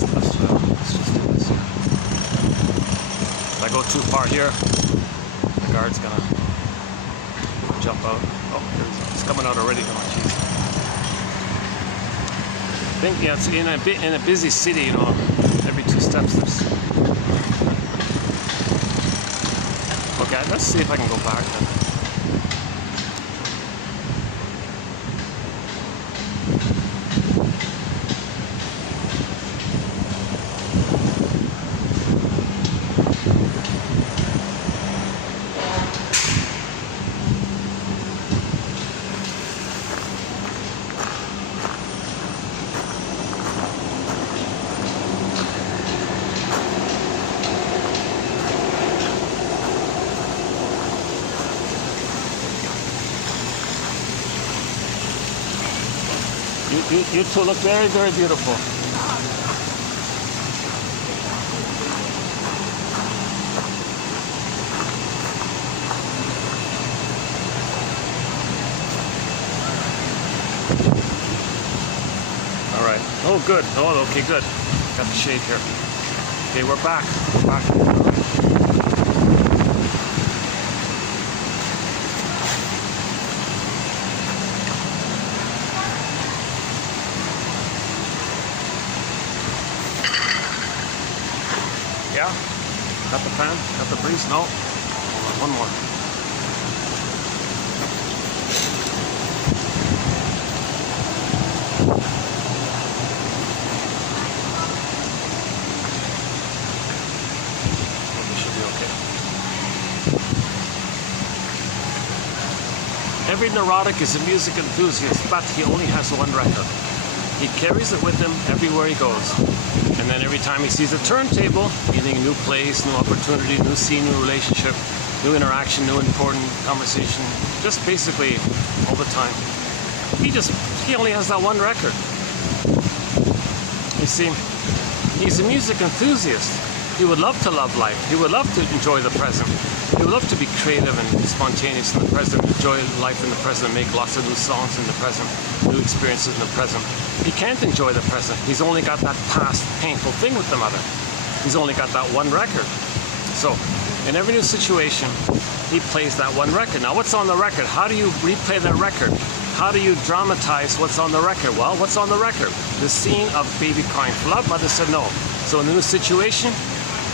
just do this. If I go too far here, the guard's gonna jump out. Oh, it's coming out already. Oh, geez. I think, yeah, it's in a busy city, you know, every 2 steps there's... Okay, let's see if I can go back then. You two look very, very beautiful. All right. Oh, good. Oh, okay, good. Got the shade here. Okay, we're back. We're back. Yeah? Got the fan? Got the breeze? No? Hold on, one more. It should be okay. Every neurotic is a music enthusiast, but he only has one record. He carries it with him everywhere he goes. And then every time he sees a turntable, meaning new place, new opportunity, new scene, new relationship, new interaction, new important conversation, just basically all the time. He only has that one record. You see, he's a music enthusiast, He would love to love life. He would love to enjoy the present. He would love to be creative and spontaneous in the present, enjoy life in the present, make lots of new songs in the present, new experiences in the present. He can't enjoy the present. He's only got that past painful thing with the mother. He's only got that one record. So in every new situation, he plays that one record. Now what's on the record? How do you replay that record? How do you dramatize what's on the record? Well, what's on the record? The scene of baby crying for love. Mother said no. So in the new situation,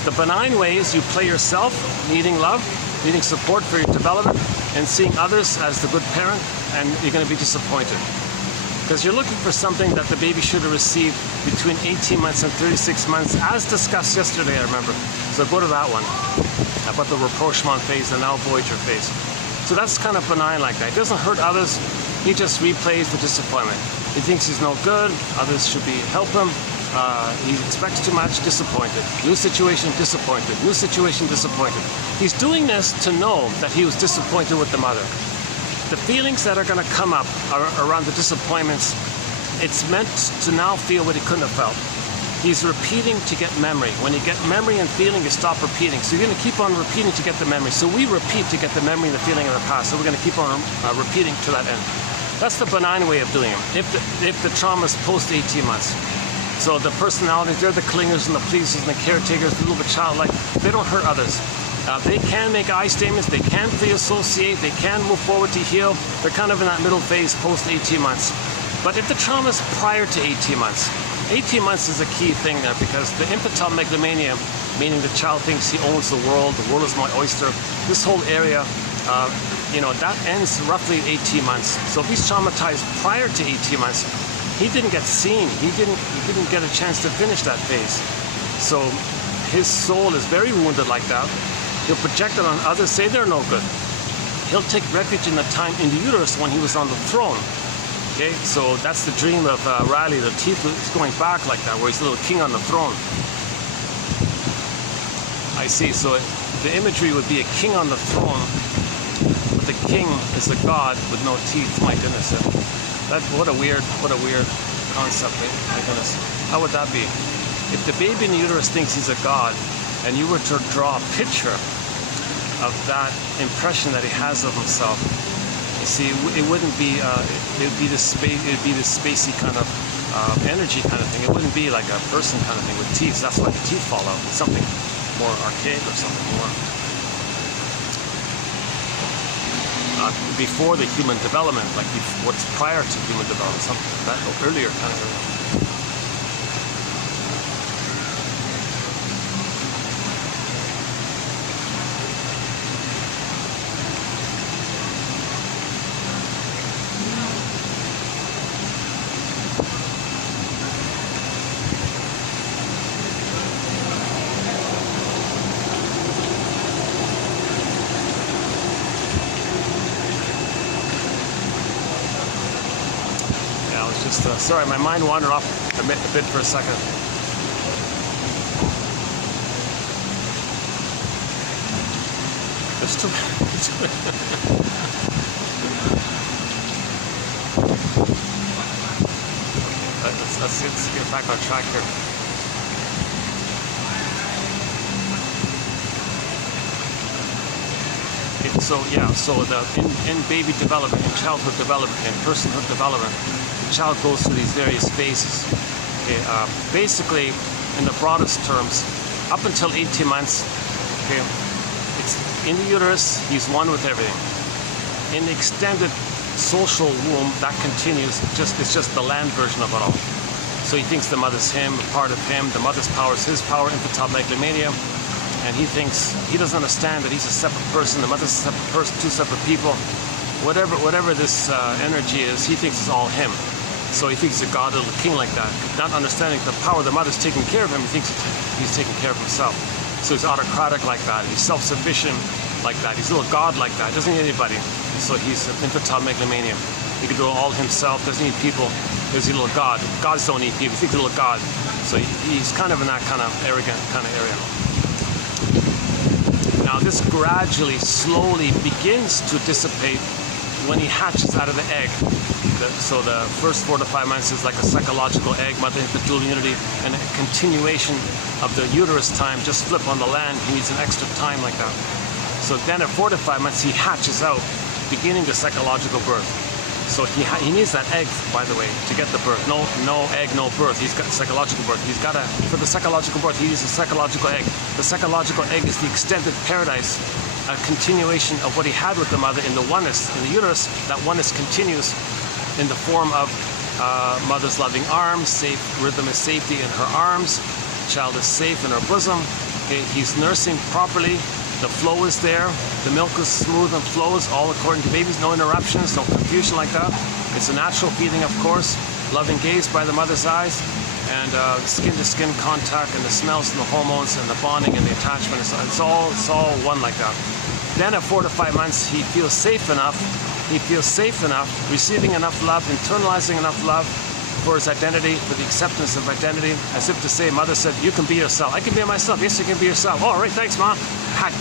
the benign way is you play yourself, needing love, needing support for your development, and seeing others as the good parent, and you're going to be disappointed. Because you're looking for something that the baby should have received between 18 months and 36 months, as discussed yesterday, I remember. So go to that one, about the rapprochement phase, the now voyager phase. So that's kind of benign like that. He doesn't hurt others, he just replays the disappointment. He thinks he's no good, others should help him. He expects too much, disappointed. New situation, disappointed. New situation, disappointed. He's doing this to know that he was disappointed with the mother. The feelings that are going to come up around the disappointments, it's meant to now feel what he couldn't have felt. He's repeating to get memory. When you get memory and feeling, you stop repeating. So you're going to keep on repeating to get the memory. So we repeat to get the memory and the feeling of the past. So we're going to keep on repeating to that end. That's the benign way of doing it. If the trauma is post 18 months. So the personalities, they're the clingers and the pleasers and the caretakers, a little bit childlike. They don't hurt others. They can make I statements, they can free associate, they can move forward to heal. They're kind of in that middle phase post 18 months. But if the trauma is prior to 18 months, 18 months is a key thing there, because the infantile megalomania, meaning the child thinks he owns the world is my oyster, this whole area, that ends roughly 18 months. So if he's traumatized prior to 18 months, he didn't get seen. He didn't get a chance to finish that phase. So his soul is very wounded like that. He'll project it on others, say they're no good. He'll take refuge in the time in the uterus when he was on the throne. Okay, so that's the dream of Riley. The teeth is going back like that, where he's a little king on the throne. I see. So the imagery would be a king on the throne, but the king is a god with no teeth. My goodness. What a weird concept, my goodness. How would that be? If the baby in the uterus thinks he's a god, and you were to draw a picture of that impression that he has of himself, you see, it wouldn't be, it would be this spacey kind of energy kind of thing. It wouldn't be like a person kind of thing with teeth. That's why the teeth fall out. It's something more archaic or something more before the human development, like what's prior to human development, something that earlier kind of area. Sorry, my mind wandered off a bit for a second. It's too let's get back on track here. So in baby development, in childhood development, in personhood development, the child goes through these various phases. Okay, basically, in the broadest terms, up until 18 months, okay, it's in the uterus, he's one with everything. In the extended social womb, that continues. It's just the land version of it all. So he thinks the mother's him, a part of him. The mother's power is his power, infantile megalomania. And he thinks, he doesn't understand that he's a separate person, the mother's a separate person, two separate people. Whatever this energy is, he thinks it's all him. So he thinks he's a god, a little king like that. Not understanding the power of the mother's taking care of him, he thinks he's taking care of himself. So he's autocratic like that, he's self-sufficient like that, he's a little god like that, doesn't need anybody. So he's an infantile megalomania. He can do it all himself, doesn't need people, he's a little god. Gods don't need people, he thinks he's a little god. So he's kind of in that kind of arrogant kind of area. Now this gradually, slowly begins to dissipate when he hatches out of the egg. So the first 4 to 5 months is like a psychological egg, mother infant dual unity, and a continuation of the uterus time. Just flip on the land. He needs an extra time like that. So then at 4 to 5 months, he hatches out, beginning the psychological birth. So he needs that egg, by the way, to get the birth. No egg, no birth. He's got psychological birth. He's got for the psychological birth, he needs a psychological egg. The psychological egg is the extended paradise, a continuation of what he had with the mother in the oneness, in the uterus. That oneness continues in the form of mother's loving arms, safe rhythm of safety in her arms. Child is safe in her bosom. Okay, he's nursing properly. The flow is there. The milk is smooth and flows, all according to babies. No interruptions, no confusion like that. It's a natural feeding, of course. Loving gaze by the mother's eyes, and skin-to-skin contact, and the smells and the hormones and the bonding and the attachment. It's all one like that. Then at 4 to 5 months, he feels safe enough. He feels safe enough, receiving enough love, internalizing enough love for his identity, for the acceptance of identity, as if to say, mother said, you can be yourself. I can be myself. Yes, you can be yourself. All right, thanks, Mom.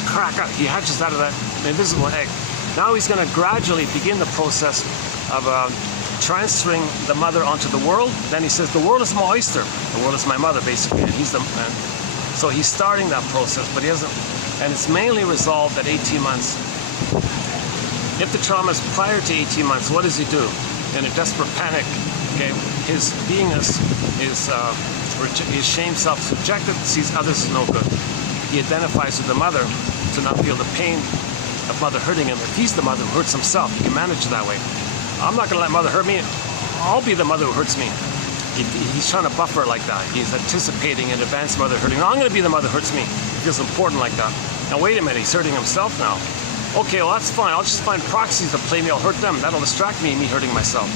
Crack out. He hatches out of that invisible egg. Now he's going to gradually begin the process of transferring the mother onto the world. Then he says, the world is my oyster. The world is my mother, basically. And so he's starting that process, but he hasn't. And it's mainly resolved at 18 months. If the trauma is prior to 18 months, what does he do? In a desperate panic, okay, his beingness is shame, self-subjected, sees others as no good. He identifies with the mother to not feel the pain of mother hurting him. If he's the mother who hurts himself, he can manage it that way. I'm not going to let mother hurt me. I'll be the mother who hurts me. He's trying to buffer like that. He's anticipating in advance mother hurting. No, I'm going to be the mother who hurts me. It feels important like that. Now wait a minute, he's hurting himself now. Okay, well that's fine. I'll just find proxies to play me. I'll hurt them. That'll distract me hurting myself.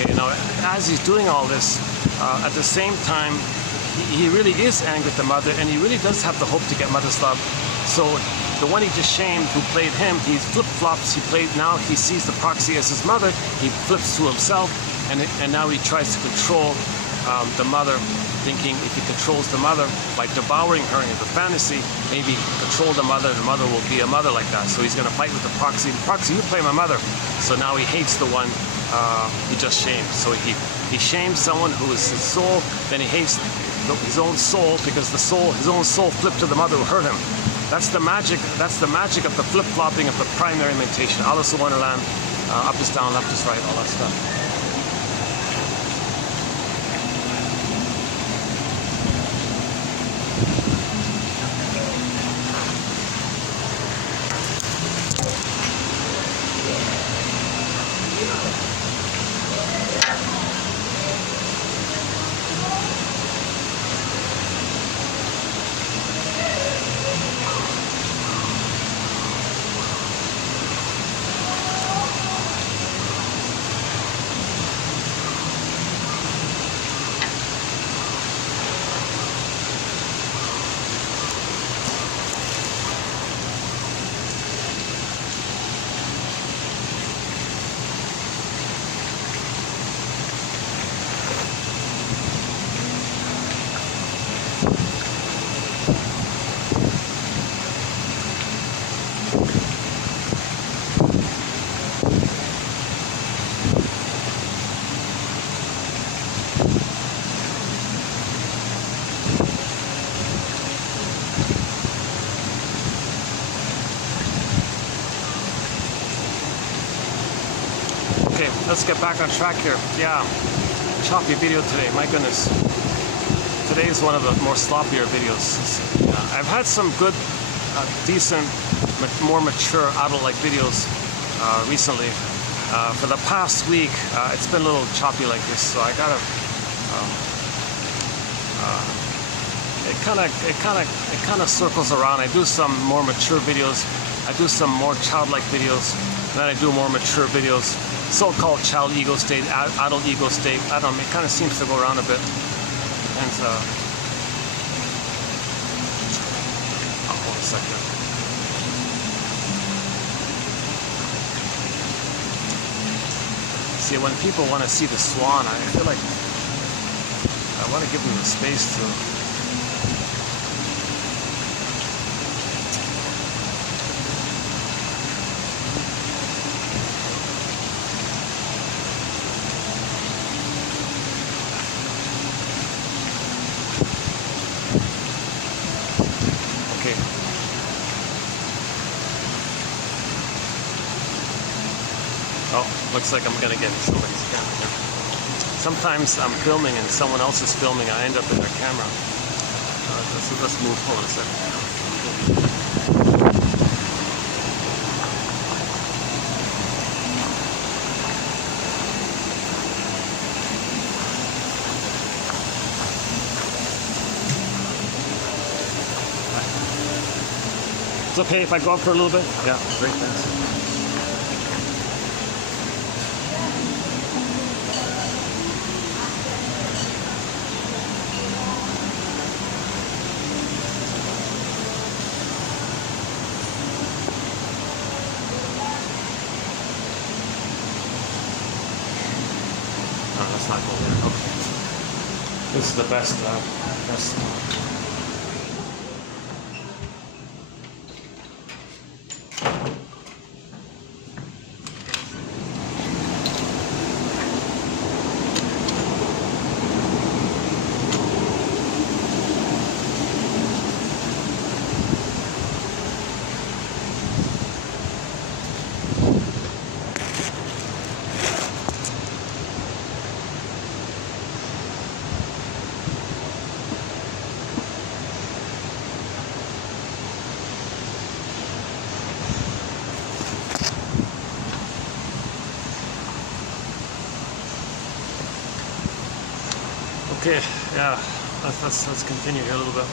Okay, now as he's doing all this, at the same time, he really is angry with the mother, and he really does have the hope to get mother's love. So the one he just shamed, who played him, he flip-flops. Now he sees the proxy as his mother. He flips to himself, and now he tries to control the mother, thinking if he controls the mother by devouring her in the fantasy, maybe control the mother will be a mother like that. So he's going to fight with the proxy. The proxy, you play my mother. So now he hates the one he just shamed. So he shames someone who is his soul, then he hates his own soul, because his own soul flipped to the mother who hurt him. That's the magic of the flip-flopping of the primary mentation. Alice in Wonderland, up is down, left is right, all that stuff. Okay, let's get back on track here. Yeah, choppy video today, my goodness. Today is one of the more sloppier videos. I've had some good, decent, more mature adult-like videos recently. For the past week, it's been a little choppy like this, so I gotta. It kind of circles around. I do some more mature videos. I do some more childlike videos. And then I do more mature videos. So-called child ego state, adult ego state. I don't know. It kind of seems to go around a bit. Depends. Hold a second. See, when people want to see the swan, I feel like I want to give them the space to. Oh, looks like I'm gonna get somebody's camera here. Sometimes I'm filming and someone else is filming. I end up in their camera. Let's move. Hold on a second. It's okay if I go up for a little bit? Yeah, great, thanks. No, let's not go there. Okay. This is the best, best. Okay, yeah, let's continue here a little bit.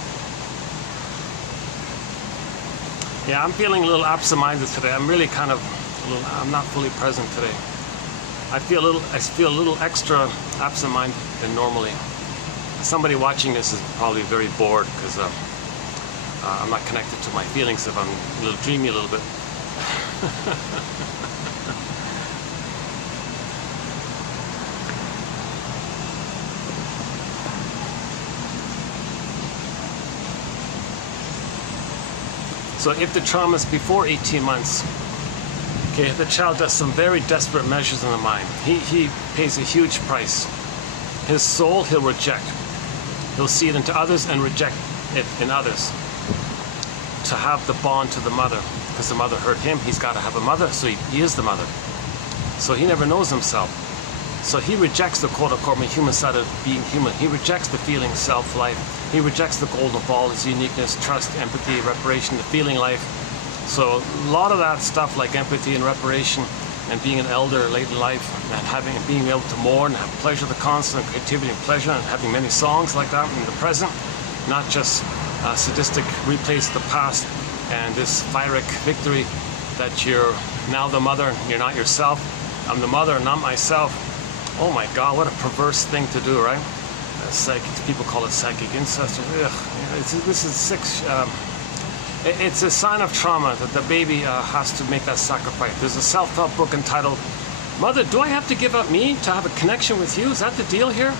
Yeah, I'm feeling a little absent-minded today. I'm really kind of I'm not fully present today. I feel a little extra absent-minded than normally. Somebody watching this is probably very bored because I'm not connected to my feelings if I'm a little dreamy a little bit. So if the trauma is before 18 months, okay, if the child does some very desperate measures in the mind, he pays a huge price. His soul he'll reject. He'll see it into others and reject it in others. To have the bond to the mother, because the mother hurt him, he's got to have a mother, so he is the mother. So he never knows himself. So he rejects the quote-unquote human side of being human. He rejects the feeling self-life. He rejects the golden ball, his uniqueness, trust, empathy, reparation, the feeling life. So a lot of that stuff like empathy and reparation and being an elder late in life and being able to mourn and have pleasure, the constant creativity and pleasure, and having many songs like that in the present, not just sadistic replays of the past and this pyrrhic victory that you're now the mother, you're not yourself. I'm the mother, not myself. Oh my God, what a perverse thing to do, right? People call it psychic incest. This is sick. It's a sign of trauma that the baby has to make that sacrifice. There's a self-help book entitled, "Mother, do I have to give up me to have a connection with you? Is that the deal here?"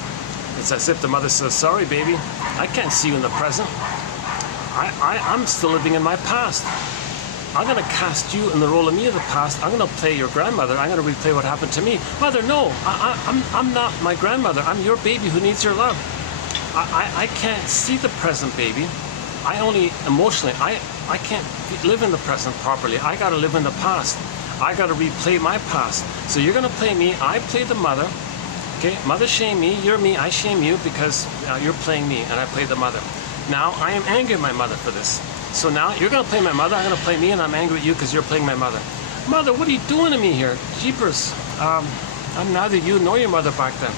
It's as if the mother says, "Sorry, baby, I can't see you in the present. I'm still living in my past. I'm going to cast you in the role of me of the past. I'm going to play your grandmother. I'm going to replay what happened to me. Mother, no, I'm not my grandmother. I'm your baby who needs your love. I can't see the present, baby. I only emotionally, I can't live in the present properly. I got to live in the past. I got to replay my past. So you're going to play me. I play the mother. Okay, mother shame me. You're me. I shame you because you're playing me and I play the mother. Now I am angry at my mother for this. So now you're going to play my mother, I'm going to play me, and I'm angry at you because you're playing my mother. Mother, what are you doing to me here? Jeepers. I'm neither you nor your mother back then.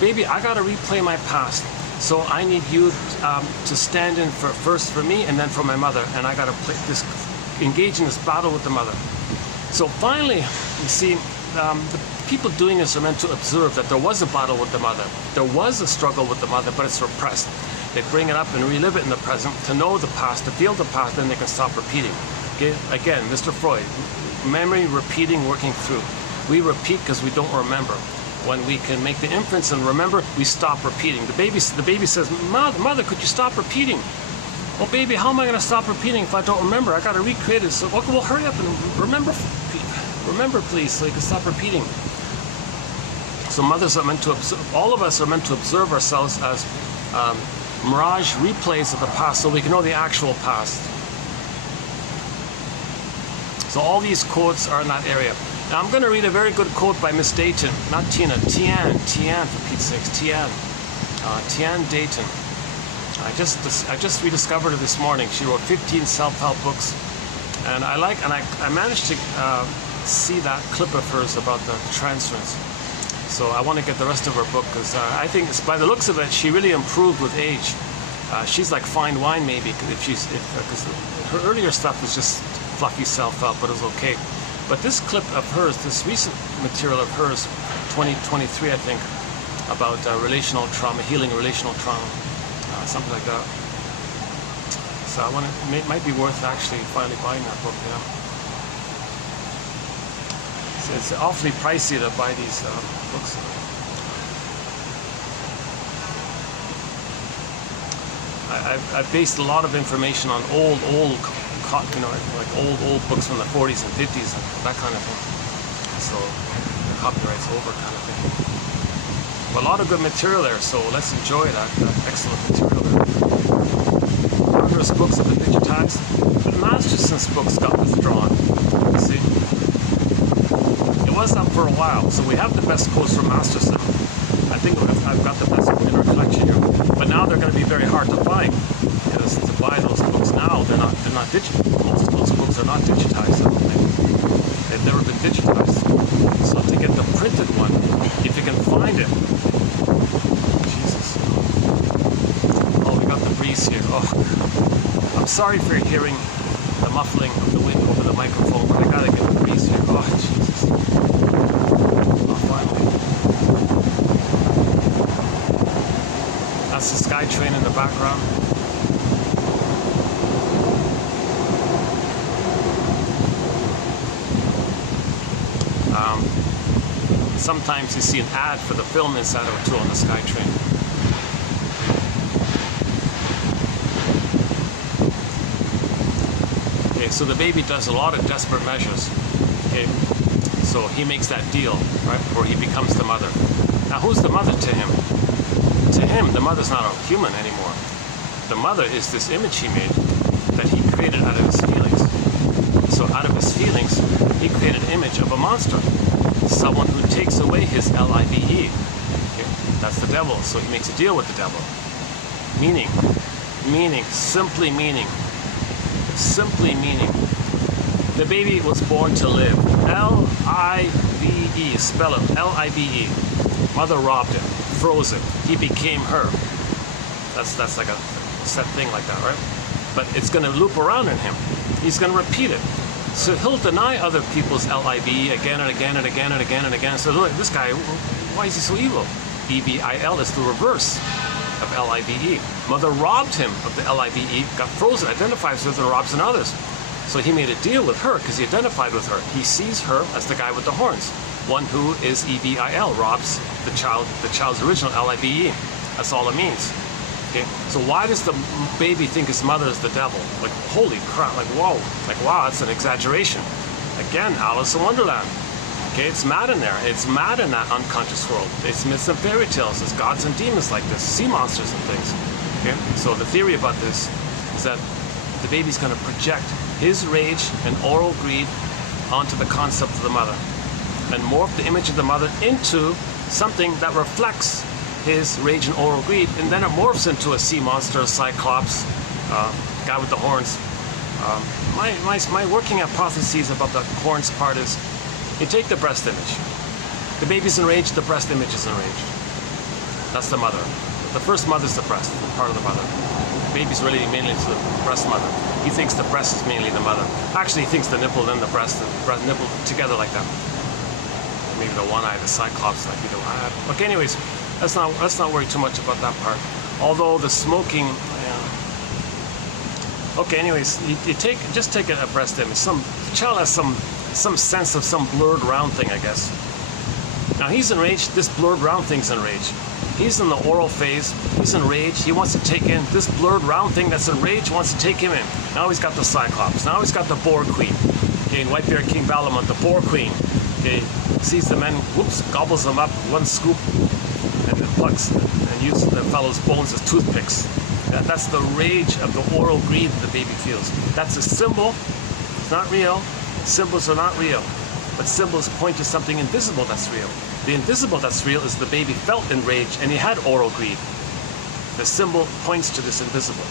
Baby, I got to replay my past. So I need you to stand in first for me and then for my mother. And I got to engage in this battle with the mother. So finally, you see, the people doing this are meant to observe that there was a battle with the mother. There was a struggle with the mother, but it's repressed. They bring it up and relive it in the present to know the past, to feel the past, then they can stop repeating. Okay? Again, Mr. Freud, memory, repeating, working through. We repeat because we don't remember. When we can make the inference and remember, we stop repeating. The baby says, Mother, could you stop repeating? Well, baby, how am I going to stop repeating if I don't remember? I got to recreate it. So, well, hurry up and remember, please, so you can stop repeating. So mothers are meant to observe, all of us are meant to observe ourselves as mirage replays of the past so we can know the actual past. So all these quotes are in that area. Now I'm going to read a very good quote by Miss Dayton, not Tina, Tian for Pete's sakes, Tian Dayton. I just rediscovered her this morning. She wrote 15 self-help books, and I managed to see that clip of hers about the transference. So I want to get the rest of her book, because I think by the looks of it, she really improved with age. She's like fine wine, maybe, because her earlier stuff was just fluffy self-help, but it was okay. But this clip of hers, this recent material of hers, 2023, I think, about relational trauma, healing relational trauma, something like that. So I want to, it might be worth actually finally buying that book. Yeah. So it's awfully pricey to buy these books. I've based a lot of information on old, you know, like old books from the 40s and 50s, and that kind of thing. So the copyright's over, kind of thing. But a lot of good material there, so let's enjoy that excellent material there. Margaret's books have been digitized, but Masterson's books got withdrawn. You see, it was up for a while, so we have the best quotes from Masterson. I think I've got the best in our collection here, but now they're going to be very hard to find, because to buy those books now, they're not digital. Most of those books are not digitized. I don't think they've never been digitized. So to get the printed one, if you can find it, Jesus. Oh, we got the breeze here. Oh, I'm sorry for hearing the muffling of the wind over the microphone, but I gotta get the breeze here. Oh, Jesus. Oh, finally. That's the Sky Train in the background. Sometimes you see an ad for the film inside of it too on the Sky Train. Okay, so the baby does a lot of desperate measures. Okay, so he makes that deal, right, where he becomes the mother. Now, who's the mother to him? To him, the mother's not a human anymore. The mother is this image he made that he created out of his feelings. So out of his feelings, he created an image of a monster. Someone who takes away his live. Okay? That's the devil. So he makes a deal with the devil. Meaning. Simply meaning. The baby was born to live. L-I-V-E. Spell it. L-I-V-E. Mother robbed him. Froze him. He became her. That's like a set thing like that, right? But it's going to loop around in him. He's going to repeat it. So he'll deny other people's L-I-V-E again and again and again and again and again. So look, this guy, why is he so evil? E-V-I-L is the reverse of L-I-V-E. Mother robbed him of the L-I-V-E, got frozen, identifies with her, and robs in others. So he made a deal with her because he identified with her. He sees her as the guy with the horns. One who is E-V-I-L, robs the child's original L-I-V-E. That's all it means. Okay? So why does the baby think his mother is the devil? Like, holy crap, like, whoa. Like, wow, that's an exaggeration. Again, Alice in Wonderland. Okay, it's mad in there. It's mad in that unconscious world. It's myths and fairy tales. It's gods and demons like this, sea monsters and things. Okay? So the theory about this is that the baby's going to project his rage and oral greed onto the concept of the mother and morph the image of the mother into something that reflects his rage and oral greed, and then it morphs into a sea monster, a cyclops, guy with the horns. My working hypothesis about the horns part is, you take the breast image. The baby's enraged, the breast image is enraged. That's the mother. The first mother's the breast, part of the mother. The baby's relating mainly to the breast mother. He thinks the breast is mainly the mother. Actually, he thinks the nipple and the breast nipple together like that. Maybe the one eye, the cyclops, like either one. Okay, anyways, let's not worry too much about that part. Although the smoking, okay, anyways, just take a breast image. The child has some sense of some blurred round thing, I guess. Now he's enraged. This blurred round thing's enraged. He's in the oral phase. He's enraged. He wants to take in this blurred round thing that's enraged. Wants to take him in. Now he's got the cyclops. Now he's got the boar queen. Okay, in White Bear King Valamont, the boar queen. Okay, sees the men, whoops, gobbles them up, one scoop, and then plucks and uses the fellow's bones as toothpicks. That's the rage of the oral greed that the baby feels. That's a symbol. It's not real. Symbols are not real. but symbols point to something invisible that's real. The invisible that's real is the baby felt enraged and he had oral greed. The symbol points to this invisible.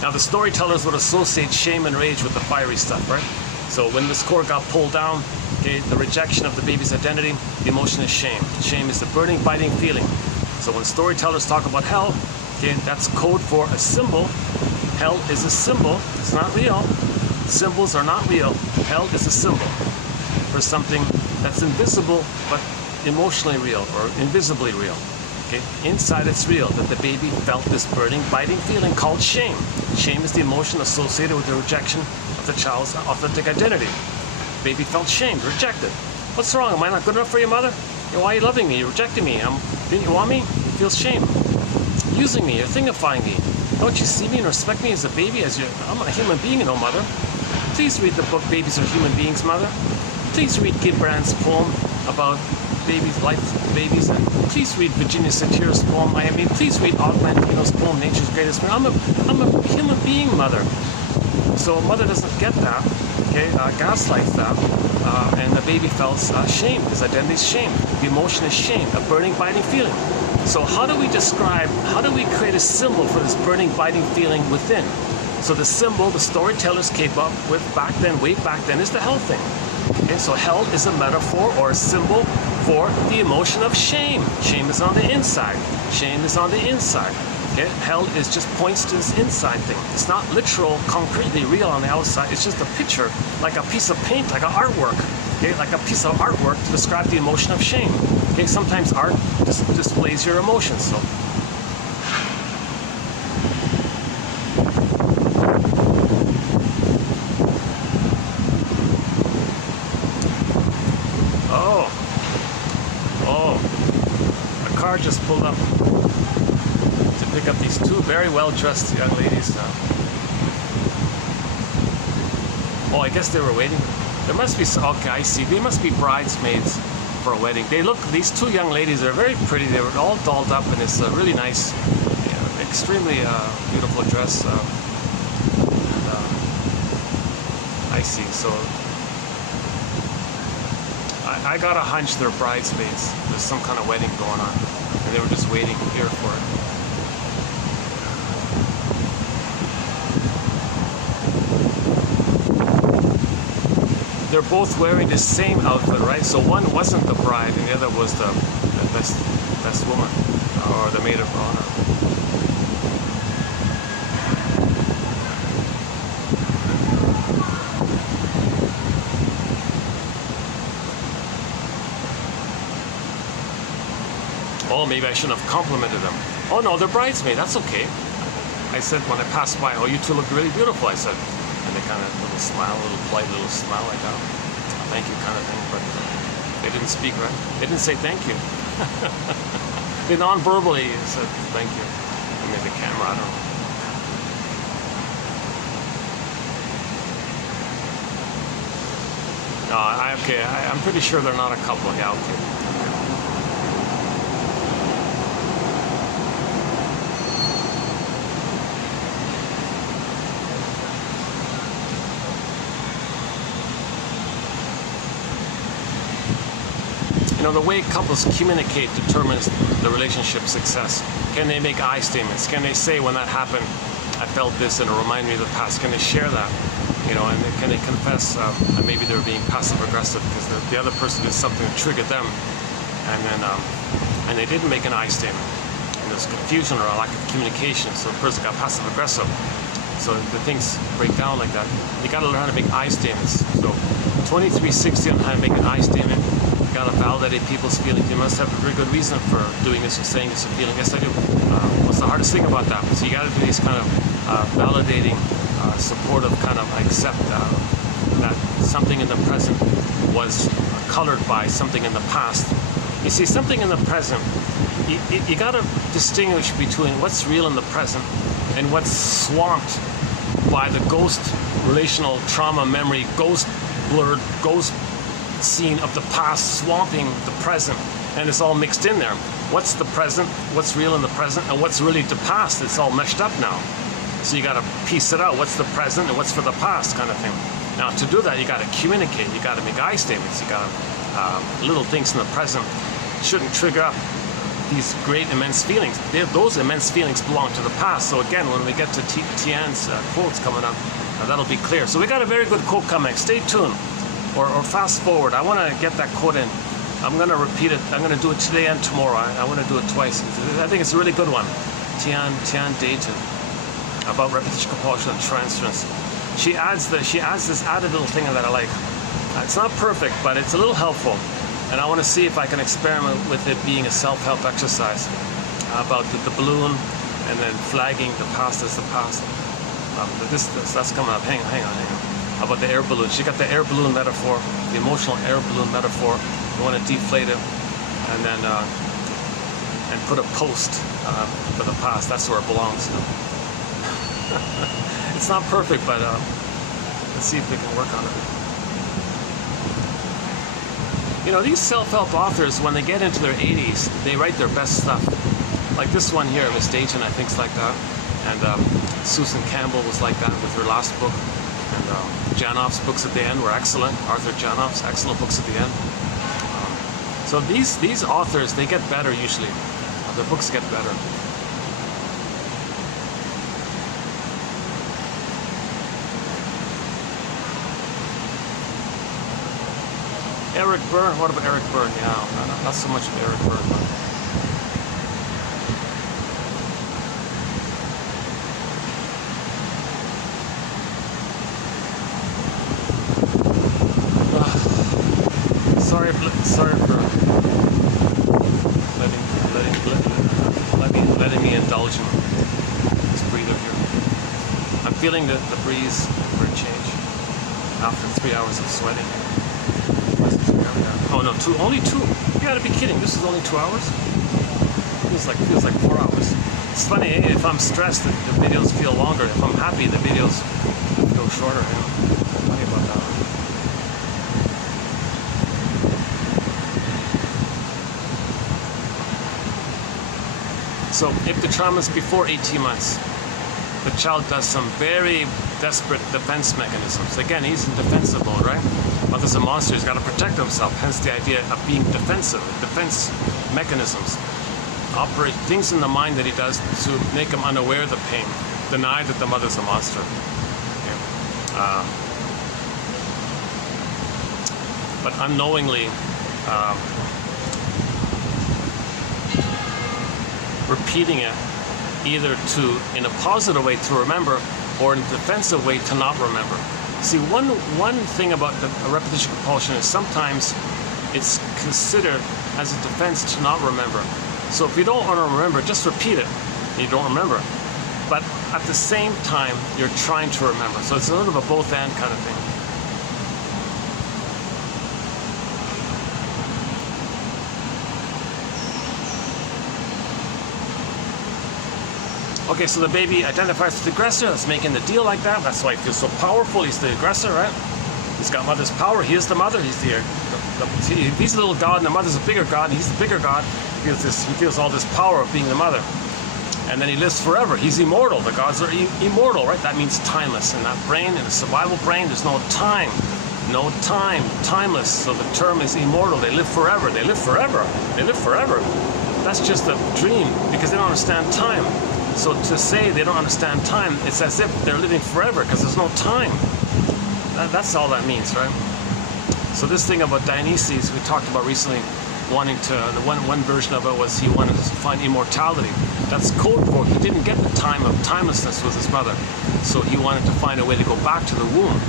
Now the storytellers would associate shame and rage with the fiery stuff, right? So when this cord got pulled down, okay, the rejection of the baby's identity, the emotion is shame. Shame is the burning, biting feeling. So when storytellers talk about hell, okay, that's code for a symbol. Hell is a symbol. It's not real. Symbols are not real. Hell is a symbol for something that's invisible but emotionally real or invisibly real. Okay? Inside it's real that the baby felt this burning, biting feeling called shame. Shame is the emotion associated with the rejection of the child's authentic identity. Baby felt shamed, rejected. What's wrong? Am I not good enough for your mother? Why are you loving me? You're rejecting me. Didn't you want me? You feel shame. Using me, you're thingifying me. Don't you see me and respect me as a baby? I'm a human being, mother. Please read the book Babies Are Human Beings, Mother. Please read Gilbrand's poem about babies, life of babies, and please read Virginia Satir's poem. Please read Og Mandino's poem, Nature's Greatest Man. I'm a human being, Mother. So a mother doesn't get that, okay, gaslights that, and the baby felt shame. His identity is shame. The emotion is shame, a burning, biting feeling. So how do we create a symbol for this burning, biting feeling within? So the symbol the storytellers came up with way back then, is the hell thing. Okay, so hell is a metaphor or a symbol for the emotion of shame. Shame is on the inside. Shame is on the inside. Okay? Hell just points to this inside thing. It's not literal, concretely real on the outside. It's just a picture, like a piece of paint, like an artwork. Okay? Like a piece of artwork to describe the emotion of shame. Okay? Sometimes art just displays your emotions. So. A car just pulled up to pick up these two very well-dressed young ladies. I guess they were waiting. There must be, okay, I see. They must be bridesmaids for a wedding. These two young ladies are very pretty. They were all dolled up, and it's a really nice, extremely beautiful dress. I see. So I got a hunch they're bridesmaids. There's some kind of wedding going on, and they were just waiting here for it. They're both wearing the same outfit, right? So one wasn't the bride, and the other was the best woman, or the maid of honor. Oh, maybe I shouldn't have complimented them. Oh no, they're bridesmaids, that's okay. I said when I passed by, oh, you two look really beautiful, I said. And they kind of, little smile, a little polite little smile like that. Thank you kind of thing, but they didn't speak, right? They didn't say thank you. They non-verbally said thank you. I mean, the camera, I don't know. No, I'm pretty sure they're not a couple. Yeah, okay. The way couples communicate determines the relationship's success. Can they make I statements? Can they say, when that happened, I felt this and it reminded me of the past? Can they share that? And can they confess that maybe they're being passive-aggressive because the other person did something that triggered them, and they didn't make an I statement. And there's confusion or a lack of communication, so the person got passive-aggressive. So the things break down like that. You got to learn how to make I statements. So 2360 on how to make an I statement. You got to validate people's feelings. You must have a very good reason for doing this or saying this or feeling. Yes, I do. What's the hardest thing about that? So you got to do these kind of validating, supportive kind of accept that something in the present was colored by something in the past. You see, something in the present, you got to distinguish between what's real in the present and what's swamped by the ghost relational trauma memory, ghost blurred, ghost scene of the past swamping the present, and it's all mixed in there. What's the present, what's real in the present, and what's really the past? It's all meshed up now. So you got to piece it out. What's the present and what's for the past kind of thing. Now, to do that, you got to communicate. You got to make I statements. You got to little things in the present shouldn't trigger up these great immense feelings. Those immense feelings belong to the past. So again, when we get to Tian's quotes coming up, that'll be clear. So we got a very good quote coming. Stay tuned or fast forward. I want to get that quote in. I'm going to repeat it. I'm going to do it today and tomorrow. I want to do it twice. I think it's a really good one. Tian Dayton about repetition, compulsion, and transference. She adds this added little thing that I like. It's not perfect, but it's a little helpful. And I want to see if I can experiment with it being a self-help exercise about the balloon and then flagging the past as the past. That's coming up. Hang on. About the air balloon. She got the air balloon metaphor, the emotional air balloon metaphor. You want to deflate it and then and put a post for the past. That's where it belongs. It's not perfect, but let's see if we can work on it. You know, these self-help authors, when they get into their 80s, they write their best stuff. Like this one here, Miss Dayton, I think is like that. And Susan Campbell was like that with her last book. And Janoff's books at the end were excellent. Arthur Janoff's excellent books at the end. So these authors, they get better usually. Their books get better. Eric Berne, what about Eric Berne? Yeah, not so much of Eric Berne, but sorry for letting me indulge in this breather here. I'm feeling the breeze for a change after 3 hours of sweating. Oh no, only two. You gotta be kidding. This is only 2 hours? Feels like 4 hours. It's funny, if I'm stressed, the videos feel longer. If I'm happy, the videos feel shorter. Funny about that. So if the trauma is before 18 months, the child does some very desperate defense mechanisms. Again, he's in defensive mode, right? Mother's a monster, he's got to protect himself, hence the idea of being defensive. Defense mechanisms operate things in the mind that he does to make him unaware of the pain, deny that the mother's a monster. Okay. But unknowingly repeating it either in a positive way to remember or in a defensive way to not remember. See, one thing about the repetition compulsion is sometimes it's considered as a defense to not remember. So if you don't want to remember, just repeat it. You don't remember. But at the same time, you're trying to remember. So it's a little of a both and kind of thing. Okay, so the baby identifies with the aggressor. That's making the deal like that. That's why he feels so powerful. He's the aggressor, right? He's got mother's power. He is the mother. He's he's a little god, and the mother's a bigger god. And he's the bigger god. He feels all this power of being the mother. And then he lives forever. He's immortal. The gods are immortal, right? That means timeless. In that brain, in a survival brain, there's no time. No time. Timeless. So the term is immortal. They live forever. They live forever. They live forever. That's just a dream because they don't understand time. So to say they don't understand time, it's as if they're living forever because there's no time. That's all that means, right? So this thing about Dionysus, we talked about recently, wanting to, the one version of it was he wanted to find immortality. That's code for he didn't get the time of timelessness with his mother. So he wanted to find a way to go back to the womb.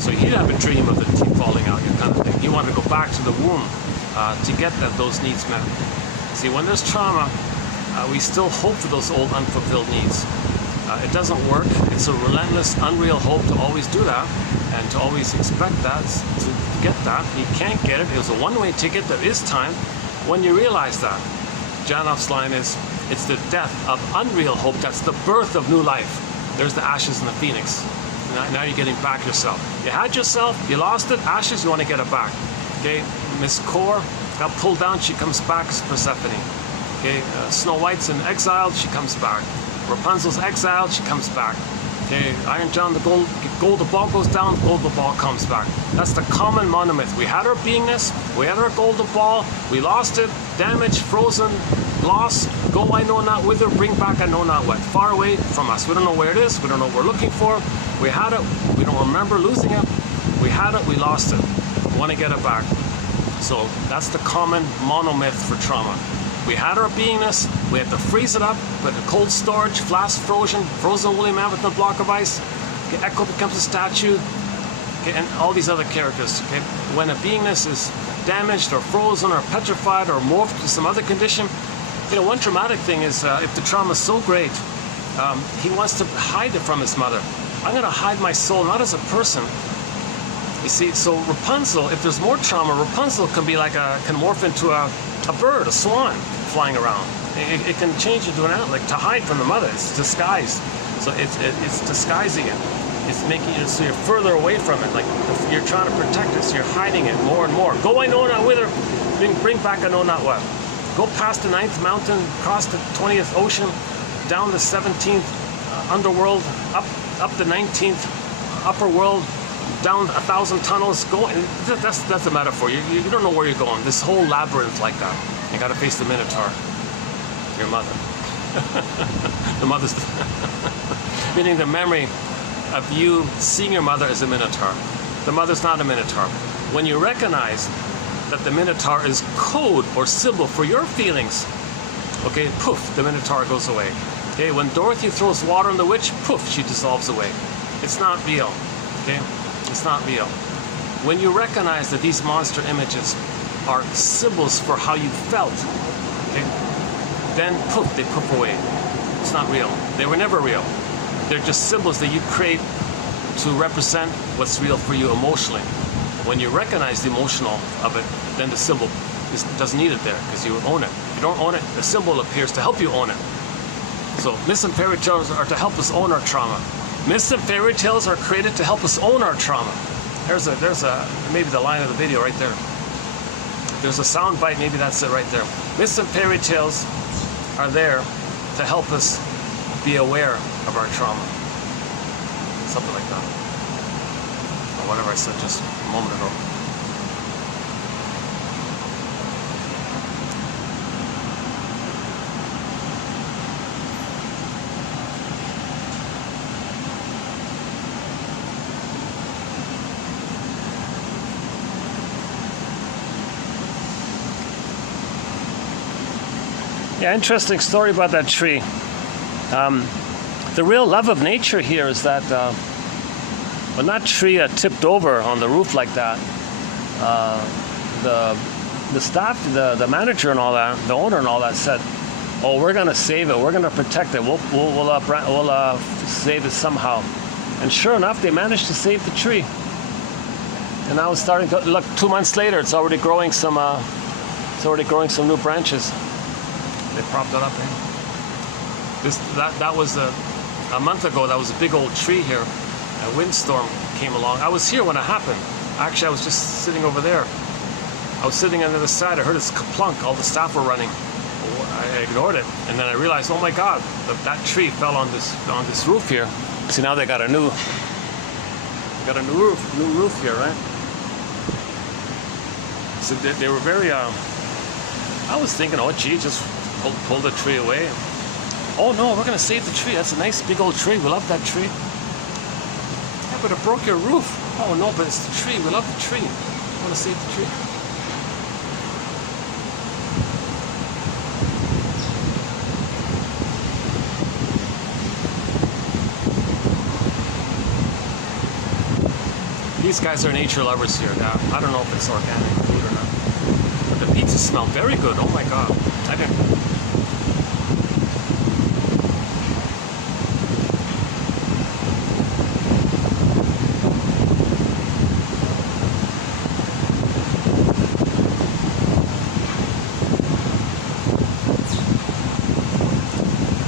So he'd have a dream of the teeth falling out, kind of thing. He wanted to go back to the womb to get those needs met. See, when there's trauma, we still hope for those old unfulfilled needs. It doesn't work. It's a relentless, unreal hope to always do that and to always expect that, to get that. You can't get it. It was a one-way ticket. There is time. When you realize that, Janoff's line is, it's the death of unreal hope. That's the birth of new life. There's the ashes and the phoenix. Now you're getting back yourself. You had yourself, you lost it, ashes, you want to get it back. Okay, Miss Core got pulled down, she comes back as Persephone. Okay, Snow White's in exile, she comes back. Rapunzel's exiled, she comes back. Okay, Iron John, the gold ball goes down, gold ball comes back. That's the common monomyth. We had our beingness, we had our golden ball, we lost it, damaged, frozen, lost, go I know not whither, bring back I know not what. Far away from us. We don't know where it is, we don't know what we're looking for. We had it, we don't remember losing it. We had it, we lost it. We want to get it back. So that's the common monomyth for trauma. We had our beingness, we had to freeze it up, put it in cold storage, flask frozen woolly mammoth in a block of ice. Okay, Echo becomes a statue, okay, and all these other characters. Okay, when a beingness is damaged or frozen or petrified or morphed to some other condition, you know, one traumatic thing is if the trauma is so great, he wants to hide it from his mother. I'm going to hide my soul, not as a person. You see, so Rapunzel, if there's more trauma, Rapunzel can be like can morph into a bird, a swan flying around. It can change into an ant, like to hide from the mother. It's disguised. So it's disguising it. It's making it so you're further away from it. Like you're trying to protect it, so you're hiding it more and more. Go I know not whither, bring back I know not what. Go past the 9th mountain, across the 20th ocean, down the 17th underworld, up the 19th upper world, down 1,000 tunnels. Go. That's a metaphor. You don't know where you're going. This whole labyrinth like that. You got to face the Minotaur. Your mother. The mother's meaning the memory of you seeing your mother as a Minotaur. The mother's not a Minotaur. When you recognize that the Minotaur is code or symbol for your feelings, okay, poof, the Minotaur goes away. Okay, when Dorothy throws water on the witch, poof, she dissolves away. It's not real. Okay, it's not real. When you recognize that these monster images are symbols for how you felt, okay, then poof, they poof away. It's not real. They were never real. They're just symbols that you create to represent what's real for you emotionally. When you recognize the emotional of it, then the symbol doesn't need it there because you own it. If you don't own it, the symbol appears to help you own it. So myths and fairy tales are to help us own our trauma. Myths and fairy tales are created to help us own our trauma. There's maybe the line of the video right there. There's a sound bite, maybe that's it right there. Myths and fairy tales are there to help us be aware of our trauma. Something like that. Or whatever I said just a moment ago. Yeah, interesting story about that tree. The real love of nature here is that when that tree tipped over on the roof like that, the staff, the manager and all that, the owner and all that said, "Oh, we're gonna save it. We're gonna protect it. We'll save it somehow." And sure enough, they managed to save the tree. And now it's starting to look. 2 months later, it's already growing some. It's already growing some new branches. They propped it up. That was a month ago. That was a big old tree here. A windstorm came along. I was here when it happened. Actually, I was just sitting over there. I was sitting on the other side. I heard this kaplunk. All the staff were running. I ignored it, and then I realized, oh my God, that tree fell on this roof here. See, now they got a new roof here, right? So they were very. I was thinking, oh gee, just pull the tree away. Oh no, we're gonna save the tree. That's a nice big old tree. We love that tree. Yeah, but it broke your roof. Oh no, but it's the tree. We love the tree. I want to save the tree. These guys are nature lovers here now. I don't know if it's organic food or not. But the pizza smelled very good. Oh my God. I didn't.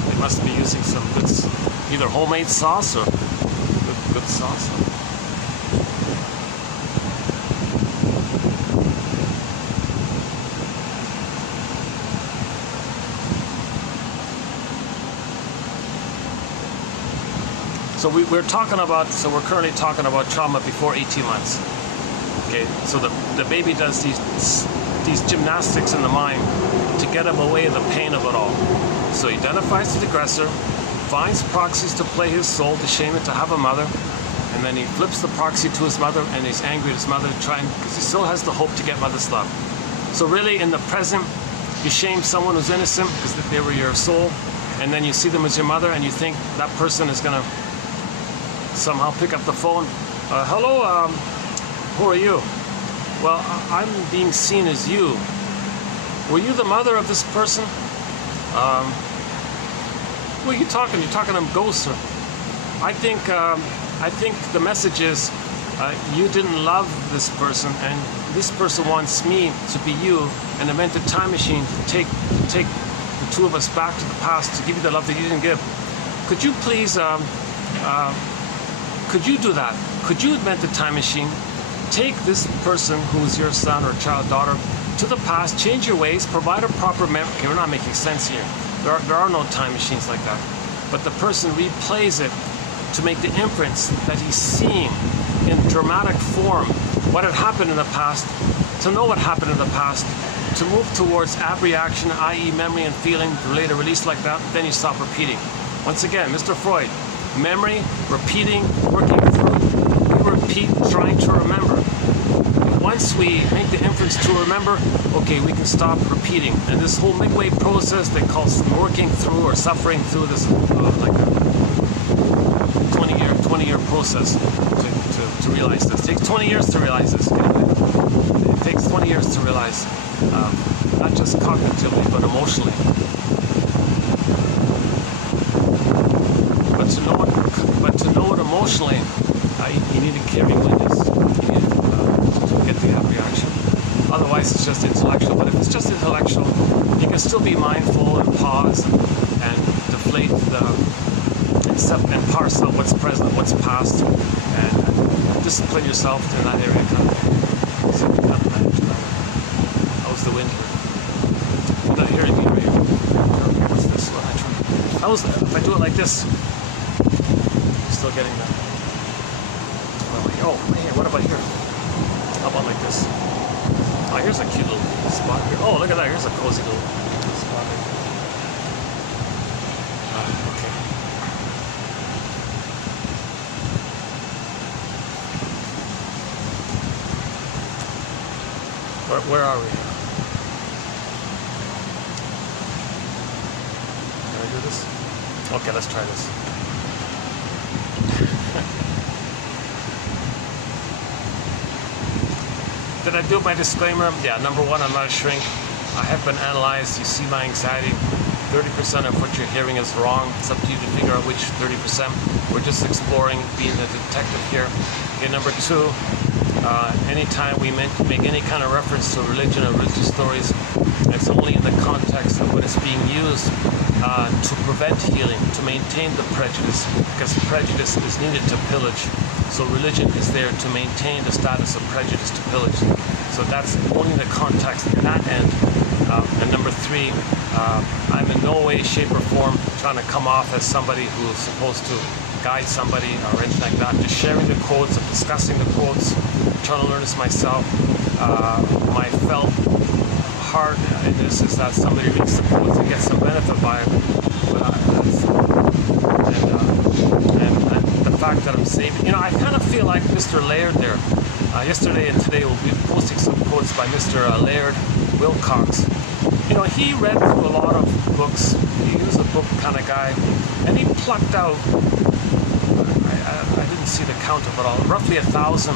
They must be using some good, either homemade sauce or good sauce. So we're currently talking about trauma before 18 months. Okay, so the baby does these gymnastics in the mind to get him away of the pain of it all. So he identifies the aggressor, finds proxies to play his soul, to shame it, to have a mother, and then he flips the proxy to his mother, and he's angry at his mother because he still has the hope to get mother's love. So really, in the present, you shame someone who's innocent because they were your soul, and then you see them as your mother, and you think that person is gonna somehow pick up the phone. Hello, who are you? Well, I'm being seen as you. Were you the mother of this person? Who are you talking? You're talking to ghosts. I think the message is you didn't love this person, and this person wants me to be you, and invented a time machine to take the two of us back to the past to give you the love that you didn't give. Could you please, could you do that? Could you invent a time machine, take this person who's your son or child, daughter, to the past, change your ways, provide a proper memory. Okay, we're not making sense here. There are no time machines like that. But the person replays it to make the inference that he's seeing in dramatic form what had happened in the past, to know what happened in the past, to move towards abreaction, i.e. memory and feeling, later release like that, then you stop repeating. Once again, Mr. Freud, memory, repeating, working through, we repeat, trying to remember. Once we make the inference to remember, okay, we can stop repeating. And this whole midway process they call working through or suffering through this like a 20-year process to realize this. It takes 20 years to realize this. It takes 20 years to realize, not just cognitively, but emotionally. But to know it emotionally, you need to carry witness. You need to get the reaction. Otherwise, it's just intellectual. But if it's just intellectual, you can still be mindful and pause and deflate accept and parse out what's present, what's past, and discipline yourself in that area. How's the wind here? I'm not hearing me right here. What's this? If I do it like this, I'm still getting that. Oh, hey, what about here? How about like this? Oh, here's a cute little spot here. Oh, look at that. Here's a cozy little spot here. Okay. Where are we? Can I do this? Okay, let's try this. Did I do my disclaimer? Yeah, number one, I'm not a shrink. I have been analyzed. You see my anxiety. 30% of what you're hearing is wrong. It's up to you to figure out which 30%. We're just exploring, being a detective here. Okay, number two, anytime we make any kind of reference to religion or religious stories, it's only in the context of when it's being used to prevent healing, to maintain the prejudice, because prejudice is needed to pillage. So religion is there to maintain the status of prejudice to pillage. So that's only the context in that end. And number three, I'm in no way, shape, or form trying to come off as somebody who's supposed to guide somebody or anything like that. Just sharing the quotes, and discussing the quotes, trying to learn this myself. My felt heart in this is that somebody reads the quotes and gets some benefit by it. And the fact that I'm saving, I kind of feel like Mr. Laird there. Yesterday and today we'll be posting some quotes by Mr. Laird Wilcox. He read through a lot of books. He was a book kind of guy, and he plucked out, I didn't see the count of it all, roughly 1,000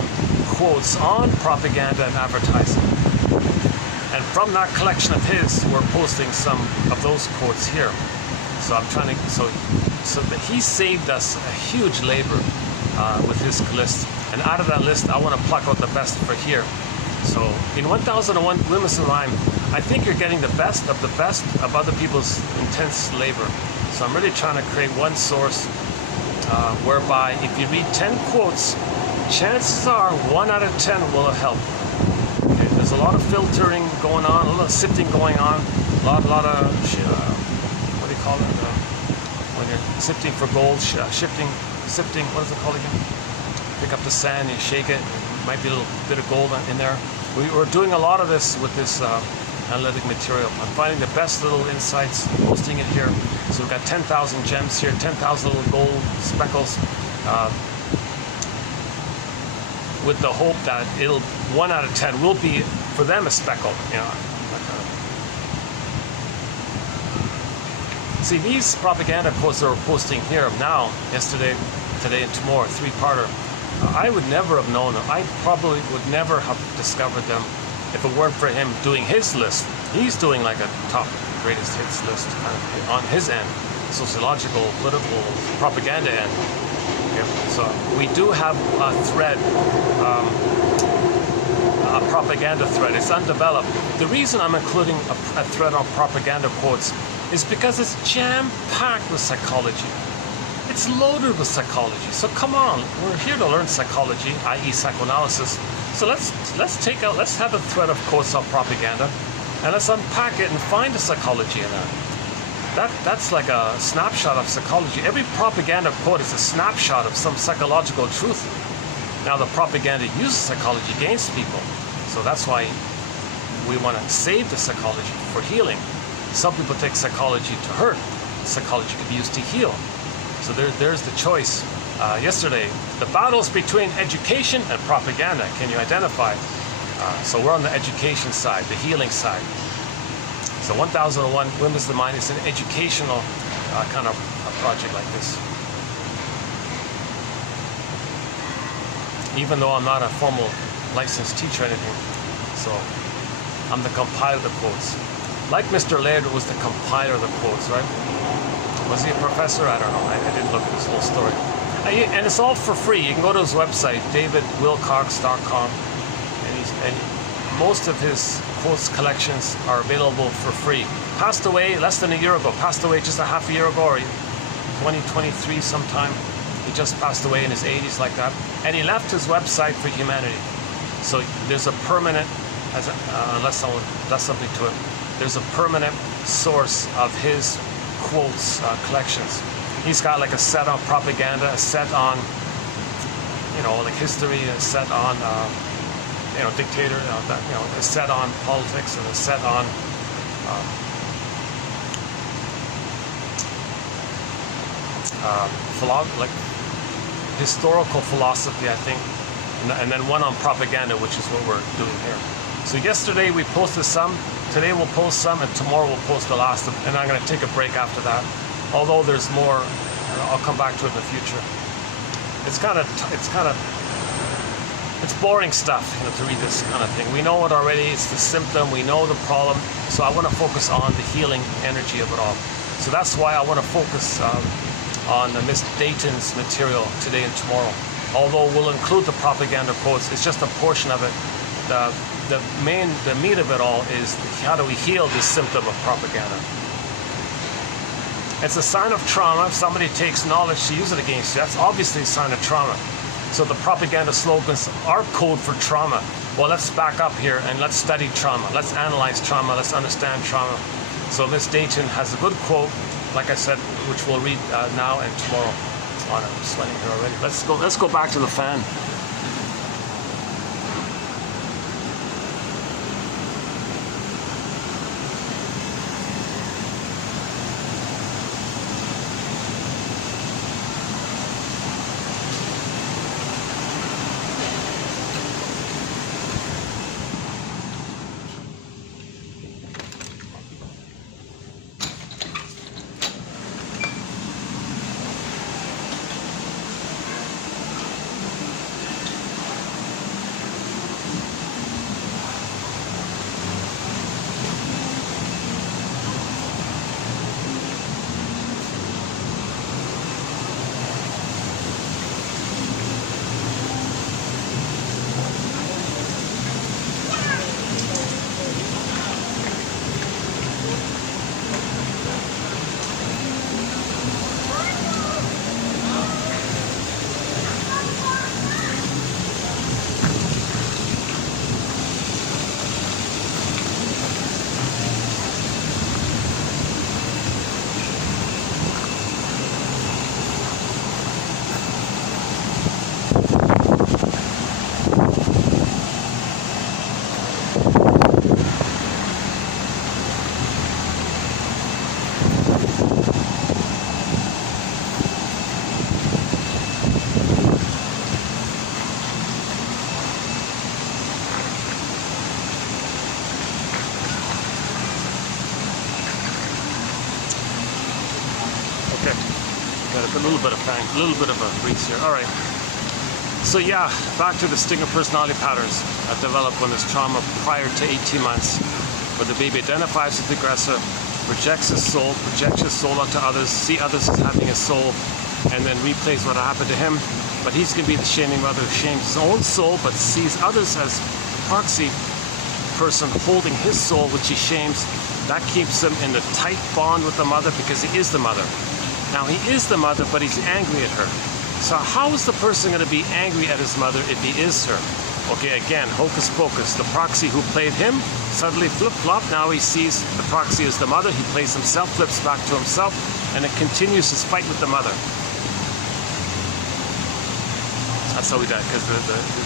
quotes on propaganda and advertising. And from that collection of his, we're posting some of those quotes here. So I'm trying to, so that he saved us a huge labor with his list. And out of that list, I want to pluck out the best for here. So in 1001 Windmills in Rhyme, I think you're getting the best of other people's intense labor. So I'm really trying to create one source whereby if you read 10 quotes, chances are 1 out of 10 will help. Okay, there's a lot of filtering going on, a lot of sifting going on, a lot of what do you call it? When you're sifting for gold, sifting, what is it called again? Pick up the sand, you shake it, might be a little bit of gold in there. We're doing a lot of this with this analytic material. I'm finding the best little insights, posting it here. So we've got 10,000 gems here, 10,000 little gold speckles, with the hope that it'll 1 out of 10 will be for them a speckle. You know, see, these propaganda quotes that we're posting here now, yesterday, today, and tomorrow, 3-parter. I would never have known them. I probably would never have discovered them if it weren't for him doing his list. He's doing like a top greatest hits list kind of on his end, sociological, political, propaganda end. Okay. So we do have a thread, a propaganda thread. It's undeveloped. The reason I'm including a thread on propaganda quotes is because it's jam-packed with psychology. It's loaded with psychology. So come on, we're here to learn psychology, i.e. psychoanalysis. So let's have a thread of quotes on propaganda, and let's unpack it and find the psychology in that. That's like a snapshot of psychology. Every propaganda quote is a snapshot of some psychological truth. Now the propaganda uses psychology against people, so that's why we want to save the psychology for healing. Some people take psychology to hurt. Psychology can be used to heal. So there's the choice. Yesterday, the battles between education and propaganda. Can you identify? So we're on the education side, the healing side. So 1001 Windmills the Mind is an educational kind of a project like this. Even though I'm not a formal licensed teacher or anything, so I'm the compiler of the quotes. Like Mr. Laird was the compiler of the quotes, right? Was he a professor? I don't know. I didn't look at his whole story. And it's all for free. You can go to his website, davidwilcox.com, and most of his quotes collections are available for free. Passed away less than a year ago. Passed away just a half a year ago, or 2023 sometime. He just passed away in his 80s like that. And he left his website for humanity. So there's a permanent, unless someone does something to it, there's a permanent source of his quotes collections. He's got like a set on propaganda, a set on, you know, like history, a set on, you know, dictator, a set on politics, and a set on like historical philosophy, I think, and then one on propaganda, which is what we're doing here. So yesterday we posted some, today we'll post some, and tomorrow we'll post the last, and I'm going to take a break after that. Although there's more, I'll come back to it in the future. It's boring stuff, you know, to read this kind of thing. We know it already. It's the symptom. We know the problem. So I want to focus on the healing energy of it all. So that's why I want to focus on Miss Dayton's material today and tomorrow. Although we'll include the propaganda quotes, it's just a portion of it. The meat of it all is how do we heal this symptom of propaganda. It's a sign of trauma. If somebody takes knowledge to use it against you, that's obviously a sign of trauma. So the propaganda slogans are code for trauma. Well, let's back up here and let's study trauma. Let's analyze trauma. Let's understand trauma. So Miss Dayton has a good quote, like I said, which we'll read now and tomorrow. On it. I'm sweating here already. Let's go back to the fan. bit of a breeze here. All right. So yeah, back to the stinger personality patterns that develop when there's trauma prior to 18 months, where the baby identifies with the aggressor, rejects his soul, projects his soul onto others, see others as having a soul, and then replays what happened to him. But he's going to be the shaming mother who shames his own soul, but sees others as proxy person holding his soul, which he shames. That keeps him in a tight bond with the mother because he is the mother. Now he is the mother, but he's angry at her. So how is the person going to be angry at his mother if he is her? Okay, again, hocus pocus. The proxy who played him suddenly flip-flop. Now he sees the proxy as the mother. He plays himself, flips back to himself, and it continues his fight with the mother. That's how we die, because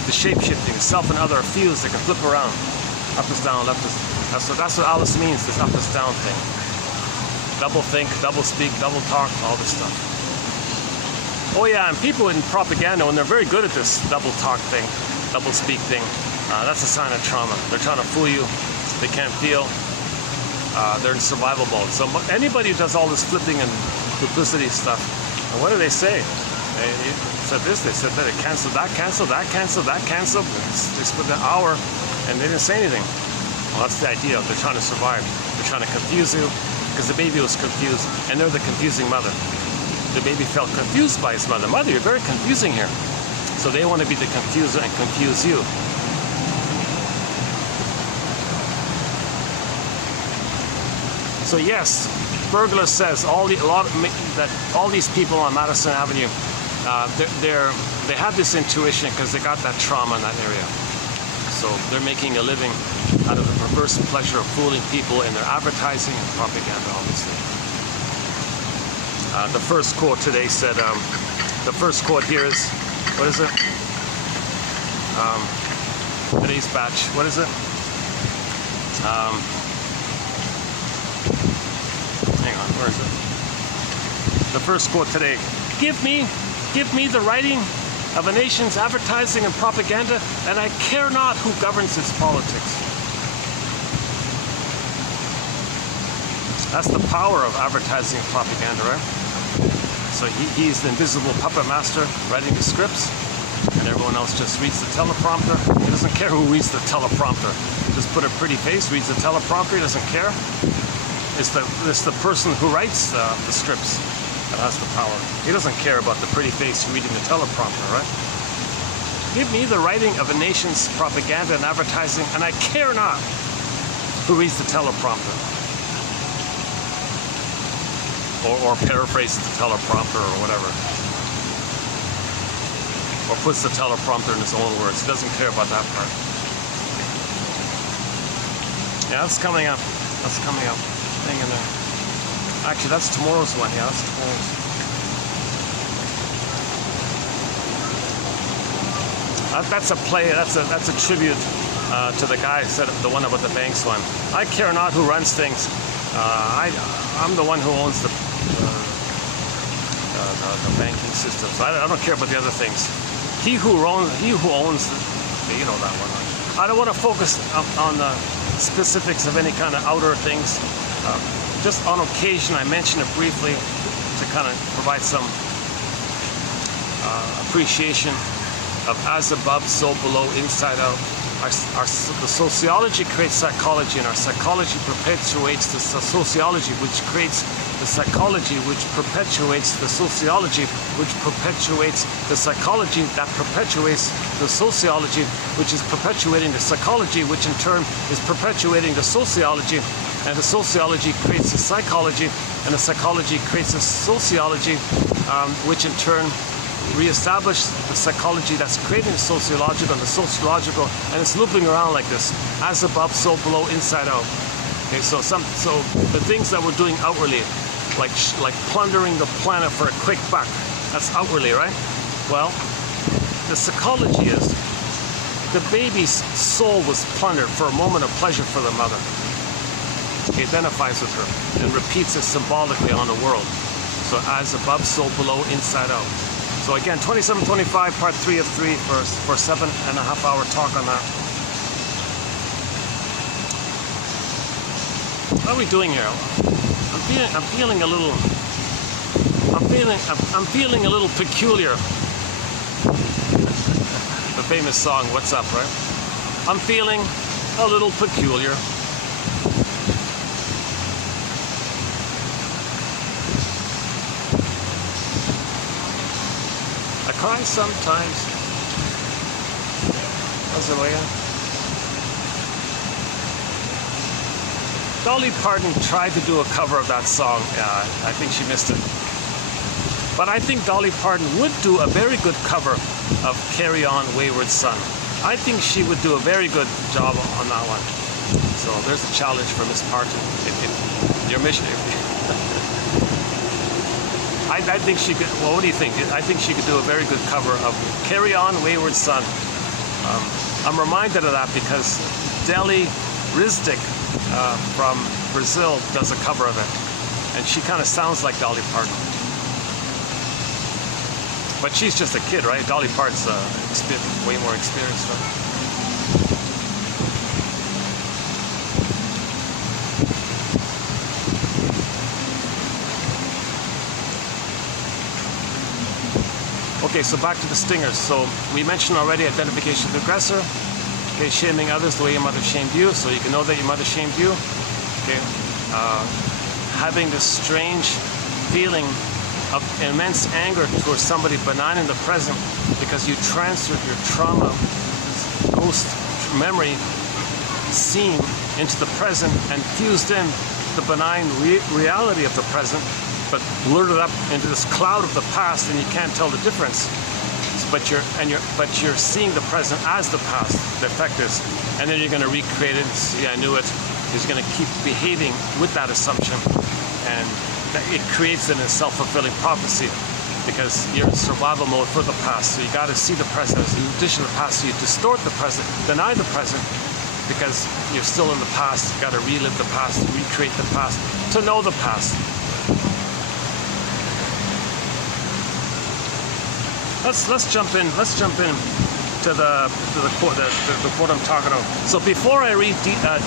the shape-shifting, self and other fields that can flip around. Up is down, left is... That's what Alice means, this up is down thing. Double think, double speak, double talk, all this stuff. Oh yeah, and people in propaganda, when they're very good at this double talk thing, double speak thing, that's a sign of trauma. They're trying to fool you. They can't feel. They're in survival mode. So anybody who does all this flipping and duplicity stuff, and what do they say? They said this, they said that, they canceled that, canceled that, canceled that, canceled. They spent an hour and they didn't say anything. Well, that's the idea. They're trying to survive. They're trying to confuse you because the baby was confused and they're the confusing mother. The baby felt confused by his mother. Mother, you're very confusing here. So they want to be the confuser and confuse you. So yes, Burglar says that all these people on Madison Avenue, they have this intuition because they got that trauma in that area. So they're making a living out of the perverse pleasure of fooling people in their advertising and propaganda, obviously. The first quote today said, the first quote here is, what is it? Today's batch, what is it? Hang on, where is it? The first quote today, give me the writing of a nation's advertising and propaganda, and I care not who governs its politics. That's the power of advertising and propaganda, right? So he's the invisible puppet master writing the scripts, and everyone else just reads the teleprompter. He doesn't care who reads the teleprompter. Just put a pretty face, reads the teleprompter, he doesn't care. It's the person who writes the scripts that has the power. He doesn't care about the pretty face reading the teleprompter, right? Give me the writing of a nation's propaganda and advertising, and I care not who reads the teleprompter. Or paraphrases the teleprompter or whatever. Or puts the teleprompter in his own words. He doesn't care about that part. Yeah, that's coming up. That's coming up. Hang in there. Actually, that's tomorrow's one. Yeah, that's tomorrow's. That's a play. That's a tribute to the guy who said the one about the banks one. I care not who runs things. I'm the one who owns the banking system. So I don't care about the other things. He who owns you know that one. I don't want to focus on the specifics of any kind of outer things. Just on occasion, I mention it briefly to kind of provide some appreciation of as above, so below, inside out. The sociology creates psychology, and our psychology perpetuates the sociology, which creates the psychology, which perpetuates the sociology, which perpetuates the psychology, that perpetuates the sociology, which is perpetuating the psychology, which in turn is perpetuating the sociology, and the sociology creates the psychology, and the psychology creates the sociology, which in turn reestablish the psychology that's creating the sociological and the sociological, and it's looping around like this, as above, so below, inside out. Okay, so the things that we're doing outwardly, like plundering the planet for a quick buck, that's outwardly, right? Well, the psychology is the baby's soul was plundered for a moment of pleasure for the mother. He identifies with her and repeats it symbolically on the world. So as above, so below, inside out. So again, 2725, part 3 of 3 for 7.5 hour talk on that. What are we doing here? I'm feeling feeling a little peculiar. The famous song, What's Up, right? I'm feeling a little peculiar. I cry sometimes. How's the way out? Dolly Parton tried to do a cover of that song. I think she missed it. But I think Dolly Parton would do a very good cover of Carry On Wayward Son. I think she would do a very good job on that one. So there's a challenge for Miss Parton. If your mission. I think she could. Well, what do you think? I think she could do a very good cover of Carry On Wayward Son. I'm reminded of that because Deli Rizdick from Brazil does a cover of it, and she kind of sounds like Dolly Parton. But she's just a kid, right? Dolly Parton's way more experienced, right? Okay, so back to the stingers. So we mentioned already identification of the aggressor. Okay, shaming others the way your mother shamed you, so you can know that your mother shamed you. Okay, having this strange feeling of immense anger towards somebody benign in the present because you transferred your trauma ghost memory scene into the present and fused in the benign reality of the present, but blurred it up into this cloud of the past, and you can't tell the difference. But you're seeing the present as the past. The effect is, and then you're going to recreate it. See, I knew it. He's going to keep behaving with that assumption, and it creates a self-fulfilling prophecy because you're in survival mode for the past. So you got to see the present as an addition to the past. So you distort the present, deny the present, because you're still in the past. You got to relive the past, recreate the past, to know the past. Let's jump in. Let's jump in to the quote I'm talking about. So before I read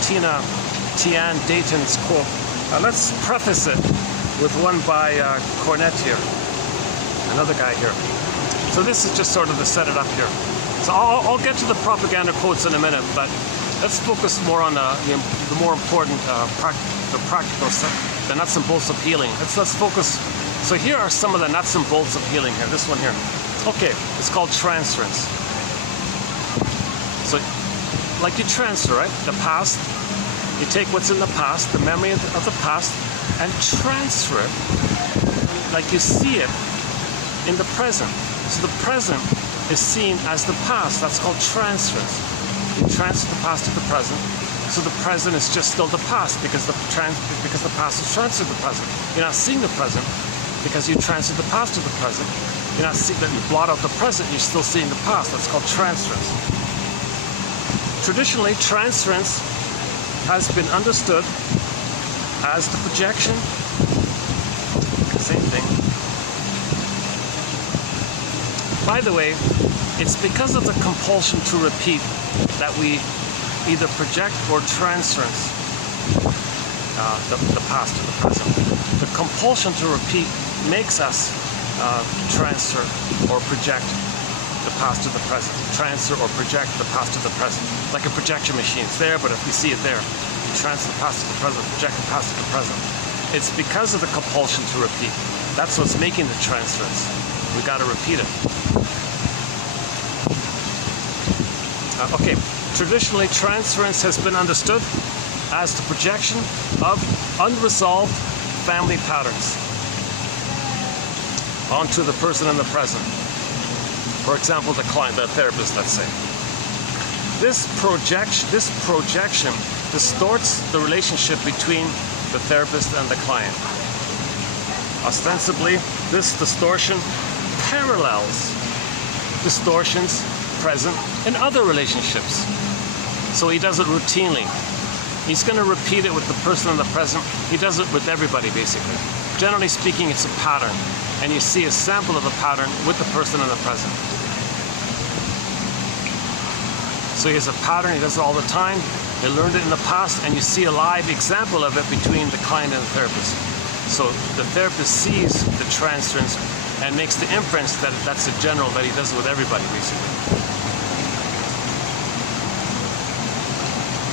Tian Dayton's quote, let's preface it with one by Cornett here, another guy here. So this is just sort of to set it up here. So I'll get to the propaganda quotes in a minute, but let's focus more on the more important, the practical stuff, the nuts and bolts of healing. Let's focus. So here are some of the nuts and bolts of healing here. This one here. Okay, it's called transference. So, like you transfer, right? The past. You take what's in the past, the memory of the past, and transfer it like you see it in the present. So the present is seen as the past. That's called transference. You transfer the past to the present. So the present is just still the past because the past is transferred to the present. You're not seeing the present because you transferred the past to the present. You're not seeing that you blot out the present. You're still seeing the past. That's called transference. Traditionally, transference has been understood as the projection, same thing. By the way, it's because of the compulsion to repeat that we either project or transference the past to the present. The compulsion to repeat makes us transfer or project the past to the present. Transfer or project the past to the present. Like a projection machine. It's there, but if you see it there, you transfer the past to the present, project the past to the present. It's because of the compulsion to repeat. That's what's making the transference. We got to repeat it. Okay, traditionally transference has been understood as the projection of unresolved family patterns onto the person in the present. For example, the client, the therapist, let's say. This projection distorts the relationship between the therapist and the client. Ostensibly, this distortion parallels distortions present in other relationships. So he does it routinely. He's going to repeat it with the person in the present. He does it with everybody, basically. Generally speaking, it's a pattern. And you see a sample of the pattern with the person in the present. So he has a pattern, he does it all the time. He learned it in the past, and you see a live example of it between the client and the therapist. So the therapist sees the transference and makes the inference that that's a general, that he does it with everybody, basically.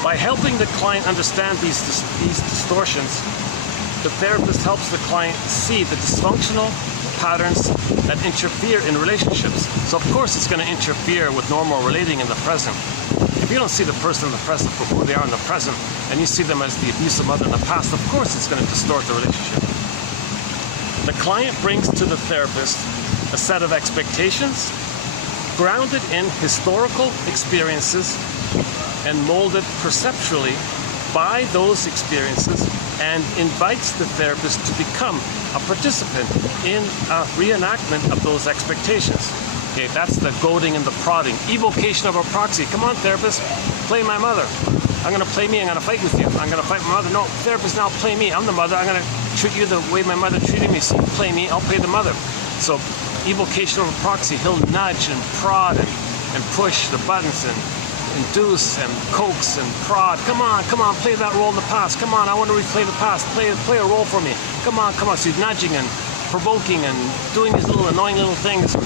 By helping the client understand these distortions, the therapist helps the client see the dysfunctional patterns that interfere in relationships. So of course it's going to interfere with normal relating in the present. If you don't see the person in the present for who they are in the present, and you see them as the abusive mother in the past, of course it's going to distort the relationship. The client brings to the therapist a set of expectations grounded in historical experiences and molded perceptually by those experiences, and invites the therapist to become a participant in a reenactment of those expectations. Okay, that's the goading and the prodding. Evocation of a proxy. Come on, therapist, play my mother. I'm going to play me, I'm going to fight with you. I'm going to fight my mother. No, therapist, now play me. I'm the mother. I'm going to treat you the way my mother treated me. So you play me, I'll play the mother. So evocation of a proxy. He'll nudge and prod and push the buttons and induce and coax and prod. Come on, play that role in the past. Come on, I want to replay the past. Play a role for me. Come on. So he's nudging and provoking and doing these little annoying little things,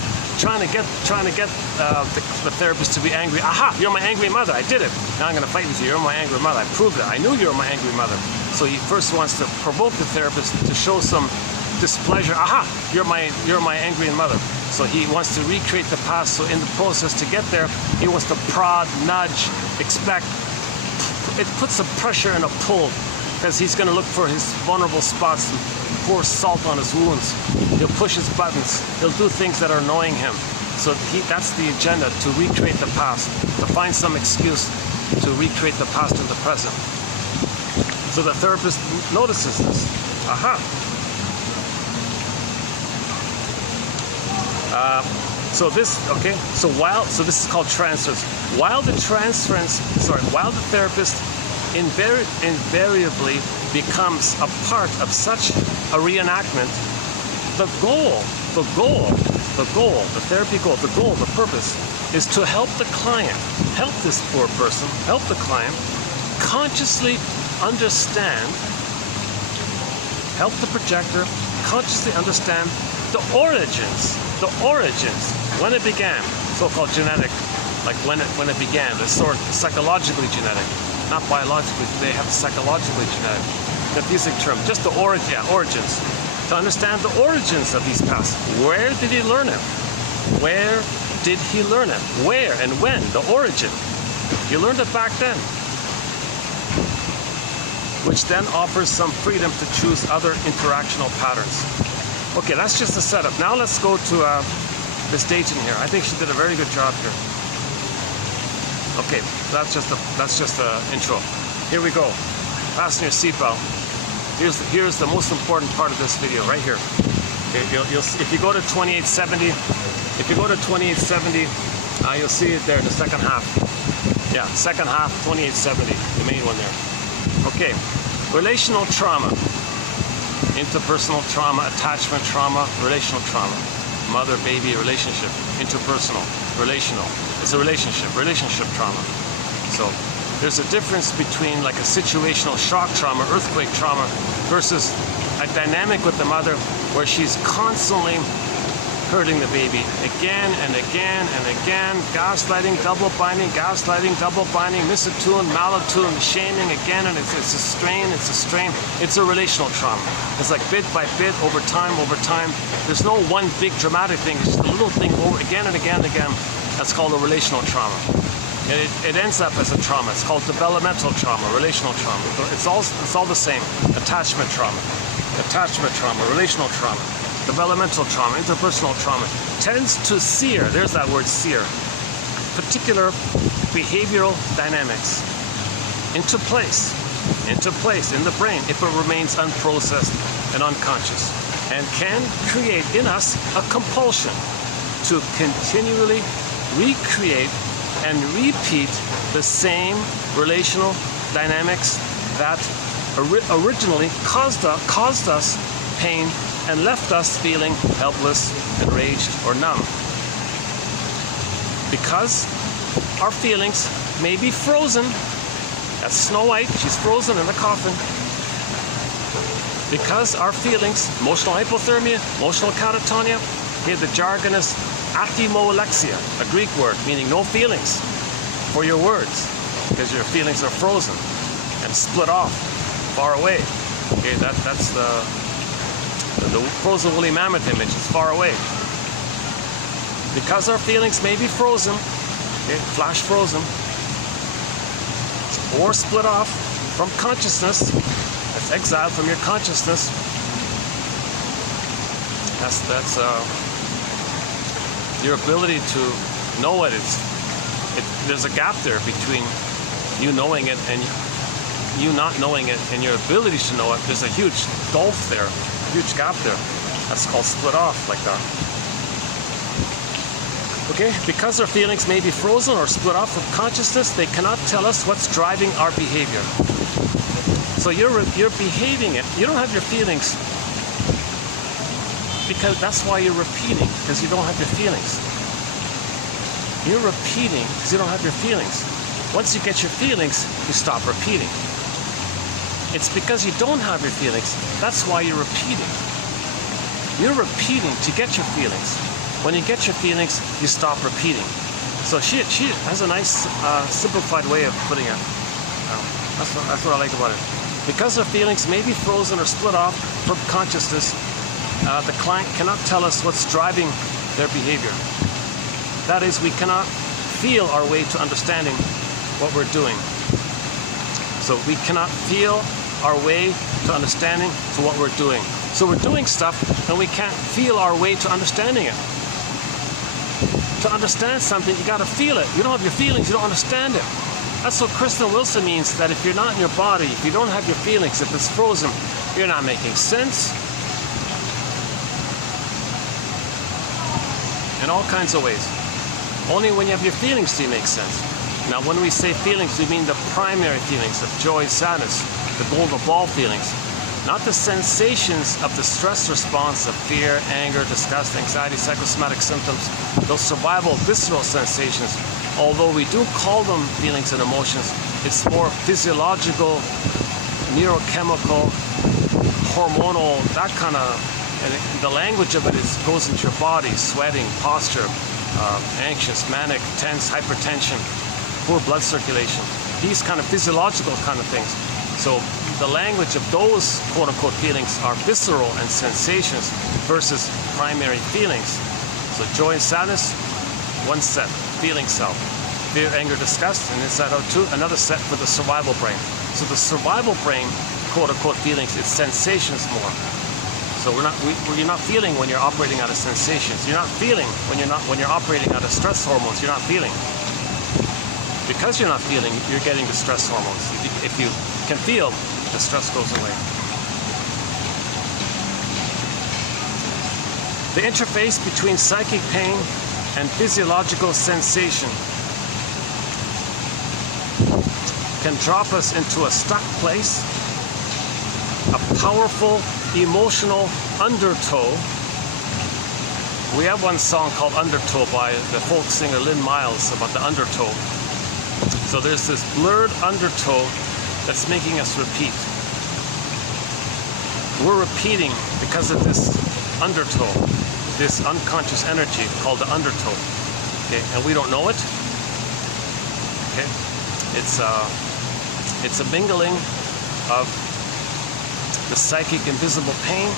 trying to get the therapist to be angry. Aha, you're my angry mother. I did it. Now I'm going to fight with you. You're my angry mother. I proved it. I knew you were my angry mother. So he first wants to provoke the therapist to show some displeasure. Aha, you're my angry mother. So he wants to recreate the past. So in the process to get there, he wants to prod, nudge, expect. It puts some pressure and a pull, because he's going to look for his vulnerable spots and pour salt on his wounds. He'll push his buttons. He'll do things that are annoying him. So that's the agenda, to recreate the past, to find some excuse to recreate the past in the present. So the therapist notices this. Aha. So this is called transference. While the therapist invariably becomes a part of such a reenactment, the purpose is to help the client, help this poor person, help the client consciously understand, help the projector consciously understand the origins, when it began, so-called genetic, like when it began, the sort of psychologically genetic, not biologically, they have psychologically genetic, confusing term, just the origins, to understand the origins of these pasts. Where did he learn it? Where did he learn it? Where and when? The origin. He learned it back then, which then offers some freedom to choose other interactional patterns. Okay, that's just the setup. Now let's go to the staging here. I think she did a very good job here. Okay, that's just the intro. Here we go. Fasten your seatbelt. Here's the most important part of this video right here. Okay, if you go to 2870, you'll see it there in the second half. Yeah, second half, 2870, the main one there. Okay, relational trauma. Interpersonal trauma, attachment trauma, relational trauma. Mother-baby relationship, interpersonal, relational. It's a relationship trauma. So there's a difference between like a situational shock trauma, earthquake trauma, versus a dynamic with the mother where she's constantly hurting the baby again and again and again, gaslighting, double binding, misattuned, malattuned, shaming again, and it's a strain. It's a relational trauma. It's like bit by bit, over time. There's no one big dramatic thing. It's just a little thing over again and again and again. That's called a relational trauma. It ends up as a trauma. It's called developmental trauma, relational trauma. It's all the same. Attachment trauma, relational trauma. Developmental trauma, interpersonal trauma, tends to sear, there's that word sear, particular behavioral dynamics into place in the brain if it remains unprocessed and unconscious, and can create in us a compulsion to continually recreate and repeat the same relational dynamics that originally caused us pain and left us feeling helpless, enraged, or numb. Because our feelings may be frozen, as Snow White, she's frozen in a coffin. Because our feelings, emotional hypothermia, emotional catatonia, here the jargon is athymolexia, a Greek word meaning no feelings for your words, because your feelings are frozen and split off, far away. Okay, that's the frozen woolly mammoth image. It's far away. Because our feelings may be frozen, okay, flash frozen, or split off from consciousness, that's exiled from your consciousness. That's your ability to know it. There's a gap there between you knowing it and you not knowing it, and your ability to know it. There's a huge gulf there, a huge gap there. That's called split off, like that. Okay, because our feelings may be frozen or split off from consciousness, they cannot tell us what's driving our behavior. So you're behaving it. You don't have your feelings, because that's why you're repeating, because you don't have your feelings. You're repeating because you don't have your feelings. Once you get your feelings, you stop repeating. It's because you don't have your feelings. That's why you're repeating. You're repeating to get your feelings. When you get your feelings, you stop repeating. So she has a nice simplified way of putting it. That's what I like about it. Because our feelings may be frozen or split off from consciousness, the client cannot tell us what's driving their behavior. That is, we cannot feel our way to understanding what we're doing. So we cannot feel our way to understanding to what we're doing. So we're doing stuff and we can't feel our way to understanding it. To understand something, you got to feel it. You don't have your feelings, you don't understand it. That's what Kristen Wilson means, that if you're not in your body, if you don't have your feelings, if it's frozen, you're not making sense. In all kinds of ways. Only when you have your feelings do you make sense. Now, when we say feelings, we mean the primary feelings of joy, sadness, the golden ball feelings, not the sensations of the stress response of fear, anger, disgust, anxiety, psychosomatic symptoms, those survival visceral sensations. Although we do call them feelings and emotions, it's more physiological, neurochemical, hormonal, that kind of, and the language of it goes into your body: sweating, posture, anxious, manic, tense, hypertension, poor blood circulation, these kind of physiological kind of things. So the language of those quote-unquote feelings are visceral and sensations versus primary feelings. So joy and sadness, one set, feeling cell. Fear, anger, disgust, and inside out too, another set for the survival brain. So the survival brain, quote-unquote feelings, it's sensations more. So you're not feeling when you're operating out of sensations. You're not feeling when you're operating out of stress hormones. You're not feeling. Because you're not feeling, you're getting the stress hormones. If you can feel, the stress goes away. The interface between psychic pain and physiological sensation can drop us into a stuck place, a powerful emotional undertow. We have one song called Undertow by the folk singer Lynn Miles about the undertow. So there's this blurred undertow that's making us repeat. We're repeating because of this undertow, this unconscious energy called the undertow. Okay, and we don't know it. Okay, it's a mingling of the psychic invisible pain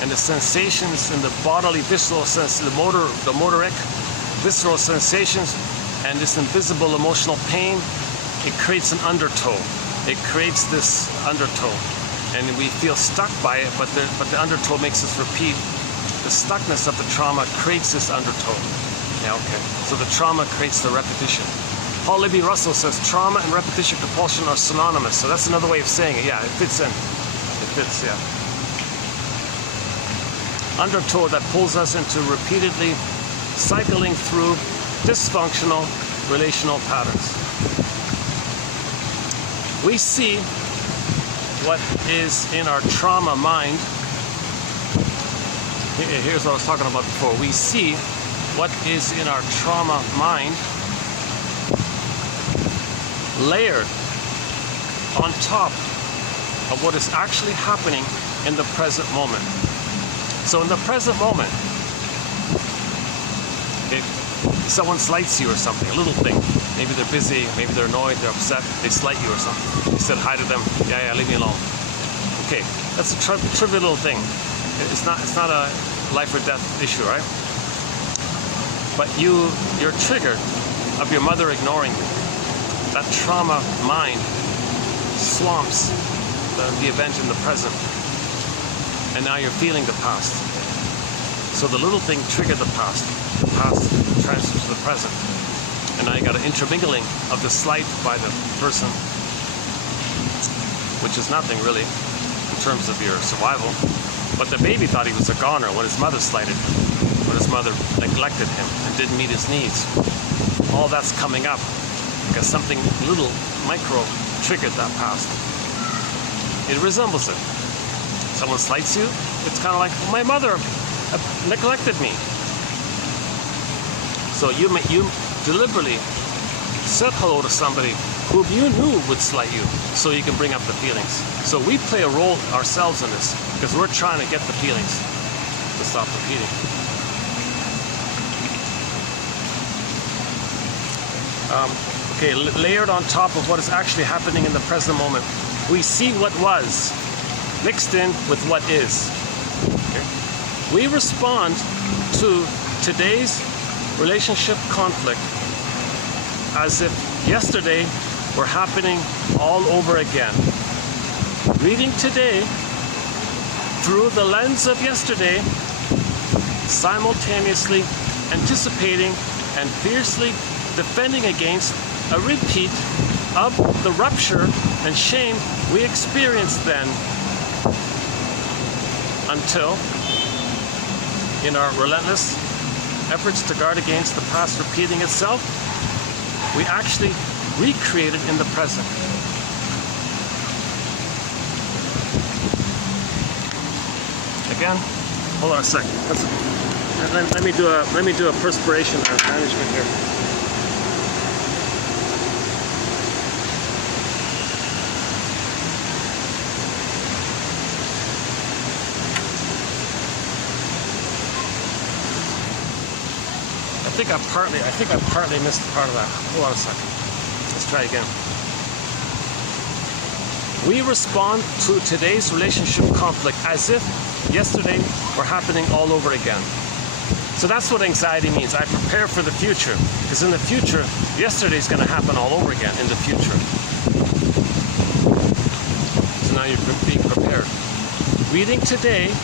and the sensations in the bodily visceral sense, the motoric visceral sensations, and this invisible emotional pain. It creates an undertow. It creates this undertow, and we feel stuck by it, but the undertow makes us repeat. The stuckness of the trauma creates this undertow. Yeah, okay. So the trauma creates the repetition. Paul Libby Russell says trauma and repetition compulsion are synonymous. So that's another way of saying it. Yeah, it fits in. It fits, yeah. Undertow that pulls us into repeatedly cycling through dysfunctional relational patterns. We see what is in our trauma mind. Here's what I was talking about before. We see what is in our trauma mind layered on top of what is actually happening in the present moment. So in the present moment, if someone slights you or something, a little thing, maybe they're busy, maybe they're annoyed, they're upset, they slight you or something. You said hi to them, yeah, leave me alone. Okay, that's a trivial little thing. It's not a life or death issue, right? But you're triggered of your mother ignoring you. That trauma mind swamps the event in the present, and now you're feeling the past. So the little thing triggered the past transfers to the present, and now you got an intermingling of the slight by the person, which is nothing really in terms of your survival. But the baby thought he was a goner when his mother slighted him, when his mother neglected him and didn't meet his needs. All that's coming up because something little, micro, triggered that past. It resembles it. Someone slights you, it's kind of like, my mother neglected me. So you deliberately said hello to somebody whom you knew would slight you, so you can bring up the feelings. So we play a role ourselves in this, because we're trying to get the feelings to stop repeating. Okay, layered on top of what is actually happening in the present moment, we see what was mixed in with what is. Okay? We respond to today's relationship conflict as if yesterday were happening all over again. Reading today through the lens of yesterday, simultaneously anticipating and fiercely defending against a repeat of the rupture and shame we experienced then, until, in our relentless efforts to guard against the past repeating itself, we actually recreate it in the present. Again, hold on a second. Let me do a perspiration management here. I think I partly missed part of that. Hold on a second. Let's try again. We respond to today's relationship conflict as if yesterday were happening all over again. So that's what anxiety means. I prepare for the future, because in the future, yesterday is going to happen all over again in the future. So now you're being prepared. Reading today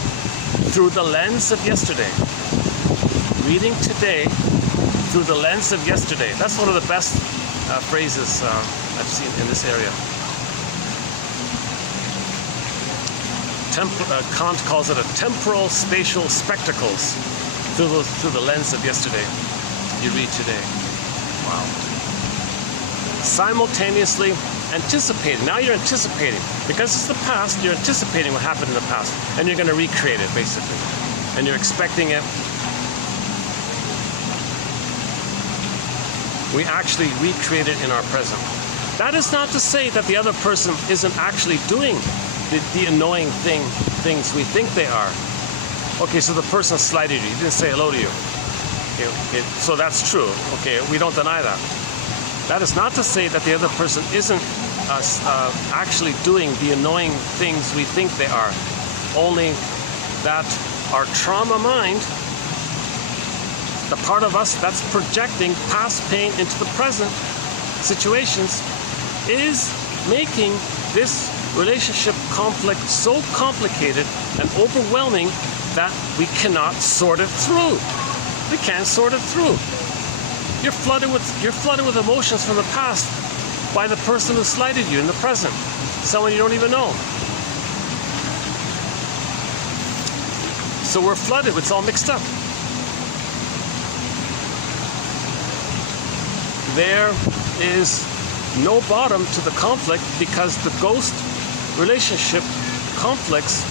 through the lens of yesterday. Reading today through the lens of yesterday. That's one of the best phrases I've seen in this area. Kant calls it a temporal spatial spectacles through the lens of yesterday. You read today. Wow. Simultaneously anticipating. Now you're anticipating. Because it's the past, you're anticipating what happened in the past. And you're going to recreate it, basically. And you're expecting it. We actually recreate it in our present. That is not to say that the other person isn't actually doing the annoying things we think they are. Okay, so the person slighted you. He didn't say hello to you. Okay, so that's true. Okay, we don't deny that. That is not to say that the other person isn't actually doing the annoying things we think they are. Only that our trauma mind, the part of us that's projecting past pain into the present situations, is making this relationship conflict so complicated and overwhelming that we cannot sort it through. We can't sort it through. You're flooded with emotions from the past by the person who slighted you in the present, someone you don't even know. So we're flooded. It's all mixed up. There is no bottom to the conflict because the ghost relationship conflicts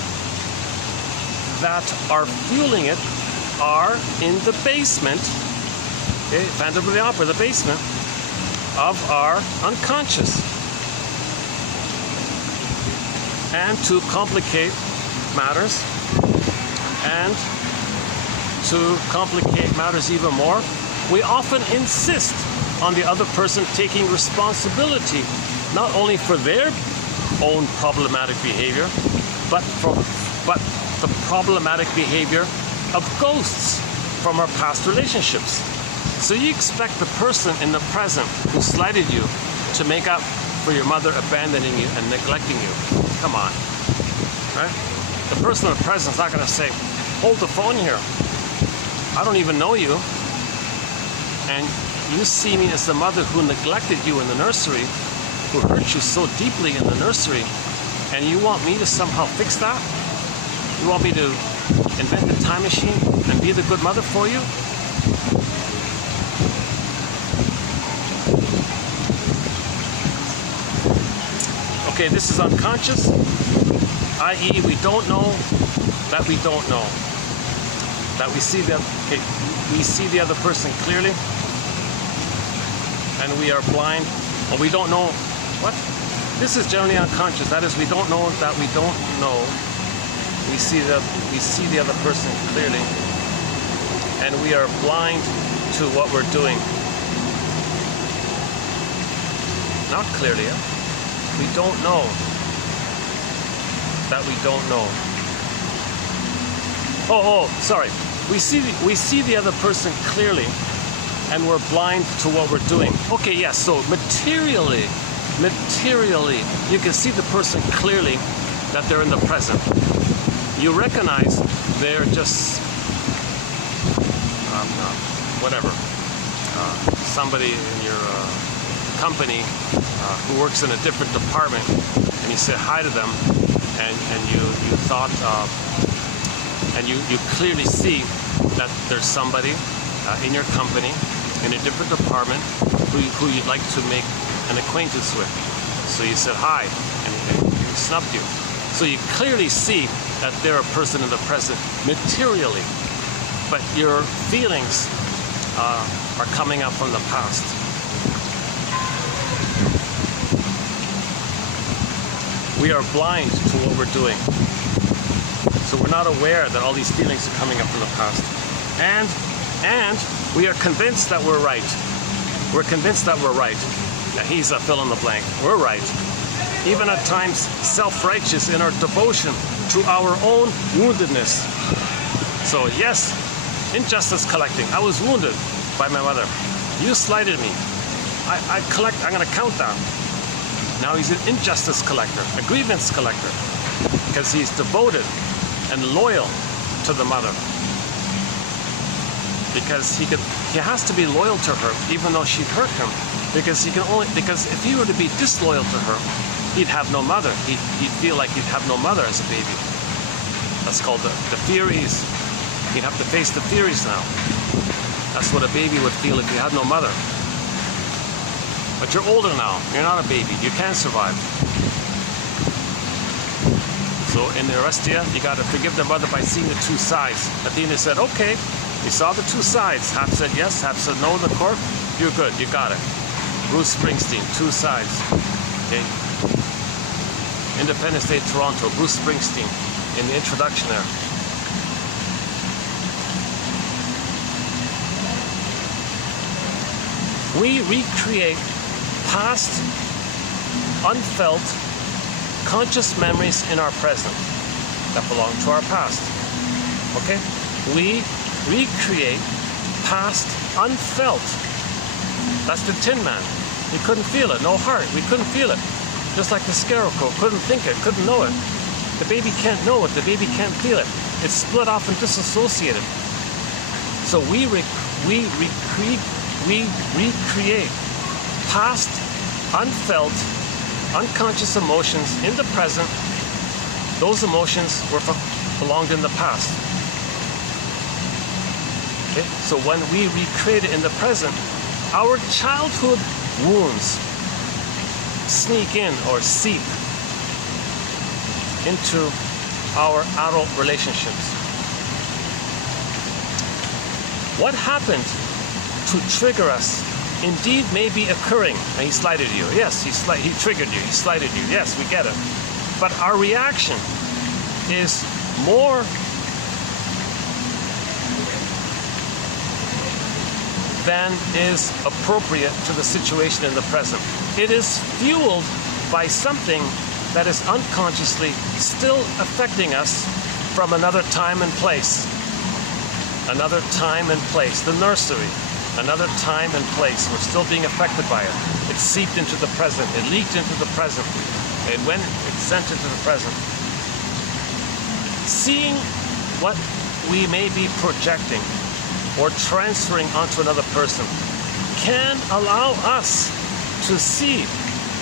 that are fueling it are in the basement, okay, Phantom of the Opera, the basement of our unconscious. And to complicate matters. And to complicate matters even more, we often insist on the other person taking responsibility, not only for their own problematic behavior, but the problematic behavior of ghosts from our past relationships. So you expect the person in the present who slighted you to make up for your mother abandoning you and neglecting you. Come on, right? The person in the present is not going to say, hold the phone here. I don't even know you. And you see me as the mother who neglected you in the nursery, who hurt you so deeply in the nursery, and you want me to somehow fix that? You want me to invent a time machine and be the good mother for you? Okay, this is unconscious, i.e. we don't know that we don't know. That we see the other person clearly, and we are blind, or we don't know what? This is generally unconscious. That is, we don't know that we don't know. We see the other person clearly, and we are blind to what we're doing. Not clearly, eh? We don't know that we don't know. Oh, sorry. We see the other person clearly, and we're blind to what we're doing. Okay, yes, so materially, you can see the person clearly that they're in the present. You recognize they're just, somebody in your company who works in a different department, and you say hi to them, and you thought, and you clearly see that there's somebody in your company in a different department who you'd like to make an acquaintance with. So you said hi, and he snubbed you. So you clearly see that they're a person in the present materially, but your feelings are coming up from the past. We are blind to what we're doing. So we're not aware that all these feelings are coming up from the past. And we are convinced that we're right. We're convinced that we're right. Now he's a fill in the blank. We're right. Even at times self-righteous in our devotion to our own woundedness. So yes, injustice collecting. I was wounded by my mother. You slighted me. I'm gonna count that. Now he's an injustice collector, a grievance collector, because he's devoted and loyal to the mother. Because he has to be loyal to her, even though she hurt him. Because if he were to be disloyal to her, he'd have no mother. He'd feel like he'd have no mother as a baby. That's called the Furies. He'd have to face the Furies now. That's what a baby would feel if you had no mother. But you're older now. You're not a baby. You can survive. So in the rest of you got to forgive their mother by seeing the two sides. Athena said, okay, we saw the two sides. Hap said yes, Hap said no in the court. You're good, you got it. Bruce Springsteen, two sides. Okay. Independence Day, Toronto, Bruce Springsteen in the introduction there. We recreate past, unfelt, conscious memories in our present that belong to our past. Okay? We recreate past, unfelt. That's the Tin Man. He couldn't feel it, no heart. We couldn't feel it. Just like the Scarecrow, couldn't think it, couldn't know it. The baby can't know it, the baby can't feel it. It's split off and disassociated. So we recreate past, unfelt, unconscious emotions in the present. Those emotions belonged in the past. Okay? So when we recreate it in the present, our childhood wounds sneak in or seep into our adult relationships. What happened to trigger us indeed may be occurring. And he slighted you. Yes, he triggered you. He slighted you. Yes, we get it. But our reaction is more than is appropriate to the situation in the present. It is fueled by something that is unconsciously still affecting us from another time and place. Another time and place. The nursery. Another time and place. We're still being affected by it. It seeped into the present. It leaked into the present. And when it sent into the present. Seeing what we may be projecting or transferring onto another person can allow us to see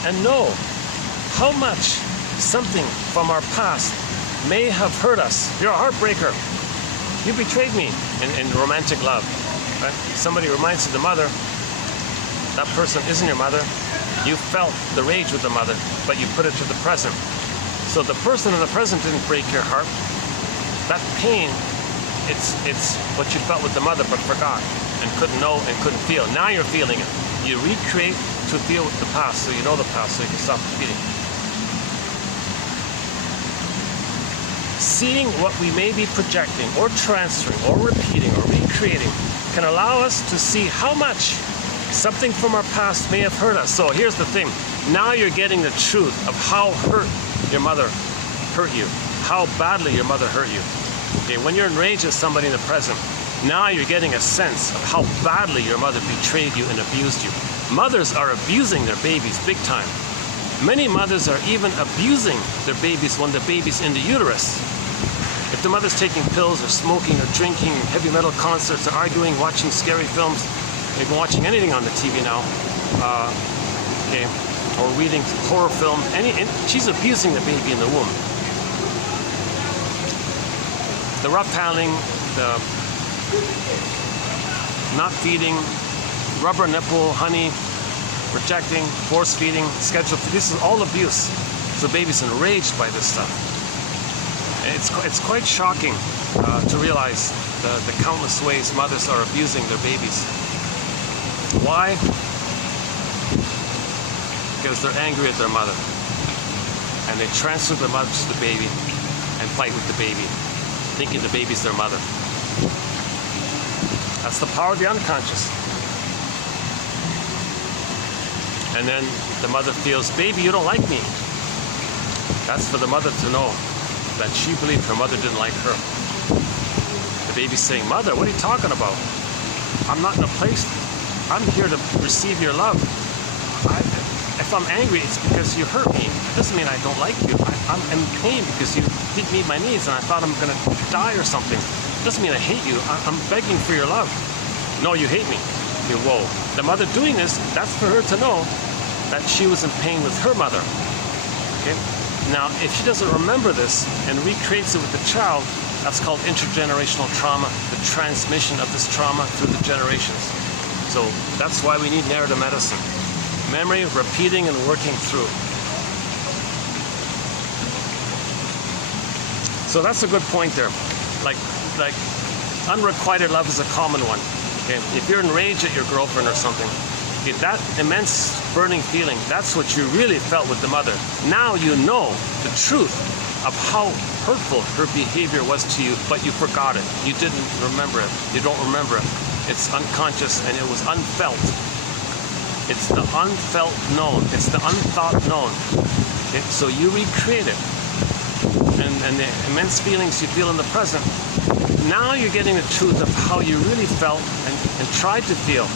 and know how much something from our past may have hurt us. You're a heartbreaker. You betrayed me in romantic love. Right? Somebody reminds you of the mother. That person isn't your mother. You felt the rage with the mother, but you put it to the present. So the person in the present didn't break your heart. That pain, it's what you felt with the mother but forgot and couldn't know and couldn't feel. Now you're feeling it. You recreate to feel the past, so you know the past, so you can stop repeating. Seeing what we may be projecting or transferring or repeating or recreating can allow us to see how much something from our past may have hurt us. So here's the thing. Now you're getting the truth of how hurt your mother hurt you, how badly your mother hurt you. Okay, when you're enraged at somebody in the present, now you're getting a sense of how badly your mother betrayed you and abused you. Mothers are abusing their babies big time. Many mothers are even abusing their babies when the baby's in the uterus. If the mother's taking pills or smoking or drinking, heavy metal concerts or arguing, watching scary films, maybe watching anything on the TV now, okay, or reading horror film, she's abusing the baby in the womb. The rough handling, the not feeding, rubber nipple, honey, rejecting, force feeding, scheduled, this is all abuse. So the baby's enraged by this stuff. It's quite shocking to realize the countless ways mothers are abusing their babies. Why? Because they're angry at their mother. And they transfer the mother to the baby and fight with the baby, thinking the baby's their mother. That's the power of the unconscious. And then the mother feels, baby, you don't like me. That's for the mother to know that she believed her mother didn't like her. The baby's saying, mother, what are you talking about? I'm not in a place, I'm here to receive your love. If I'm angry, it's because you hurt me. It doesn't mean I don't like you. I'm in pain because you didn't meet my needs and I thought I'm gonna die or something. It doesn't mean I hate you. I'm begging for your love. No, you hate me. You, whoa. The mother doing this, that's for her to know that she was in pain with her mother. Okay? Now, if she doesn't remember this and recreates it with the child, that's called intergenerational trauma, the transmission of this trauma through the generations. So that's why we need narrative medicine. Memory, repeating, and working through. So that's a good point there. Like unrequited love is a common one. Okay? If you're enraged at your girlfriend or something, okay, that immense burning feeling, that's what you really felt with the mother. Now you know the truth of how hurtful her behavior was to you, but you forgot it. You didn't remember it. You don't remember it. It's unconscious and it was unfelt. It's the unfelt known. It's the unthought known. Okay? So you recreate it. And the immense feelings you feel in the present, now you're getting the truth of how you really felt and tried to feel.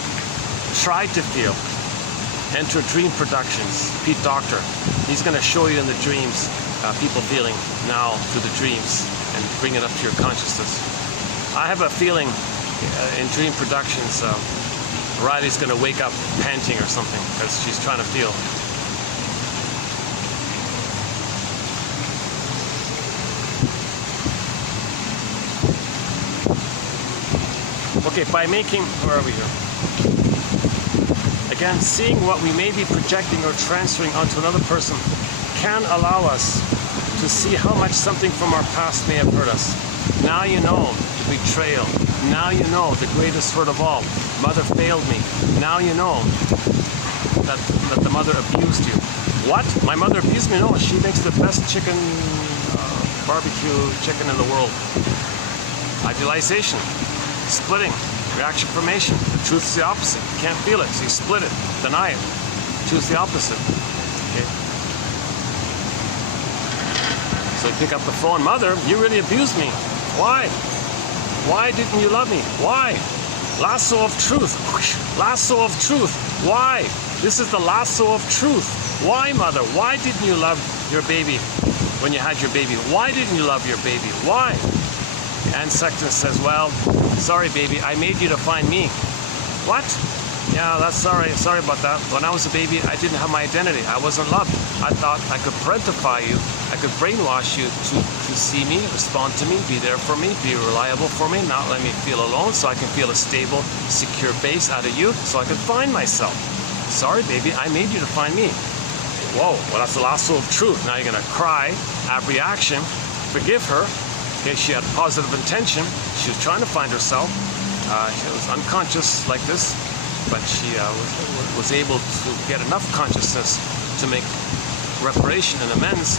Enter Dream Productions, Pete Doctor. He's going to show you in the dreams, people feeling now through the dreams and bring it up to your consciousness. I have a feeling in Dream Productions, Riley's going to wake up panting or something because she's trying to feel. Okay, by making, where are we here? Again, seeing what we may be projecting or transferring onto another person can allow us to see how much something from our past may have hurt us. Now you know the betrayal. Now you know the greatest hurt of all. Mother failed me. Now you know that the mother abused you. What? My mother abused me? No, she makes the best chicken barbecue chicken in the world. Idealization, splitting, reaction formation. The truth is the opposite. You can't feel it, so you split it, deny it. Choose the opposite. Okay. So you pick up the phone. Mother, you really abused me. Why? Why didn't you love me? Why? Lasso of truth. Lasso of truth. Why? This is the lasso of truth. Why, mother? Why didn't you love your baby when you had your baby? Why didn't you love your baby? Why? And Sexton says, well, sorry, baby, I made you to find me. What? Yeah, that's sorry about that. When I was a baby, I didn't have my identity. I wasn't loved. I thought I could parentify you. I could brainwash you to see me, respond to me, be there for me, be reliable for me, not let me feel alone, so I can feel a stable, secure base out of you, so I can find myself. Sorry, baby, I made you to find me. Whoa, well, that's the lasso of truth. Now you're gonna cry, have reaction, forgive her. Okay, she had positive intention. She was trying to find herself. She was unconscious like this, but she was able to get enough consciousness to make reparation and amends.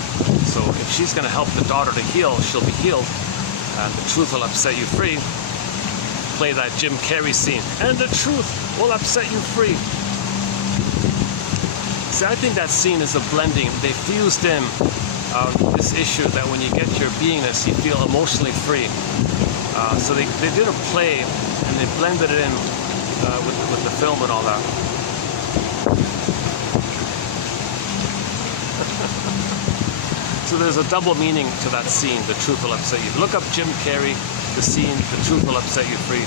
So if she's going to help the daughter to heal, she'll be healed, and the truth will upset you free. Play that Jim Cary scene, and the truth will upset you free. See, I think that scene is a blending. They fused in this issue that when you get your beingness, you feel emotionally free. So they did a play, and they blended it in with the film and all that. So there's a double meaning to that scene, the truth will upset you. Look up Jim Cary, the scene, the truth will upset you free,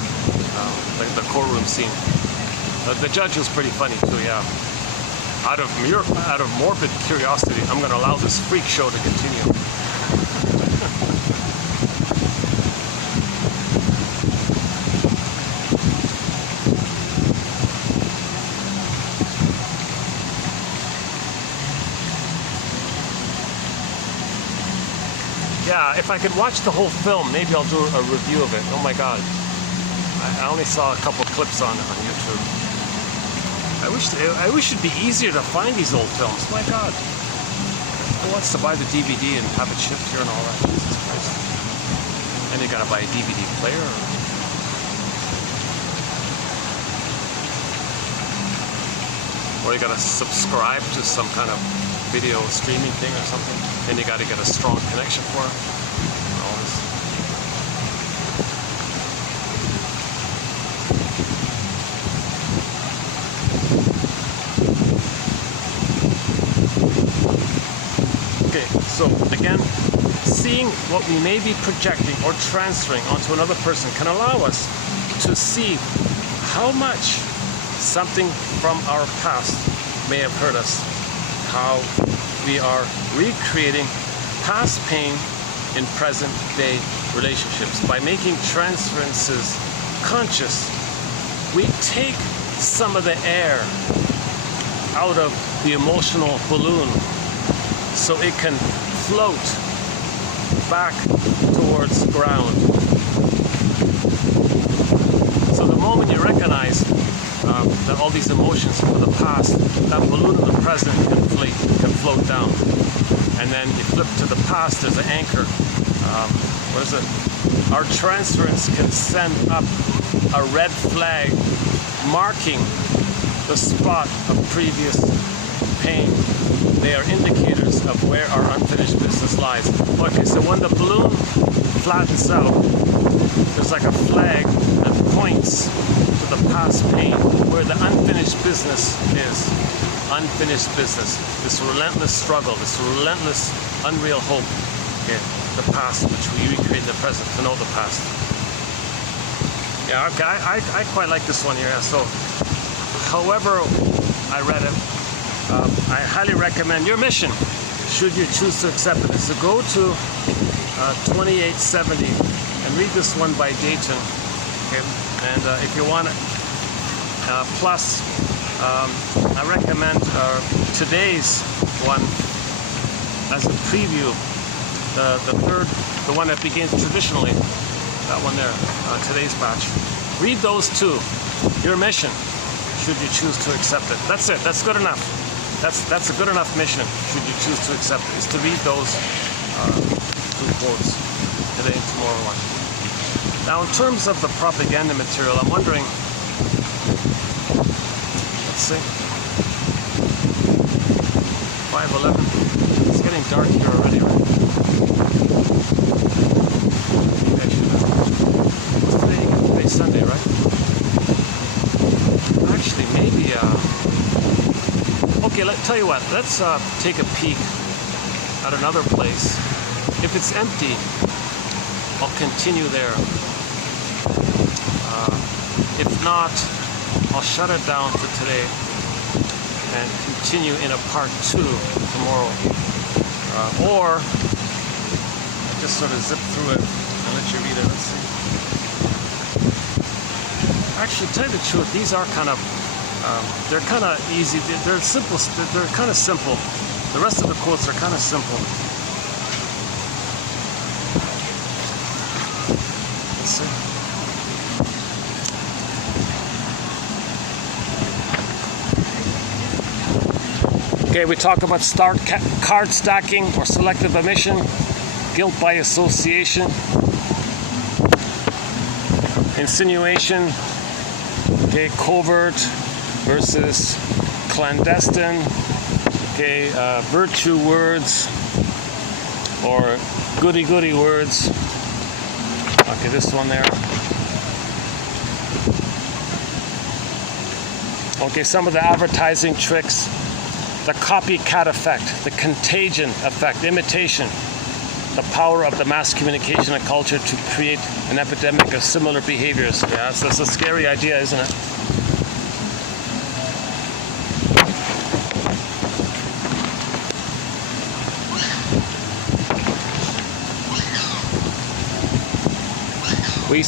the courtroom scene. The judge was pretty funny too, yeah. Out of morbid curiosity, I'm going to allow this freak show to continue. Yeah, if I could watch the whole film, maybe I'll do a review of it. Oh my God. I only saw a couple clips on YouTube. I wish it'd be easier to find these old films. My God. Who wants to buy the DVD and have it shipped here and all that? Jesus Christ. And you gotta buy a DVD player. Or you gotta subscribe to some kind of video streaming thing or something. And you gotta get a strong connection for it. All this. Okay, so again, seeing what we may be projecting or transferring onto another person can allow us to see how much something from our past may have hurt us, how we are recreating past pain in present day relationships. By making transferences conscious, we take some of the air out of the emotional balloon so it can float back towards ground. So the moment you recognize that all these emotions from the past, that balloon of the present can float down. And then you flip to the past, there's an anchor. What is it? Our transference can send up a red flag marking the spot of previous pain. They are indicators of where our unfinished business lies. Okay, so when the balloon flattens out, there's like a flag that points to the past pain, where the unfinished business is. Unfinished business. This relentless struggle, this relentless, unreal hope. Okay, the past, which we recreate in the present to know the past. Yeah, okay, I quite like this one here. So, however I read it, I highly recommend your mission, should you choose to accept it, is to go to 2870 and read this one by Dayton. Okay, and if you want it, plus I recommend today's one as a preview. The third, the one that begins traditionally, that one there, today's batch. Read those two. Your mission, should you choose to accept it. That's it. That's good enough. That's a good enough mission, should you choose to accept it, is to read those 2 quotes, today and tomorrow one. Now in terms of the propaganda material, I'm wondering, let's see, 5:11, it's getting dark here already, right? What's today? Today's Sunday, right? Actually, maybe, okay, tell you what, let's take a peek at another place. If it's empty, I'll continue there. If not, I'll shut it down for today and continue in a part 2 tomorrow. Or I just sort of zip through it and let you read it. Let's see. Actually, to tell you the truth, these are kind of, they're kind of easy. They're simple. They're kind of simple. The rest of the quotes are kind of simple. Let's see. Okay, we talk about card stacking or selective omission, guilt by association, insinuation, okay, covert versus clandestine, okay, virtue words or goody-goody words. Okay, this one there. Okay, some of the advertising tricks. The copycat effect, the contagion effect, imitation, the power of the mass communication and culture to create an epidemic of similar behaviors. Yeah, that's a scary idea, isn't it? We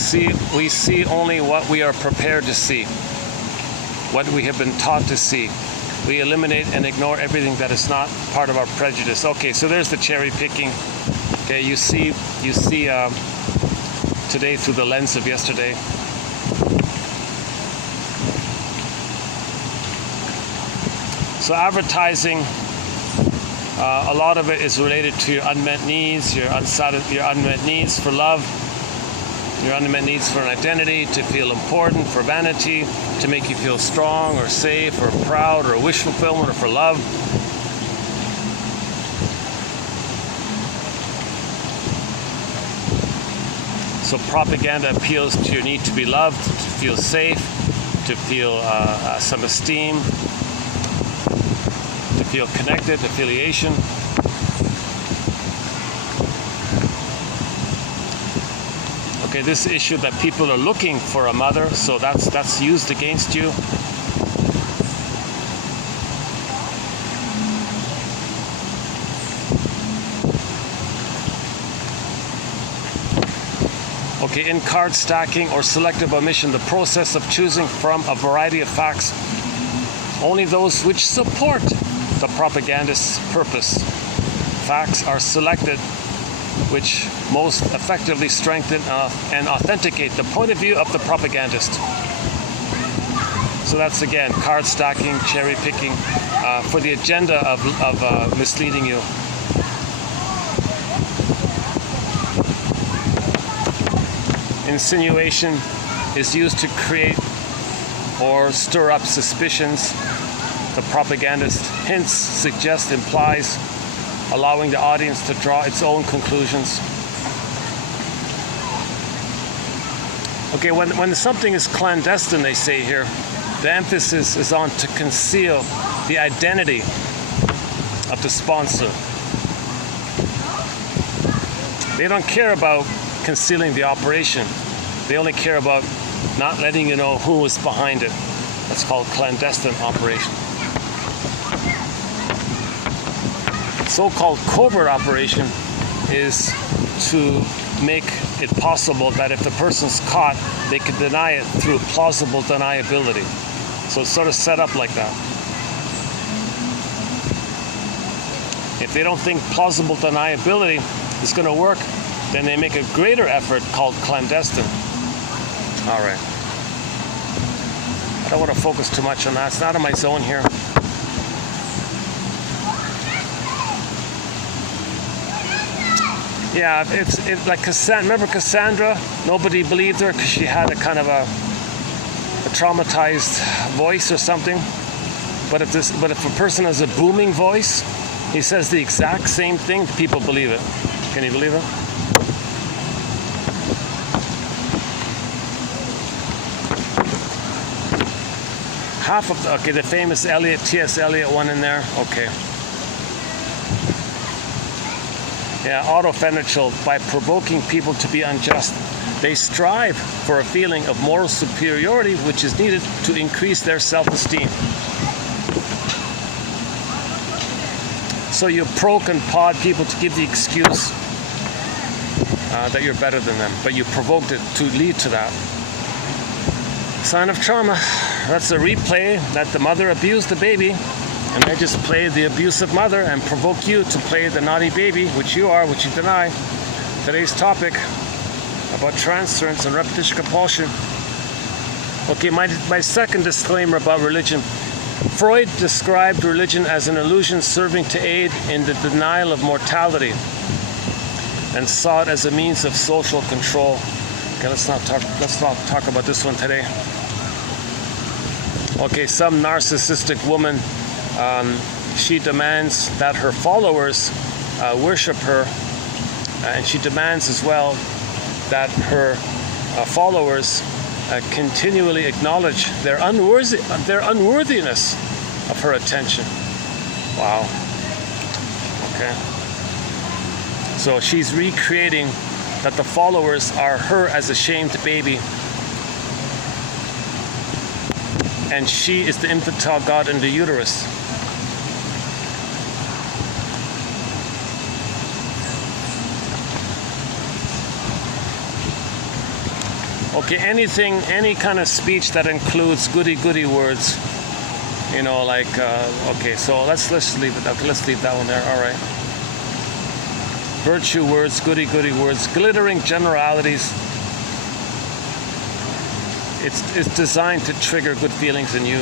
see only what we are prepared to see, what we have been taught to see. We eliminate and ignore everything that is not part of our prejudice. Okay, so there's the cherry picking. Okay, you see today through the lens of yesterday. So advertising, a lot of it is related to your unmet needs, your unmet needs for love, your unmet needs for an identity, to feel important, for vanity, to make you feel strong or safe or proud or wish fulfillment or for love. So propaganda appeals to your need to be loved, to feel safe, to feel some esteem, to feel connected, affiliation. Okay, this issue that people are looking for a mother, so that's used against you. Okay, in card stacking or selective omission, the process of choosing from a variety of facts, only those which support the propagandist's purpose. Facts are selected which most effectively strengthen and authenticate the point of view of the propagandist. So that's again card stacking, cherry picking for the agenda of misleading you. Insinuation is used to create or stir up suspicions. The propagandist hints, suggests, implies, allowing the audience to draw its own conclusions. Okay, when something is clandestine, they say here, the emphasis is on to conceal the identity of the sponsor. They don't care about concealing the operation. They only care about not letting you know who is behind it. That's called clandestine operation. So-called covert operation is to make it possible that if the person's caught, they can deny it through plausible deniability. So it's sort of set up like that. If they don't think plausible deniability is going to work, then they make a greater effort called clandestine. All right. I don't want to focus too much on that. It's not in my zone here. Yeah, it's like Cassandra. Remember Cassandra? Nobody believed her because she had a kind of a traumatized voice or something. But if a person has a booming voice, he says the exact same thing, people believe it. Can you believe it? Half of the famous T.S. Eliot one in there. Okay. Yeah, Otto Fenichel, by provoking people to be unjust, they strive for a feeling of moral superiority which is needed to increase their self-esteem. So you provoke and prod people to give the excuse that you're better than them, but you provoked it to lead to that. Sign of trauma. That's a replay that the mother abused the baby, and they just play the abusive mother and provoke you to play the naughty baby, which you are, which you deny. Today's topic about transference and repetition compulsion. Okay, my second disclaimer about religion. Freud described religion as an illusion serving to aid in the denial of mortality and saw it as a means of social control. Okay, let's not talk about this one today. Okay, some narcissistic woman, she demands that her followers worship her, and she demands as well that her followers continually acknowledge their unworthiness of her attention. Wow. Okay. So she's recreating that the followers are her as a shamed baby, and she is the infantile god in the uterus. Okay, any kind of speech that includes goody words, you know, like okay, so let's leave it. Okay, let's leave that one there. All right. Virtue words, goody words, glittering generalities. It's designed to trigger good feelings in you.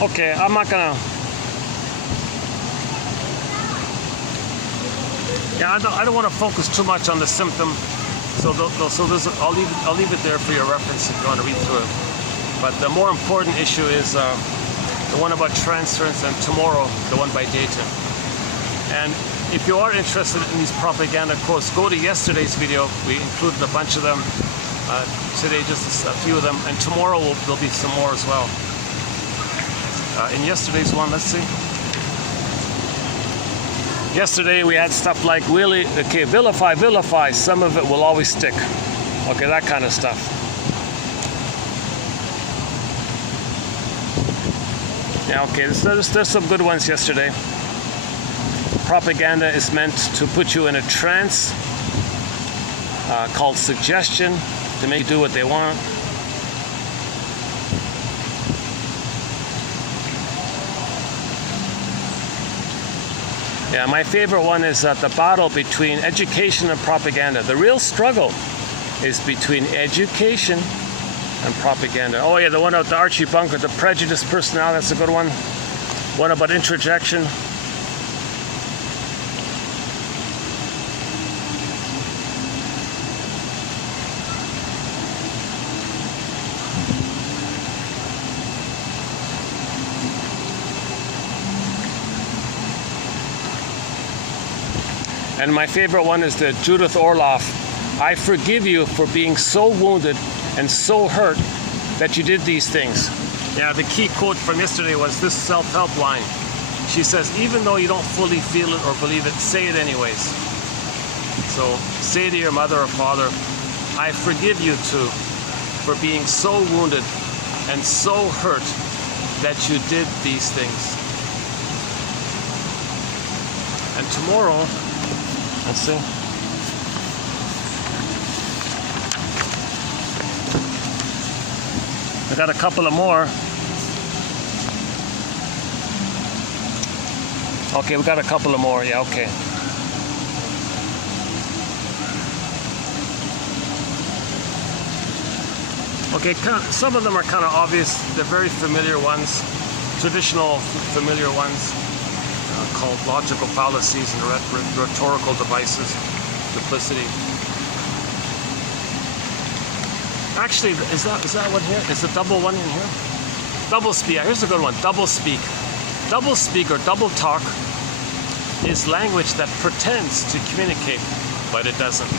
Okay, I'm not gonna. Yeah, I don't want to focus too much on the symptom. So I'll leave it there for your reference if you want to read through it. But the more important issue is the one about transference, and tomorrow the one by Dayton. And if you are interested in these propaganda quotes, go to yesterday's video. We included a bunch of them. Today just a few of them, and tomorrow there'll be some more as well. In yesterday's one, let's see. Yesterday we had stuff like vilify, some of it will always stick. Okay, that kind of stuff. Yeah, okay, there's some good ones yesterday. Propaganda is meant to put you in a trance called suggestion, to make you do what they want. Yeah, my favorite one is the battle between education and propaganda. The real struggle is between education and propaganda. Oh yeah, the one about the Archie Bunker, the prejudice personality, that's a good one. One about introjection. And my favorite one is the Judith Orloff. I forgive you for being so wounded and so hurt that you did these things. Yeah, the key quote from yesterday was this self-help line. She says, even though you don't fully feel it or believe it, say it anyways. So say to your mother or father, I forgive you too for being so wounded and so hurt that you did these things. And tomorrow, let's see. I got a couple of more. Okay, we got a couple of more. Yeah, okay. Okay, some of them are kind of obvious. They're very familiar ones, traditional familiar ones, called logical fallacies and rhetorical devices, duplicity. Actually, is that one here? Is the double one in here? Double speak. Here's a good one. Double speak. Double speak or double talk is language that pretends to communicate, but it doesn't.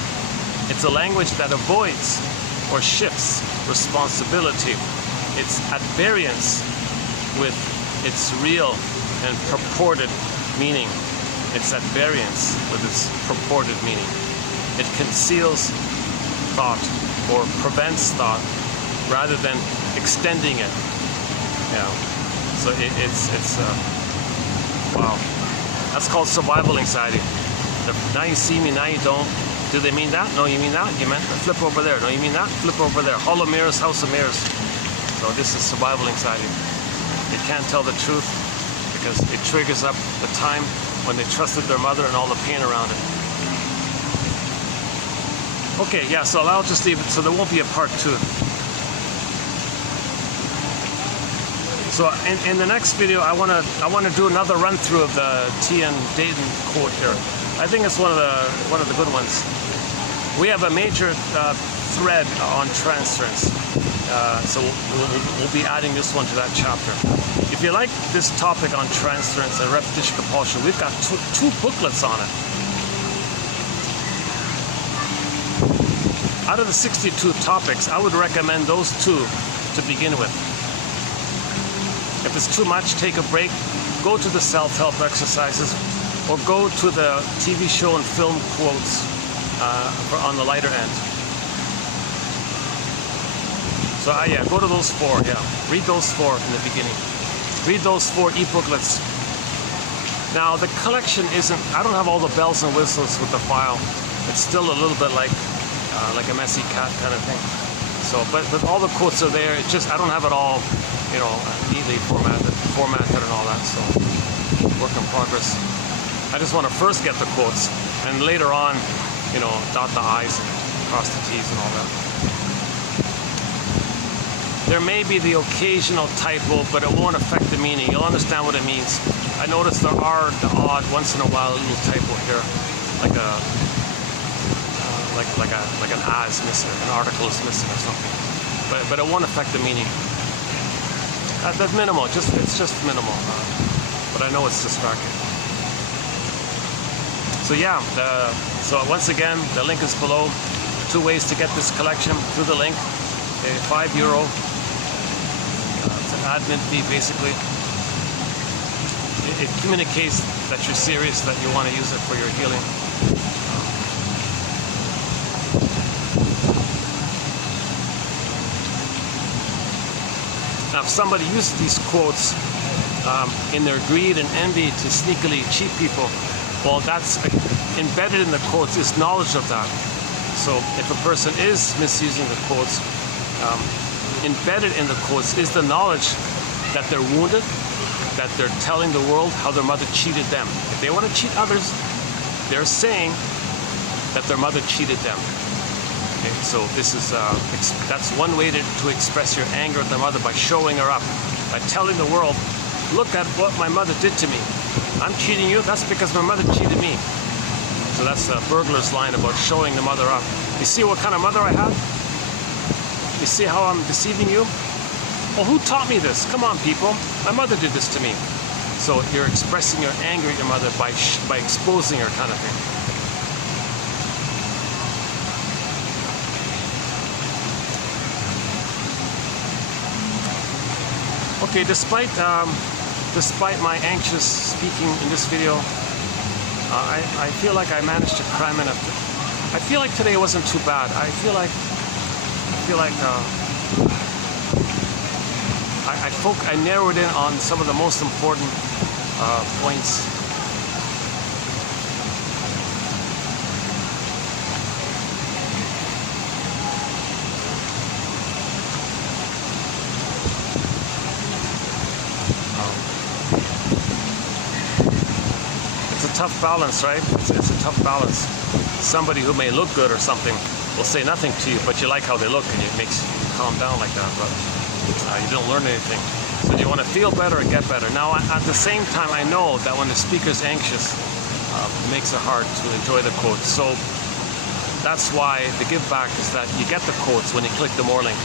It's a language that avoids or shifts responsibility. It's at variance with its real and purported meaning. It's at variance with its purported meaning. It conceals thought or prevents thought rather than extending it. Yeah. So wow. That's called survival anxiety. Now you see me, now you don't. Do they mean that? No, you mean that? You meant flip over there. No, you mean that? Flip over there. Hollow mirrors, house of mirrors. So this is survival anxiety. They can't tell the truth because it triggers up the time when they trusted their mother and all the pain around it. Okay, yeah, so I'll just leave it. So there won't be a part 2. So in the next video, I want to do another run through of the T.N. Dayton quote here. I think it's one of the good ones. We have a major thread on transference, so we'll be adding this one to that chapter. If you like this topic on transference and repetition compulsion, we've got two booklets on it. Out of the 62 topics, I would recommend those 2 to begin with. If it's too much, take a break, go to the self-help exercises, or go to the TV show and film quotes on the lighter end. So yeah, go to those 4, yeah. Read those 4 in the beginning. Read those 4 e-booklets. Now the collection isn't, I don't have all the bells and whistles with the file. It's still a little bit like a messy cat kind of thing. So, but all the quotes are there. It's just, I don't have it all, you know, neatly formatted and all that, so work in progress. I just want to first get the quotes, and later on, you know, dot the I's and cross the T's and all that. There may be the occasional typo, but it won't affect the meaning. You'll understand what it means. I noticed there are the odd, once in a while, a little typo here, like an A is missing, an article is missing or something. But it won't affect the meaning. That's minimal. It's just minimal. But I know it's distracting. So yeah, so once again, the link is below. 2 ways to get this collection through the link. €5. It's an admin fee, basically. It communicates that you're serious, that you want to use it for your healing. Now, if somebody uses these quotes in their greed and envy to sneakily cheat people, well, that's embedded in the quotes is knowledge of that. So if a person is misusing the quotes, embedded in the quotes is the knowledge that they're wounded, that they're telling the world how their mother cheated them. If they want to cheat others, they're saying that their mother cheated them. Okay, so this is that's one way to express your anger at their mother, by showing her up, by telling the world, look at what my mother did to me. I'm cheating you, that's because my mother cheated me. So that's the burglar's line about showing the mother up. You see what kind of mother I have? You see how I'm deceiving you? Well, who taught me this? Come on, people. My mother did this to me. So you're expressing your anger at your mother by exposing her, kind of thing. Okay, despite my anxious speaking in this video, I feel like I managed to cram in I feel like today wasn't too bad. I feel like I narrowed in on some of the most important points. It's a tough balance, right? It's a tough balance. Somebody who may look good or something will say nothing to you, but you like how they look, and it makes calm down like that, but you don't learn anything. So you want to feel better and get better. Now, at the same time, I know that when the speaker's anxious, it makes it hard to enjoy the quotes. So that's why the give back is that you get the quotes when you click the more link.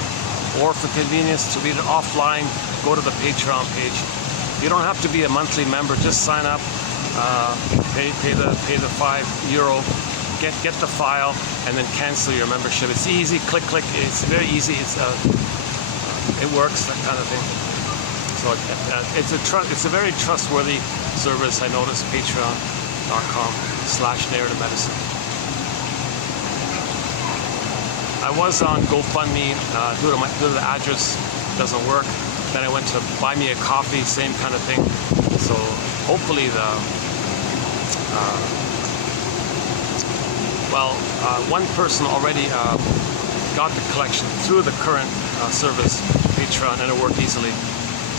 Or for convenience, to read it offline, go to the Patreon page. You don't have to be a monthly member, just sign up, pay the €5, get the file, and then cancel your membership. It's easy, click, it's very easy, it works, that kind of thing. So it's a very trustworthy service. I noticed patreon.com/narrative medicine. I was on GoFundMe, due to the address doesn't work. Then I went to buy me a coffee, same kind of thing. So hopefully one person already got the collection through the current service, Patreon, and it worked easily.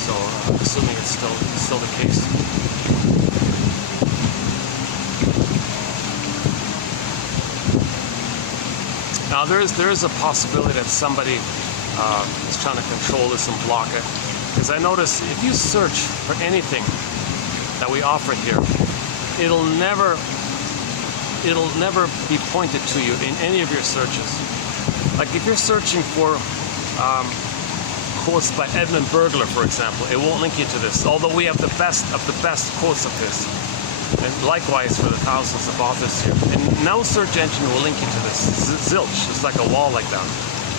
So I'm assuming it's still the case. Now there is a possibility that somebody is trying to control this and block it. Because I notice if you search for anything that we offer here, it'll never be pointed to you in any of your searches. Like if you're searching for quotes by Edmund Burglar, for example, it won't link you to this. Although we have the best of the best quotes of his. And likewise for the thousands of authors here. And no search engine will link you to this. Zilch. It's like a wall like that.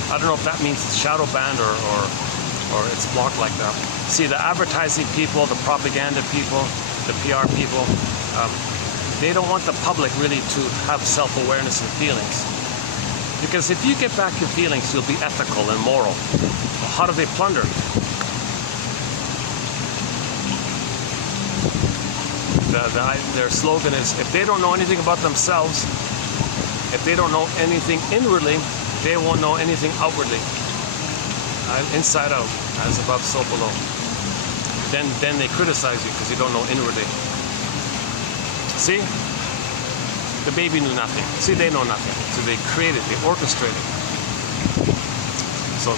I don't know if that means it's shadow banned or it's blocked like that. See, the advertising people, the propaganda people, the PR people, they don't want the public really to have self-awareness and feelings. Because if you get back your feelings, you'll be ethical and moral. Well, how do they plunder? Their slogan is, if they don't know anything about themselves, if they don't know anything inwardly, they won't know anything outwardly. Inside out, as above, so below. Then they criticize you because you don't know inwardly. See? The baby knew nothing. See, they know nothing. So they created, they orchestrated. So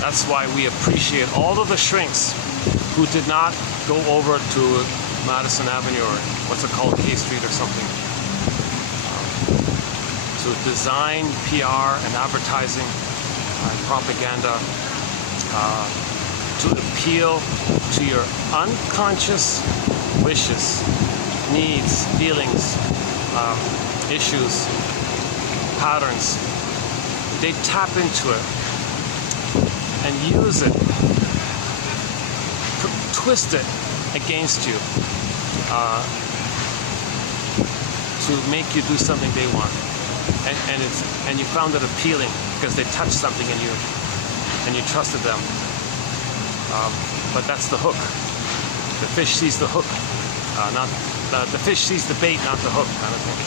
that's why we appreciate all of the shrinks who did not go over to Madison Avenue or what's it called, K Street or something, to design PR and advertising and propaganda to appeal to your unconscious wishes, needs, feelings, issues, patterns. They tap into it and use it, twist it against you to make you do something they want, and you found it appealing because they touched something in you and you trusted them. But that's the hook. The fish sees the hook, not the fish sees the bait, not the hook, kind of thing.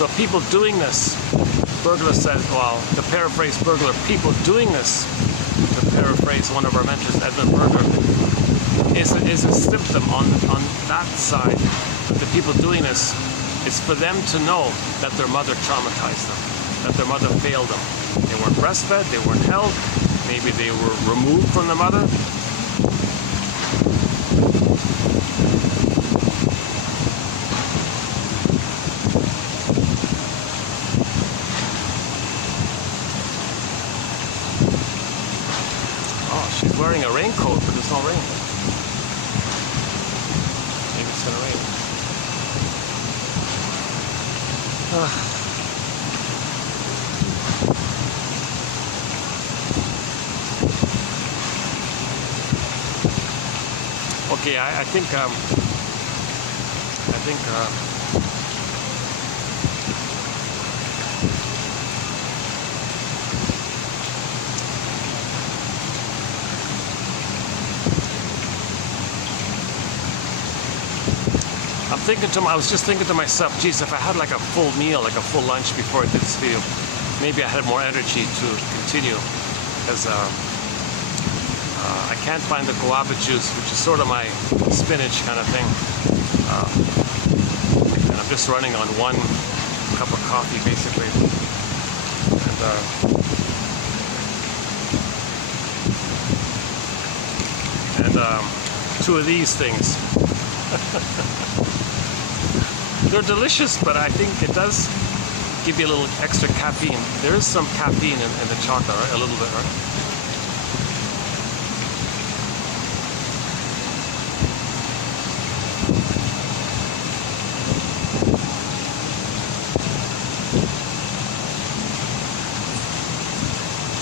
So people doing this, Burglar says, well, to paraphrase Burglar, people doing this, to paraphrase one of our mentors, Edmund Burglar, is a symptom on that side. The people doing this is for them to know that their mother traumatized them, that their mother failed them. They weren't breastfed, they weren't held, maybe they were removed from the mother. She's wearing a raincoat, but there's no rain. Maybe it's gonna rain. Okay, I think I was just thinking to myself, geez, if I had like a full meal, like a full lunch before I did this video, maybe I had more energy to continue, because I can't find the guava juice, which is sort of my spinach kind of thing, and I'm just running on one cup of coffee basically. two of these things. They're delicious, but I think it does give you a little extra caffeine. There is some caffeine in the chocolate, right? A little bit, right?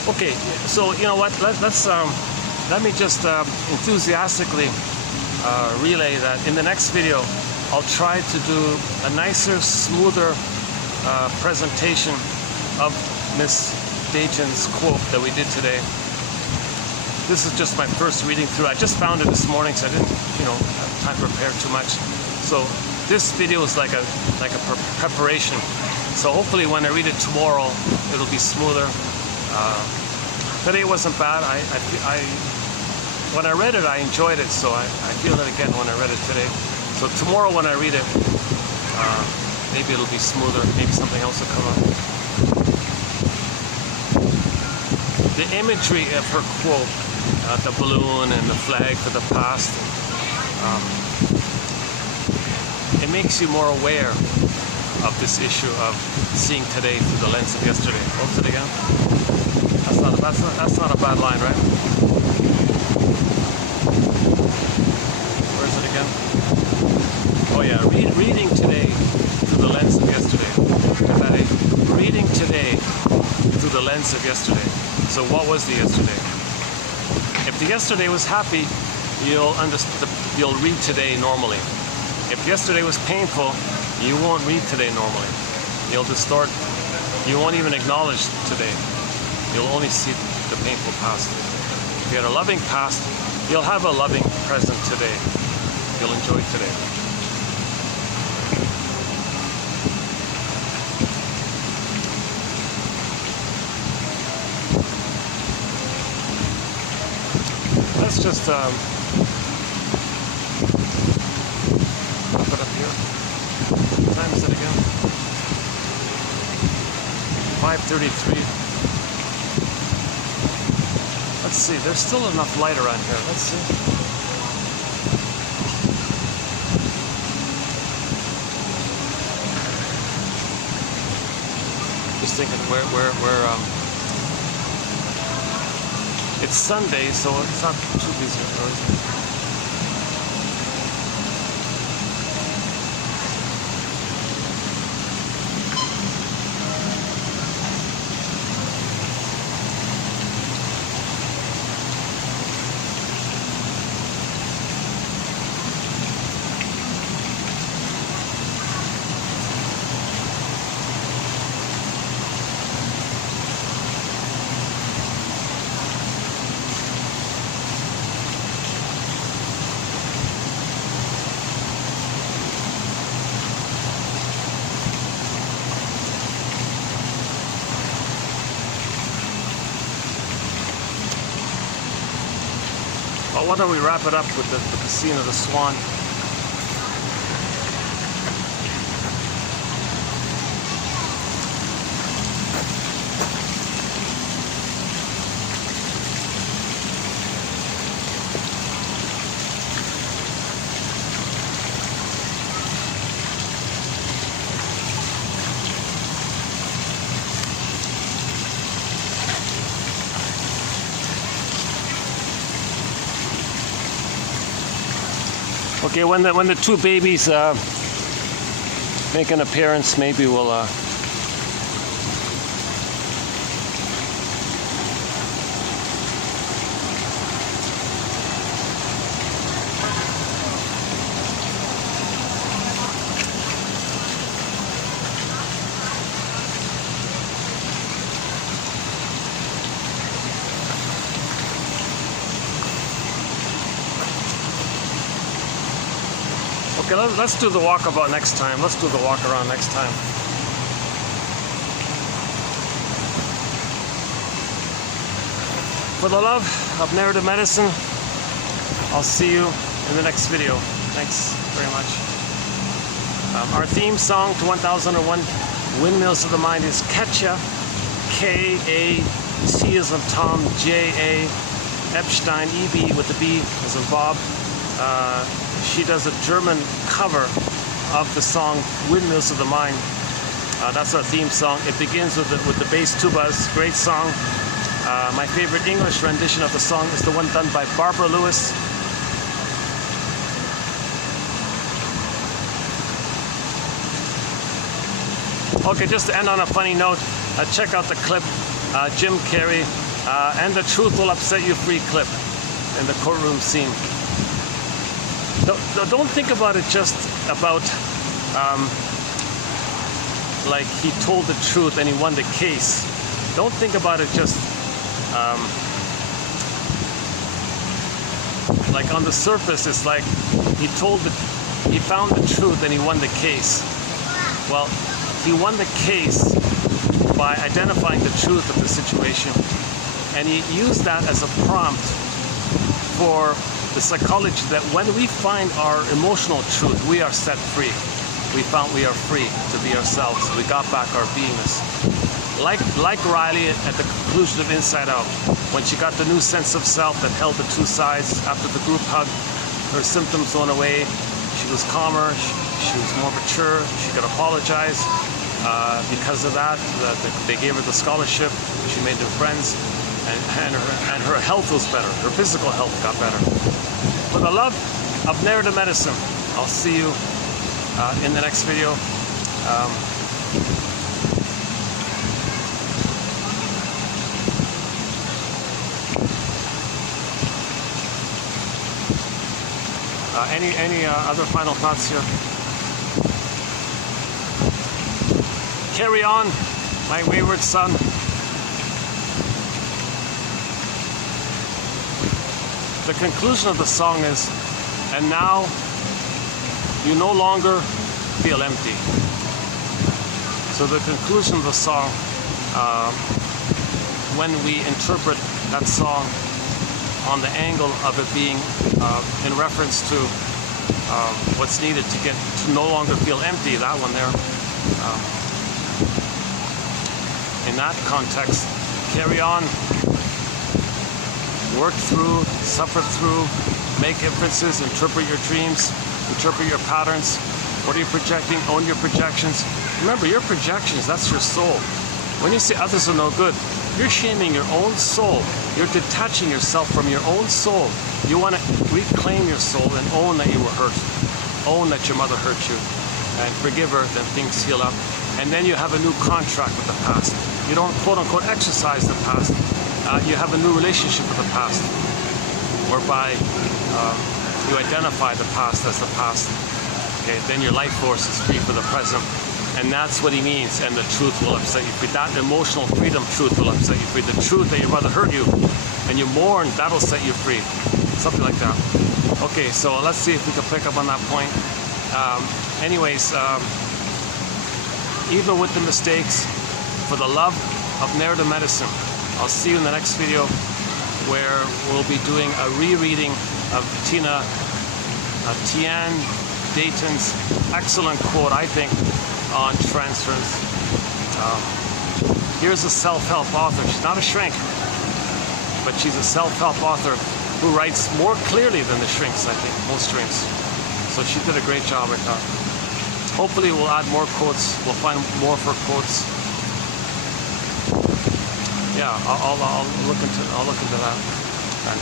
Okay, so you know what? Let me just enthusiastically relay that in the next video, I'll try to do a nicer, smoother presentation of Miss Dayton's quote that we did today. This is just my first reading through. I just found it this morning, so I didn't, have time to prepare too much. So this video is like a preparation. So hopefully when I read it tomorrow, it'll be smoother. Today wasn't bad. When I read it, I enjoyed it, so I feel it again when I read it today. So tomorrow when I read it, maybe it'll be smoother, maybe something else will come up. The imagery of her quote, the balloon and the flag for the past, it makes you more aware of this issue of seeing today through the lens of yesterday. What was it again? That's not a bad line, right? Where is it again? Oh yeah, reading today through the lens of yesterday. Reading today through the lens of yesterday. So what was the yesterday? If the yesterday was happy, you'll read today normally. If yesterday was painful, you won't read today normally. You'll distort. You won't even acknowledge today. You'll only see the painful past. If you had a loving past, you'll have a loving present today. You'll enjoy today. Let's just wrap it up here. What time is it again? 5:33. Let's see, there's still enough light around here. Let's see. Just thinking where it's Sunday, so it's not too busy, is it? Well, why don't we wrap it up with the scene of the swan? Okay, when the two babies make an appearance, maybe we'll okay, let's do the walkabout next time. Let's do the walk around next time. For the love of narrative medicine, I'll see you in the next video. Thanks very much. Our theme song to 1001 Windmills of the Mind is Catcha, K-A, T as in Tom, J-A, Epstein, E-B with the B as in Bob. She does a German cover of the song Windmills of the Mind. That's our theme song. It begins with the bass tubas. Great song. My favorite English rendition of the song is the one done by Barbara Lewis. Okay, just to end on a funny note, check out the clip, Jim Cary, and the Truth Will Upset You Free clip in the courtroom scene. Don't think about it just about like he told the truth and he won the case. Don't think about it just like on the surface. It's like he found the truth and he won the case. Well, he won the case by identifying the truth of the situation, and he used that as a prompt for the psychology that when we find our emotional truth, we are set free. We found we are free to be ourselves. We got back our beingness. Like Riley at the conclusion of Inside Out, when she got the new sense of self that held the two sides after the group hug, her symptoms went away. She was calmer. She was more mature. She could apologize. Because of that, they gave her the scholarship. She made new friends, and her health was better. Her physical health got better. For the love of narrative medicine, I'll see you in the next video. Any other final thoughts here? Carry on, my wayward son. The conclusion of the song is, and now you no longer feel empty. So the conclusion of the song, when we interpret that song on the angle of it being in reference to what's needed to get to no longer feel empty, that one there, in that context, carry on, work through, suffer through, make inferences, interpret your dreams, interpret your patterns. What are you projecting? Own your projections. Remember, your projections, that's your soul. When you say others are no good, you're shaming your own soul. You're detaching yourself from your own soul. You want to reclaim your soul and own that you were hurt. Own that your mother hurt you. And forgive her, then things heal up. And then you have a new contract with the past. You don't quote-unquote exercise the past. You have a new relationship with the past, whereby you identify the past as the past. Okay, then your life force is free for the present. And that's what he means, and the truth will upset you free. That emotional freedom truth will upset you free. The truth that your mother hurt you, and you mourn, that'll set you free. Something like that. Okay, so let's see if we can pick up on that point. Even with the mistakes, for the love of narrative medicine, I'll see you in the next video where we'll be doing a rereading of Tian Dayton's excellent quote, I think, on transference. Here's a self-help author. She's not a shrink, but she's a self-help author who writes more clearly than the shrinks, I think, most shrinks. So she did a great job, I thought. Hopefully we'll add more quotes. We'll find more for quotes. Yeah, I'll look into that. And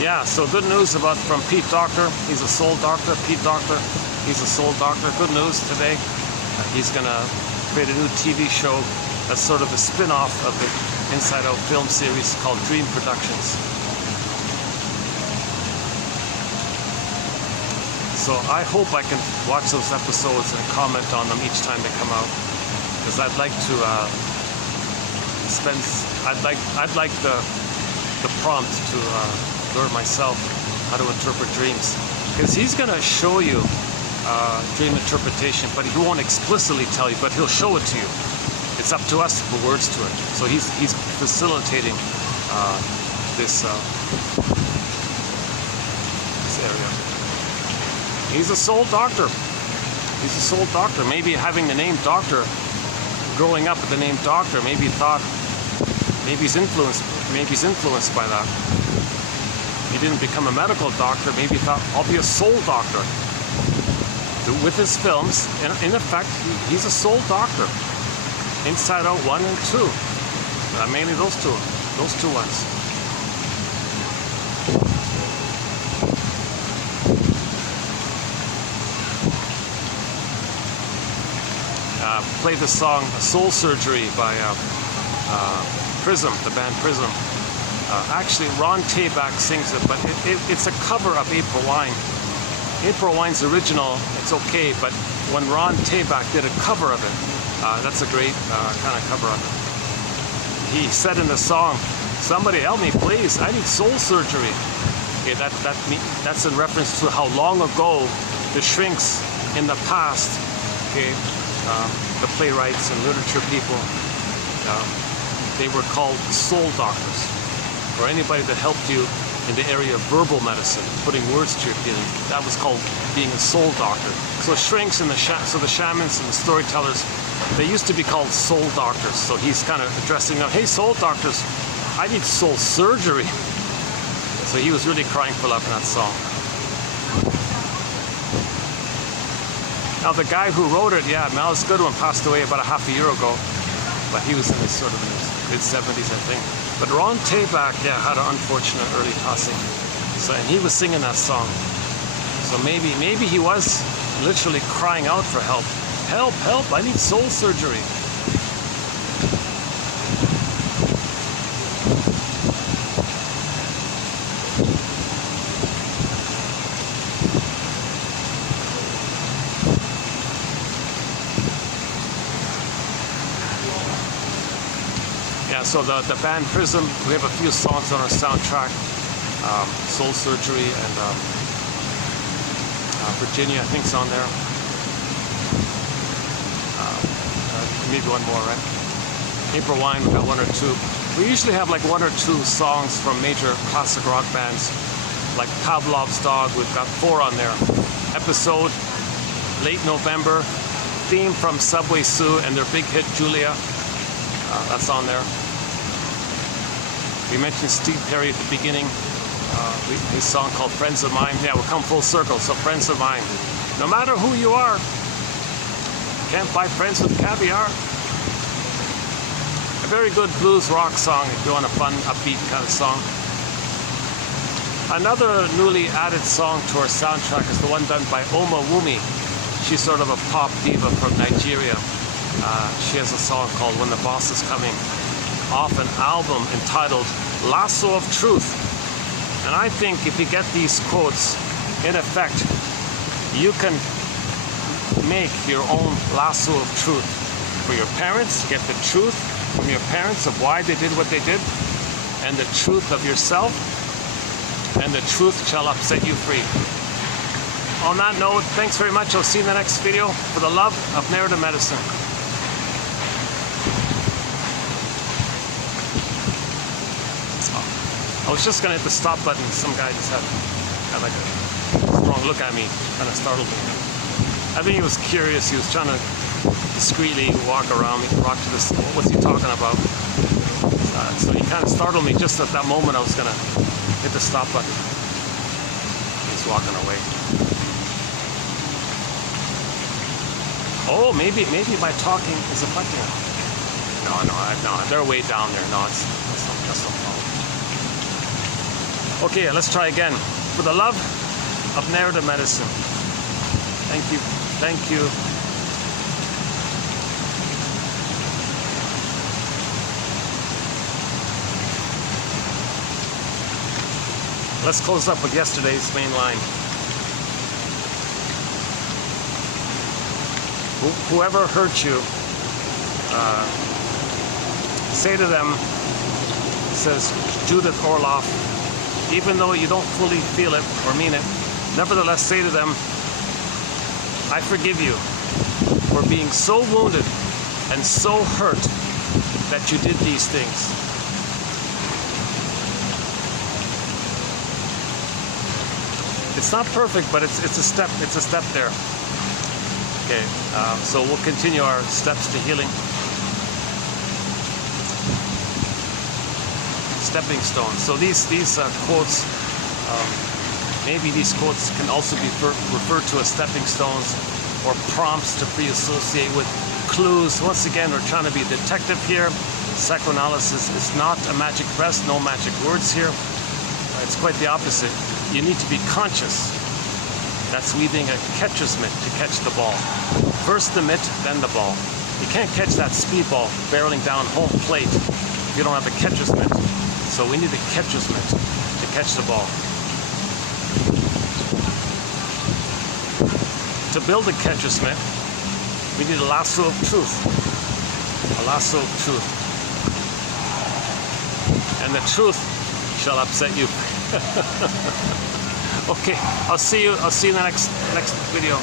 yeah, so good news from Pete Doctor. He's a soul doctor. Pete Doctor, he's a soul doctor. Good news today. He's gonna create a new TV show that's sort of a spin-off of the Inside Out film series called Dream Productions. So I hope I can watch those episodes and comment on them each time they come out, because I'd like to I'd like the prompt to learn myself how to interpret dreams, because he's going to show you dream interpretation, but he won't explicitly tell you, but he'll show it to you. It's up to us to put words to it. So he's facilitating this area. He's a soul doctor. He's a soul doctor. Maybe having the name doctor, growing up with the name doctor, maybe thought, maybe he's influenced by that. He didn't become a medical doctor. Maybe he thought, I'll be a soul doctor. With his films, in effect, he's a soul doctor. Inside Out 1 and 2. Mainly those two ones. Played the song Soul Surgery by Prism, the band Prism. Actually, Ron Tabak sings it, but it's a cover of April Wine. April Wine's original, it's okay, but when Ron Tabak did a cover of it, that's a great kind of cover of it. He said in the song, somebody help me please, I need soul surgery. Okay, that's in reference to how long ago the shrinks in the past, okay, the playwrights and literature people, they were called soul doctors, or anybody that helped you in the area of verbal medicine, putting words to your feeling. That was called being a soul doctor. So shrinks and the shamans and the storytellers, they used to be called soul doctors. So he's kind of addressing them, hey soul doctors, I need soul surgery. So he was really crying for love in that song. Now the guy who wrote it, yeah, Malice Goodwin passed away about a half a year ago, but he was in his sort of mid-70s, I think. But Ron Tabak, yeah, had an unfortunate early passing. So, and he was singing that song. So maybe he was literally crying out for help. Help, help, I need soul surgery. So the band Prism, we have a few songs on our soundtrack, Soul Surgery and Virginia, I think is on there. Maybe one more, right? April Wine, we got one or two. We usually have like one or two songs from major classic rock bands, like Pavlov's Dog, we've got 4 on there. Episode, Late November, theme from Subway Sue and their big hit Julia, that's on there. We mentioned Steve Perry at the beginning, his song called Friends of Mine. Yeah, we'll come full circle, so Friends of Mine. No matter who you are, can't buy friends with caviar. A very good blues rock song if you want a fun, upbeat kind of song. Another newly added song to our soundtrack is the one done by Oma Wumi. She's sort of a pop diva from Nigeria. She has a song called When the Boss is Coming, off an album entitled Lasso of Truth. And I think if you get these quotes, in effect, you can make your own lasso of truth. For your parents, get the truth from your parents of why they did what they did, and the truth of yourself, and the truth shall upset you free. On that note, thanks very much. I'll see you in the next video. For the love of narrative medicine. I was just gonna hit the stop button. Some guy just had like a strong look at me, kind of startled me. I think he was curious. He was trying to discreetly walk around me, walk to this. What's he talking about? So he kind of startled me just at that moment. I was gonna hit the stop button. He's walking away. Oh, maybe my talking is affecting him. No, they're way down there. No, that's no problem. Okay, let's try again. For the love of narrative medicine. Thank you. Thank you. Let's close up with yesterday's main line. Whoever hurt you, say to them, says Judith Orloff, even though you don't fully feel it or mean it, nevertheless say to them, I forgive you for being so wounded and so hurt that you did these things. It's not perfect, but it's a step. It's a step there. Okay, so we'll continue our steps to healing. Stepping stones. So these quotes, maybe these quotes can also be referred to as stepping stones or prompts to pre-associate with clues. Once again, we're trying to be a detective here. Psychoanalysis is not a magic press, no magic words here. It's quite the opposite. You need to be conscious. That's weaving a catcher's mitt to catch the ball. First the mitt, then the ball. You can't catch that speedball barreling down home plate if you don't have a catcher's mitt. So we need a catcher's mitt to catch the ball. To build a catcher's mitt, we need a lasso of truth. A lasso of truth. And the truth shall upset you. Okay, I'll see you in the next video.